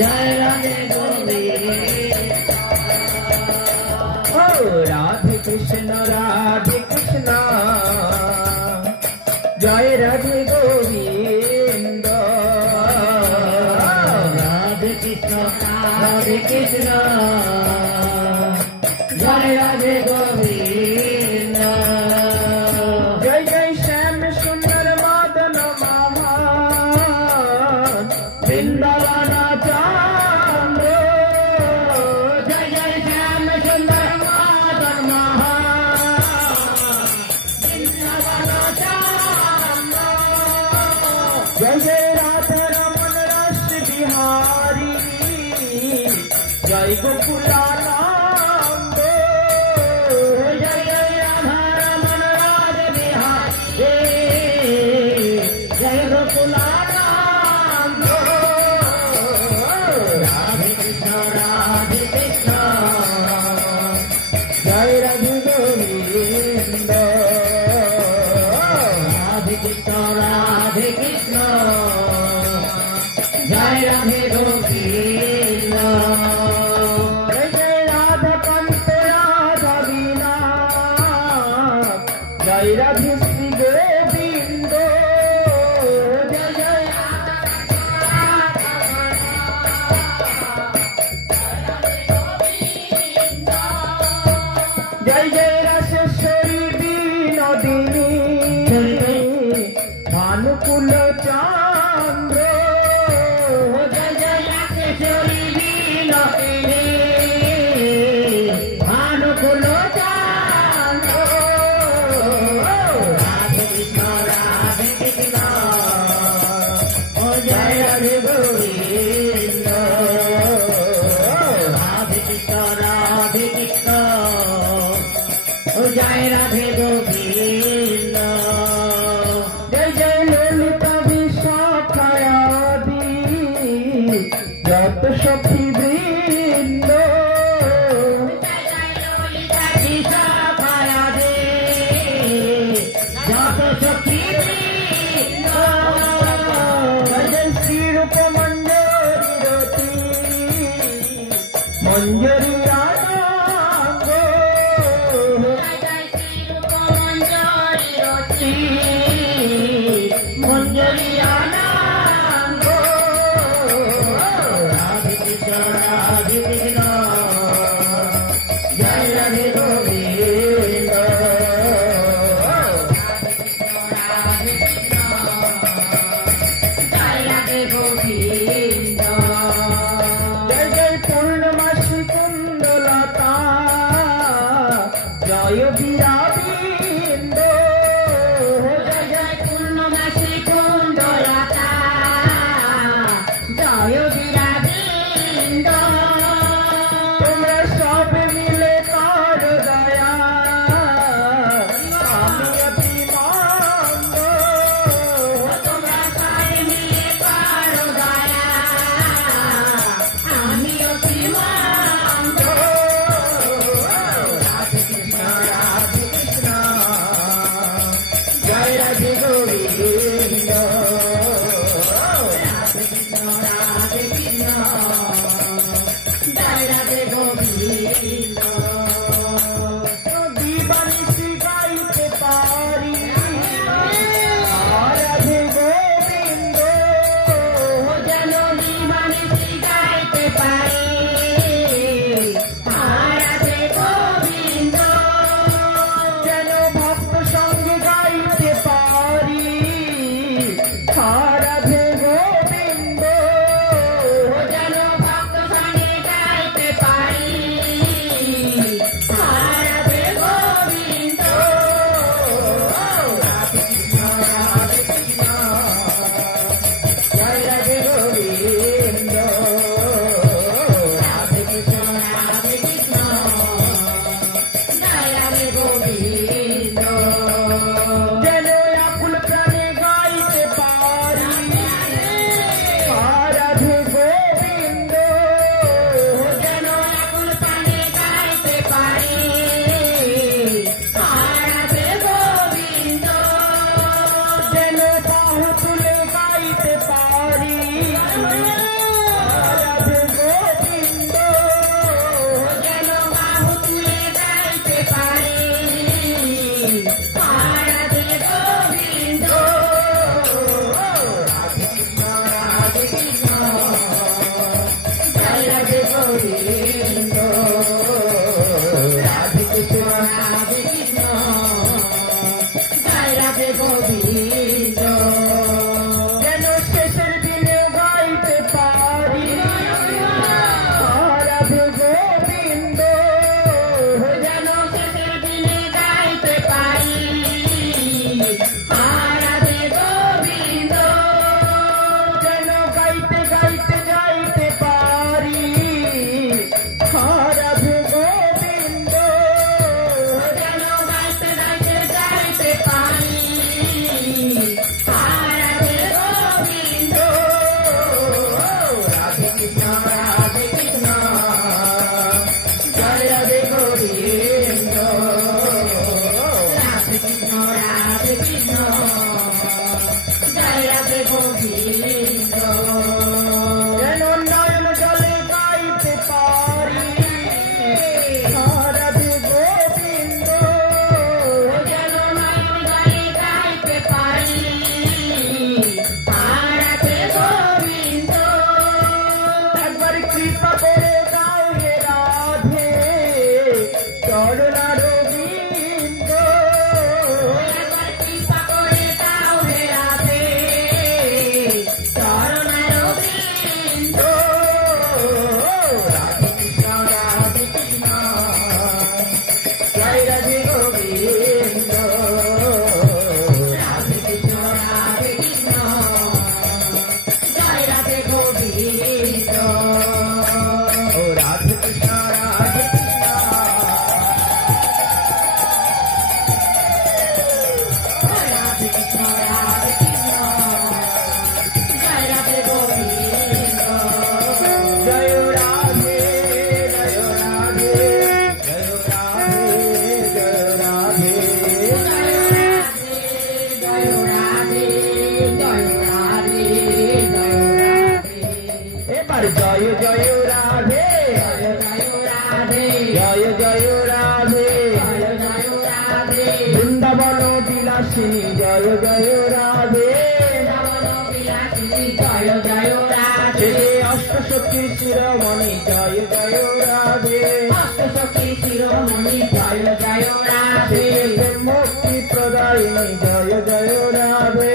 জয় রাধে গোবিন্দ। রাধে কৃষ্ণ জয় রাধে গোবিন্দ। রাধে কৃষ্ণ জয় রাধে গোবিন্দ। জয় জয় শ্যাম সুন্দর মদন মোহন বৃন্দাবন চন্দ্র। জয় জয় শ্যাম সুন্দর মদন মোহন বৃন্দাবন চন্দ্র। জয় জয় রাধা রমন রস বিহারী জয় গোকুলানন্দ। জয় জয় রাধা রমন রাজ বিহারী জয় গোকুলানন্দ। রাধে কৃষ্ণ জয় রাধে গোবিন্দ। রাধে কৃষ্ণ জয় রাধে গোবিন্দ। জয় জয় রাধা কান্ত রাধা বিনা জয় রাধে শ্রী গোবিন্দ। জয় জয় জয় জয় রাশেশ্বরী বিনোদিনী ভানুকুল চন্দ্র। জয় জয় রাশেশ্বরী বিনোদিনী ভানুকুল চন্দ্র। রাধে কৃষ্ণ ও জয় রাধে গোবিন্দ। রাধে কৃষ্ণ ও জয় রাধে গোবিন্দ। জয় জয় ললিতা বিশাখায়াদি যত সখী বৃন্দ। যত সখী বৃন্দ। জয় জয় শ্রীরূপ মঞ্জরি রতি মঞ্জরি রাধাঙ্গ। মঞ্জরি আনন্দ। রাধে কৃষ্ণ জয় রাধে গোবিন্দ। জয় রাধে গোবিন্দ। জয় জয় পূর্ণমাসী কুণ্ডলতা জয় বীরাবিন্দ। জয় জয় পূর্ণমাসী কুণ্ডলতা জয় বীরাবিন্দ। তোমরা সব মিলে কর দয়া রাধে গোবিন্দ রাধে কৃষ্ণ জয় রাধে গোবিন্দ ও রাধে কৃষ্ণ জয় জয় রাধে জয় জয় রাধে বৃন্দাবন বিলাসিনী জয় জয় রাধে জয় জয় রাধে অষ্টসখীর শিরোমণি জয় জয় রাধে অষ্টসখীর শিরোমণি জয় জয় রাধে মুক্তি প্রদায়িনী জয় জয় রাধে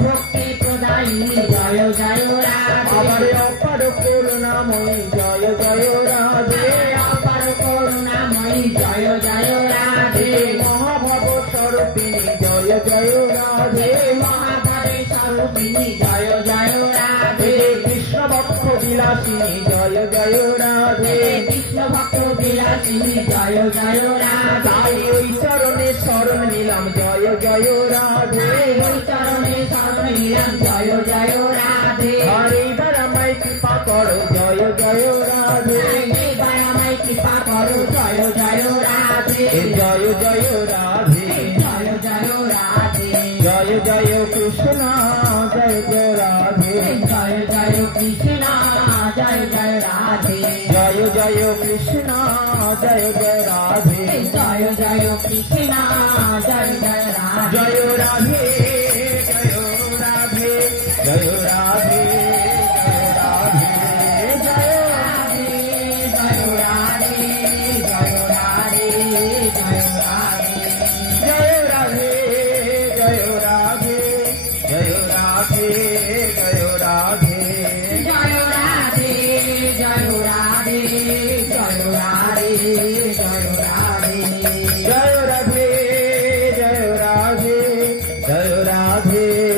ভক্তি প্রদায়িনী জয় জয় রাধে আমার অপার করুণাময়ী জয় জয় রাধে অপার করুণাময়ী জয় জয় রাধে মহাভাব স্বরূপিণী জয় জয় রাধে মহাভাব স্বরূপিণী জয় জয় রাধে কৃষ্ণ ভক্ত বিলাসিনী জয় জয় রাধে কৃষ্ণ ভক্ত বিলাসিনী জয় জয় রাধে তাই ওই চরণে শরণ নিলাম জয় জয় রাধে ওই চরণে শরণ নিলাম জয় জয় রাধে হরে বার আমায় কৃপা করো জয় জয় রাধে এবার আমায় কৃপা করো জয় জয় রাধে জয় জয় রাধে জয় জয় রাধে জয় জয় কৃষ্ণ জয় জয় রাধে জয় জয় কৃষ্ণ জয় জয় রাধে জয় জয় কৃষ্ণ জয় জয় রাধে জয় জয় কৃষ্ণ জয় জয় রাধে জয় রাধে জয় রাধে জয় রাধে जय राधे